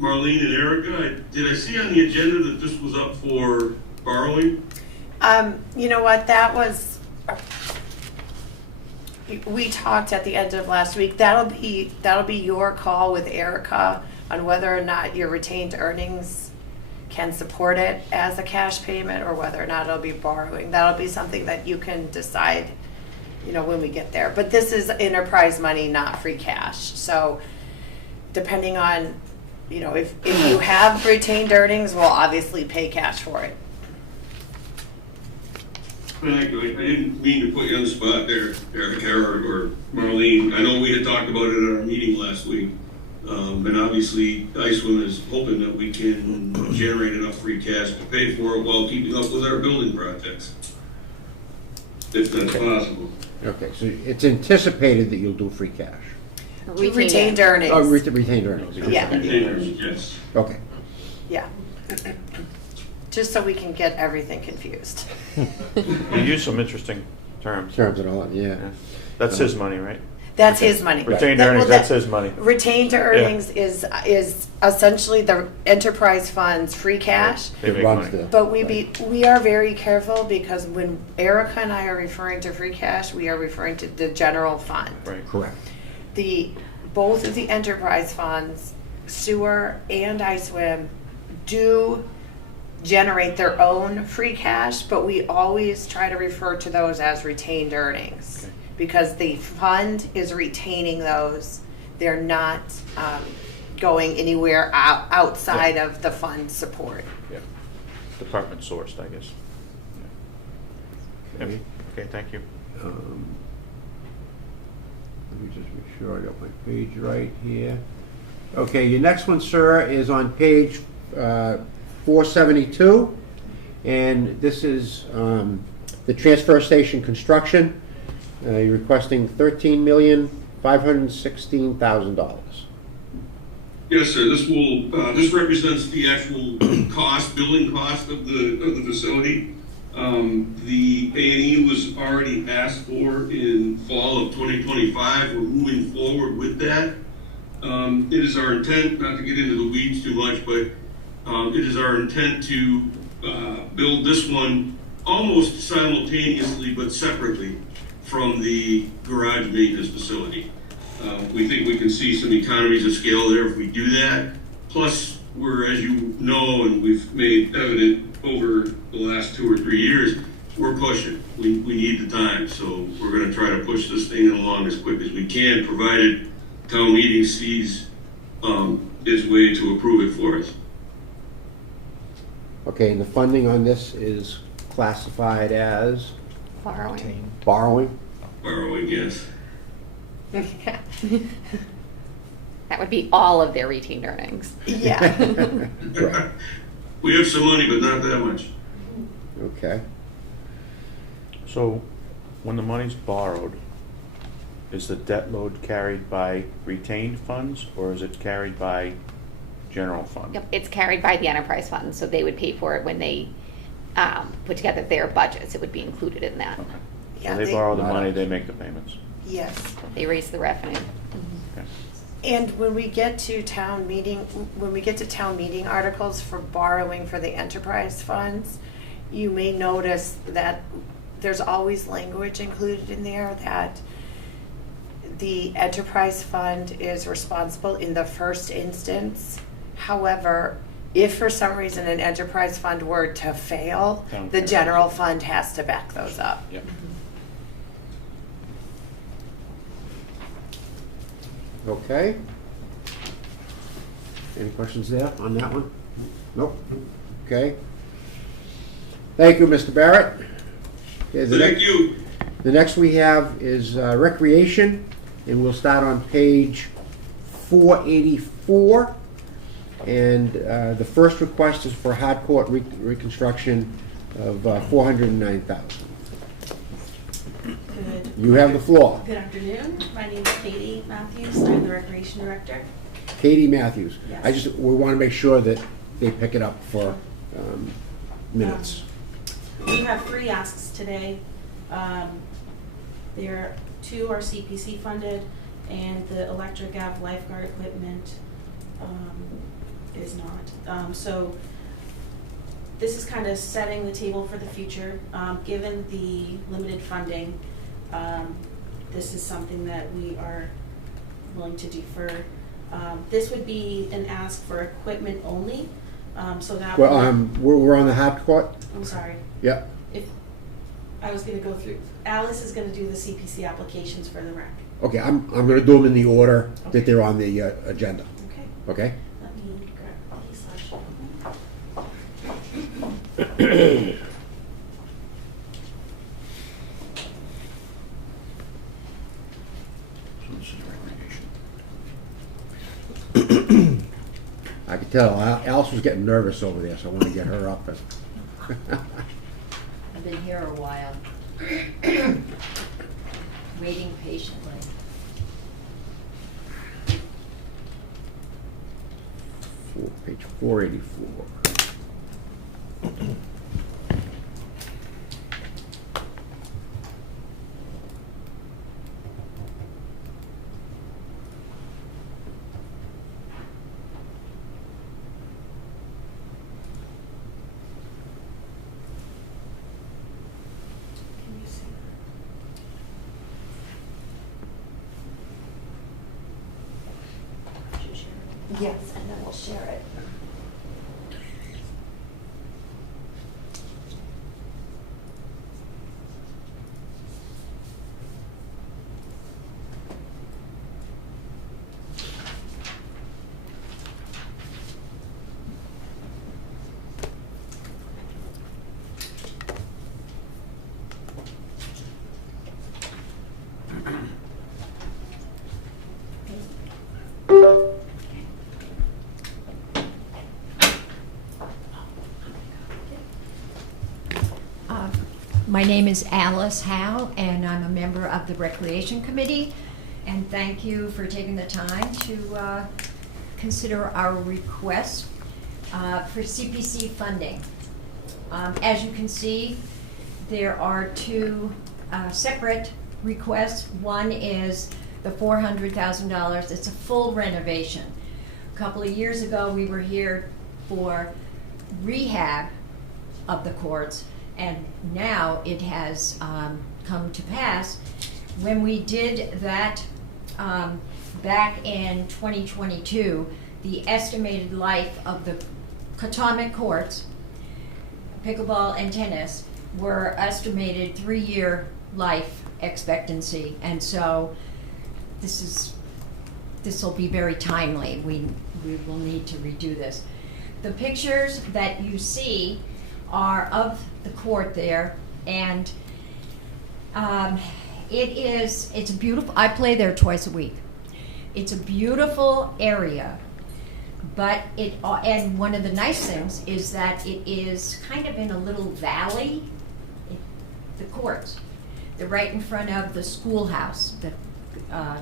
Marlene and Erica. Did I see on the agenda that this was up for borrowing? You know what, that was, we talked at the end of last week. That'll be your call with Erica on whether or not your retained earnings can support it as a cash payment or whether or not it'll be borrowing. That'll be something that you can decide, when we get there. But this is enterprise money, not free cash. So depending on, if you have retained earnings, we'll obviously pay cash for it. Thank you. I didn't mean to put you on the spot there, Erica or Marlene. I know we had talked about it at our meeting last week. And obviously, ISWIM is hoping that we can generate enough free cash to pay for it while keeping up with our building projects, if that's possible. Okay, so it's anticipated that you'll do free cash. Retained earnings. Oh, retained earnings. Yeah. Yes. Okay. Yeah. Just so we can get everything confused. You use some interesting terms. Terms and all that, yeah. That's his money, right? That's his money. Retained That- earnings, well, that's that- his money. Retained earnings is essentially the enterprise fund's free cash. They make runs money. the- But we are very careful because when Erica and I are referring to free cash, we are referring to the general fund. Right. Correct. Both of the enterprise funds, sewer and ISWIM, do generate their own free cash, but we always try to refer to those as retained earnings. Okay. Because the fund is retaining those, they're not going anywhere outside of the fund support. Yeah. Department sourced, I guess. Yeah. Okay. Okay, thank you. Let me just make sure I got my page right here. Okay, your next one, sir, is on page 472, and this is the transfer station construction. You're requesting $13,516,000. Yes, sir. This represents the actual billing cost of the facility. The A&E was already asked for in fall of 2025. We're moving forward with that. It is our intent, not to get into the weeds too much, but it is our intent to build this one almost simultaneously but separately from the garage maintenance facility. We think we can see some economies of scale there if we do that. Plus, as you know, and we've made evident over the last 2 or 3 years, we're pushing. We need the time, so we're going to try to push this thing along as quick as we can, provided town meeting sees its way to approve it for us. Okay, and the funding on this is classified as Borrowing. borrowing? Borrowing, yes. That would be all of their retained earnings. Yeah. Right. We have some money, but not that much. Okay. So, when the money's borrowed, is the debt load carried by retained funds, or is it carried by general fund? Yep, it's carried by the enterprise fund, so they would pay for it when they put together their budgets. It would be included in that. Okay. Yeah, So they they- borrow the money, they make the payments. Yes. They raise the revenue. Okay. And when we get to town meeting articles for borrowing for the enterprise funds, you may notice that there's always language included in there that the enterprise fund is responsible in the first instance. However, if for some reason an enterprise fund were to fail, Town the carries general it. fund has to back those up. Yep. Okay. Any questions there on that one? Nope. Okay. Thank you, Mr. Barrett. Okay, Thank you. The next we have is recreation, and we'll start on page 484. And the first request is for hard court reconstruction of $409,000. Good. You have the floor. Good afternoon. My name is Katie Matthews. I'm the Recreation Director. Katie Matthews. Yes. We want to make sure that they pick it up for minutes. We have 3 asks today. There 2 are CPC funded, and the electric av lifeguard equipment is not. So this is kind of setting the table for the future. Given the limited funding, this is something that we are willing to defer. This would be an ask for equipment only, so that Well, we're on the hard court? I'm sorry. Yep. If I was going to go through, Alice is going to do the CPC applications for the rec. Okay, I'm going to do them in the order that they're on the agenda. Okay. Okay? Let me grab these slides. tell, Alice was getting nervous over there, so I want to get her up. I've been here a while, waiting patiently. Page 484. Can you see Should you share it? Yes. And then we'll share it. My name is Alice Howe, and I'm a member of the Recreation Committee. And thank you for taking the time to consider our request for CPC funding. As you can see, there are two separate requests. One is the $400,000. It's a full renovation. A couple of years ago, we were here for rehab of the courts, and now it has come to pass. When we did that back in 2022, the estimated life of the Katomic courts, pickleball and tennis, were estimated 3-year life expectancy, and so this will be very timely. We will need to redo this. The pictures that you see are of the court there, and it's a beautiful, I play there twice a week. It's a beautiful area, but and one of the nice things is that it is kind of in a little valley, the courts. They're right in front of the schoolhouse, the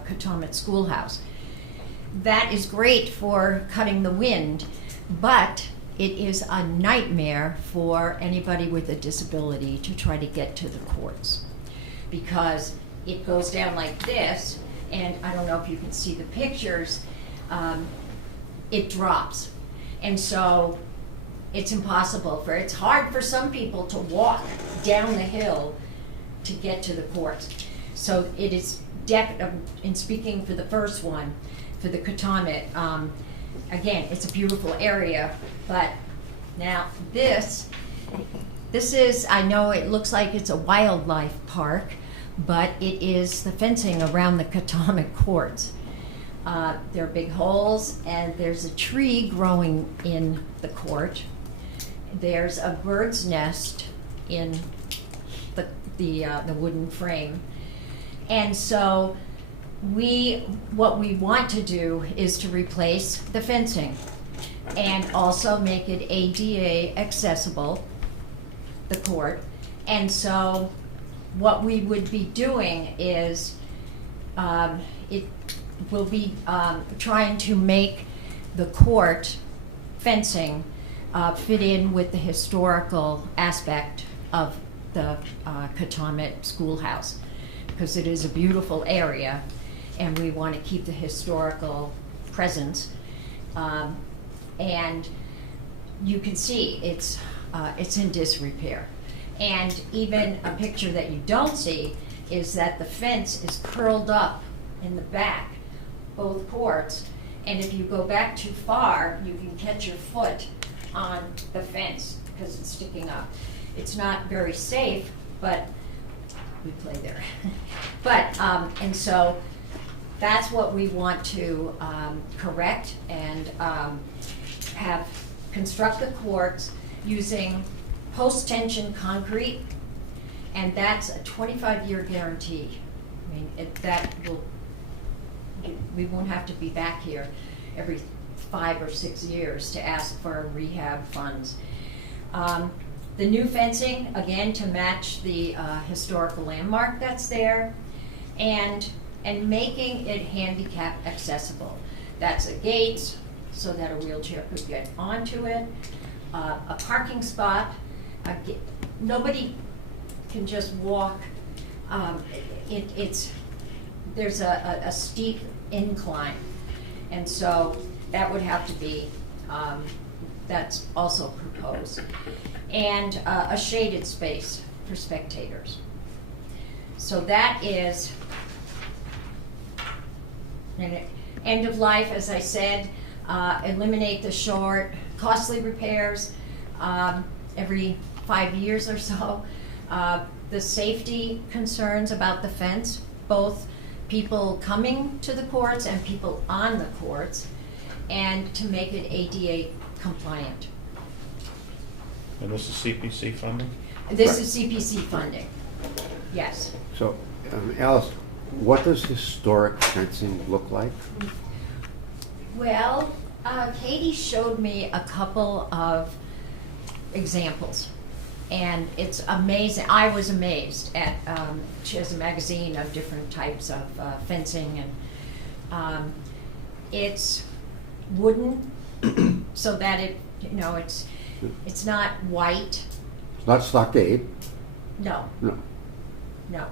Katomic schoolhouse. That is great for cutting the wind, but it is a nightmare for anybody with a disability to try to get to the courts, because it goes down like this, and I don't know if you can see the pictures, it drops. And so it's impossible it's hard for some people to walk down the hill to get to the courts. So it is in speaking for the first one, for the Katomic, again, it's a beautiful area, but now this is, I know it looks like it's a wildlife park, but it is the fencing around the Katomic courts. There are big holes, and there's a tree growing in the court. There's a bird's nest in the wooden frame. And so what we want to do is to replace the fencing and also make it ADA accessible, the court. And so what we would be doing is it will be trying to make the court fencing fit in with the historical aspect of the Katomic schoolhouse, because it is a beautiful area and we want to keep the historical presence. And you can see it's in disrepair. And even a picture that you don't see is that the fence is curled up in the back, both courts. And if you go back too far, you can catch your foot on the fence because it's sticking up. It's not very safe, but we play there. But, and so that's what we want to correct and construct the courts using post-tension concrete, and that's a 25-year guarantee. I mean, we won't have to be back here every 5 or 6 years to ask for rehab funds. The new fencing, again, to match the historical landmark that's there, and making it handicap accessible. That's a gate so that a wheelchair could get onto it, a parking spot. Nobody can just walk. There's a steep incline, and so that would have to be, that's also proposed. And a shaded space for spectators. So that is, end of life, as I said, eliminate the short, costly repairs every 5 years or so. The safety concerns about the fence, both people coming to the courts and people on the courts, and to make it ADA compliant. And this is CPC funding? This is CPC funding, yes. So, Alice, what does historic fencing look like? Well, Katie showed me a couple of examples, and it's amazing. I was amazed at, she has a magazine of different types of fencing, and it's wooden, so that it's not white. It's not stockade. No. No. No.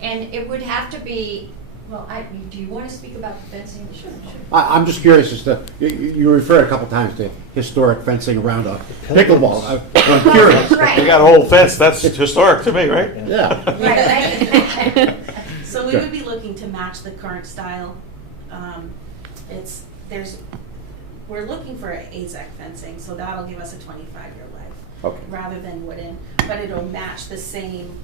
And it would have to be, well, do you want to speak about the fencing? Sure. I'm just curious as to, you referred a couple times to historic fencing around a pickleball. I'm curious. Right. You got a whole fence, that's historic to me, right? Yeah. Right. So we would be looking to match the current style. We're looking for AZEC fencing, so that'll give us a 25-year life. Okay. Rather than wooden, but it'll match the same.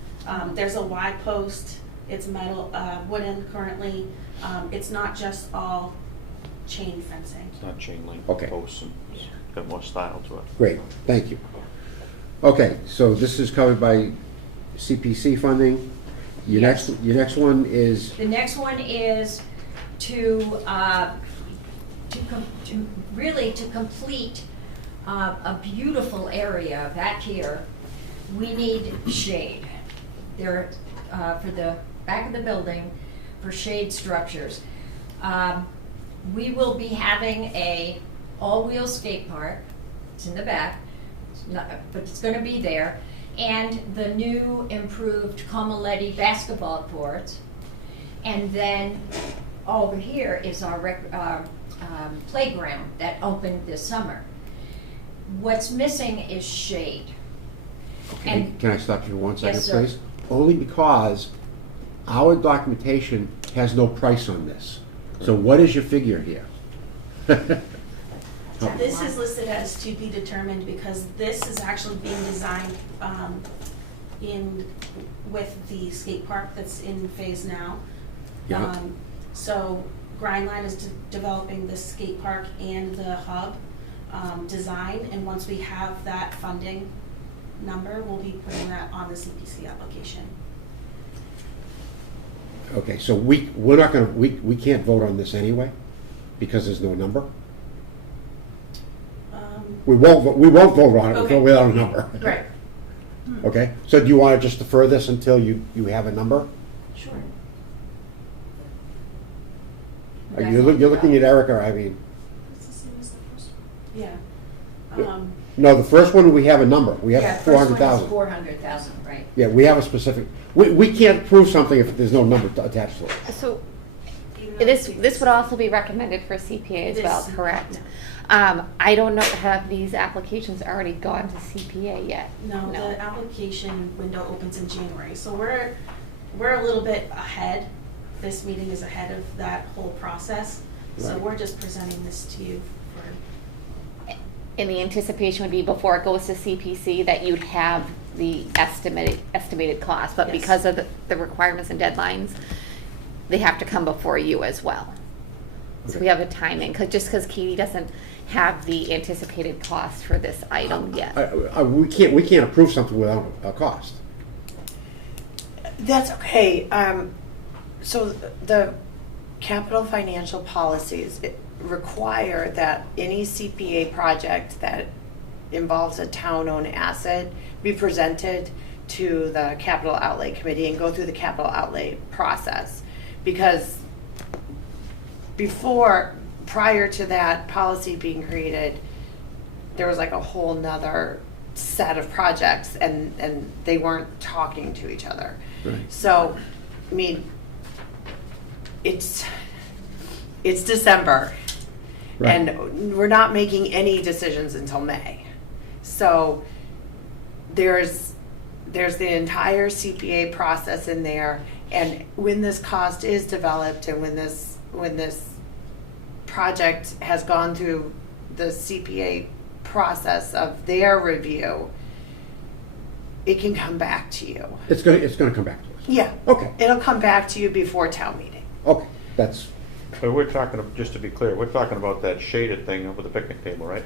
There's a Y post, it's metal, wooden currently. It's not just all chain fencing. It's not chain link Okay. posts, and it's got more style to it. Great, thank you. Okay, so this is covered by CPC funding. Your Yes. next one is, The next one is to really complete a beautiful area back here. We need shade. There, for the back of the building, for shade structures. We will be having a all-wheel skate park. It's in the back, but it's going to be there. And the new improved Comoletti basketball courts. And then over here is our playground that opened this summer. What's missing is shade. okay, can I stop you for 1 second, Yes, sir. please? Only because our documentation has no price on this. So what is your figure here? This is listed as to be determined because this is actually being designed with the skate park that's in phase now. Yeah. So Grindline is developing the skate park and the hub design, and once we have that funding number, we'll be putting that on the CPC application. Okay, so we're not gonna, we can't vote on this anyway, because there's no number? We won't vote on it Okay. without a number. Right. Okay, so do you want to just defer this until you have a number? Sure. You're looking at Erica, I mean, It's the same as the first one. Yeah. no, the first one, we have a number, we Yeah, have first one is 400,000. 400,000, right? Yeah, we have a specific, we can't prove something if there's no number attached to it. So this would also be recommended for CPA as well, correct? I don't know, have these applications already gone to CPA yet? No, the application window opens in January, so we're a little bit ahead. This meeting is ahead of that whole process, so Right. we're just presenting this to you for. And the anticipation would be before it goes to CPC that you'd have the estimated cost, but Yes. because of the requirements and deadlines, they have to come before you as well. So we have a timing, just because Katie doesn't have the anticipated cost for this item yet. We can't approve something without a cost. That's okay. So the capital financial policies, require that any CPA project that involves a town-owned asset be presented to the capital outlay committee and go through the capital outlay process. Because prior to that policy being created, there was like a whole nother set of projects and they weren't talking to each other. Right. So, I mean, it's December, Right. and we're not making any decisions until May. So there's the entire CPA process in there, and when this cost is developed and when this project has gone through the CPA process of their review, it can come back to you. It's gonna come back to us. Yeah. Okay. It'll come back to you before town meeting. Okay, that's, But we're talking, just to be clear, we're talking about that shaded thing over the picnic table, right?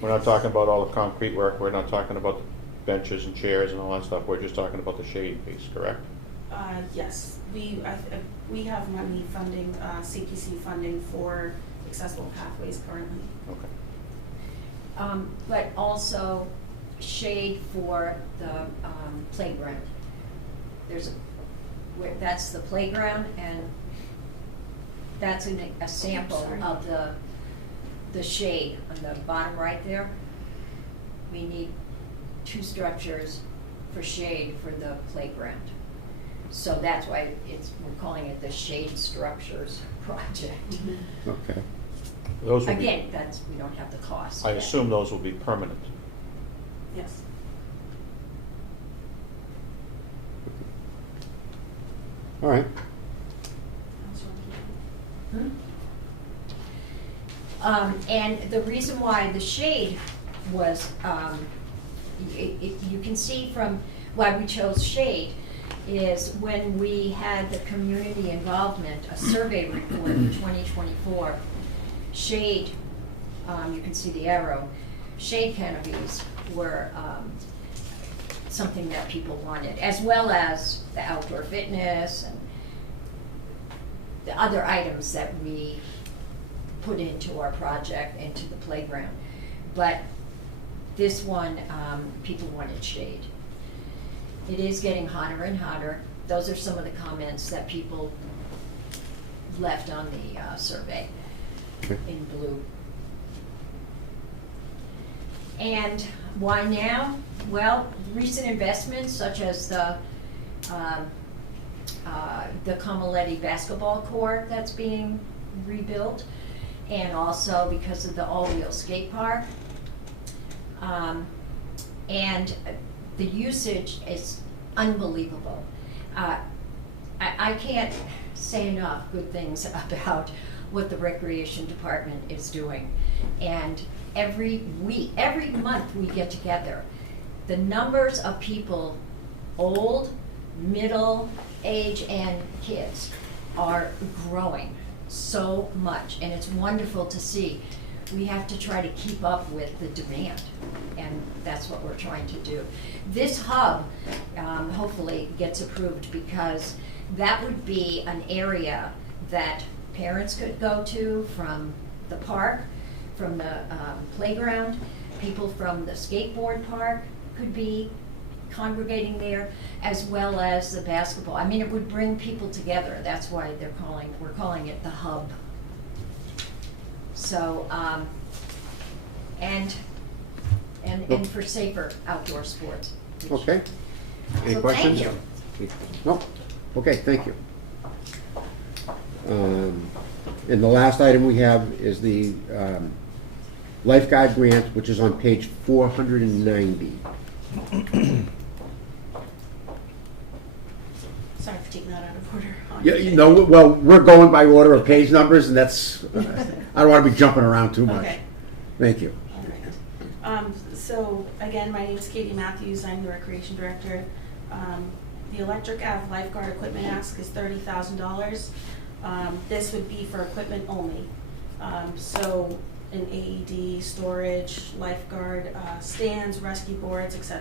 We're not talking about all the concrete work, we're not talking about the benches and chairs and all that stuff, we're just talking about the shading piece, correct? Yes, we have money funding, CPC funding for accessible pathways currently. Okay. But also shade for the playground. That's the playground, and that's a sample of the shade on the bottom right there. We need 2 structures for shade for the playground. So that's why we're calling it the Shade Structures Project. okay. Those will be, Again, we don't have the cost I yet. assume those will be permanent. Yes. All right. And the reason why the shade was, you can see from why we chose shade is when we had the community involvement, a survey report in 2024, shade, you can see the arrow, shade canopies were something that people wanted, as well as the outdoor fitness and the other items that we put into our project, into the playground. But this one, people wanted shade. It is getting hotter and hotter. Those are some of the comments that people left on the survey in blue. And why now? Well, recent investments such as the Comoletti basketball court that's being rebuilt, and also because of the all-wheel skate park. And the usage is unbelievable. I can't say enough good things about what the recreation department is doing. And every month we get together, the numbers of people, old, middle age, and kids, are growing so much, and it's wonderful to see. We have to try to keep up with the demand, and that's what we're trying to do. This hub hopefully gets approved, because that would be an area that parents could go to from the park, from the playground. People from the skateboard park could be congregating there, as well as the basketball. I mean, it would bring people together. That's why we're calling it the hub. So, and for safer outdoor sports. Okay. Any So questions? thank you. No? Okay, thank you. And the last item we have is the lifeguard grant, which is on page 490. Sorry for taking that out of order. Yeah, you know, well, we're going by order of page numbers, and that's, I don't want to be jumping around too much. Okay. Thank you. All right. So again, my name is Katie Matthews. I'm the recreation director. The Electric Ave lifeguard equipment ask is $30,000. This would be for equipment only. So an AED, storage, lifeguard stands, rescue boards, etc.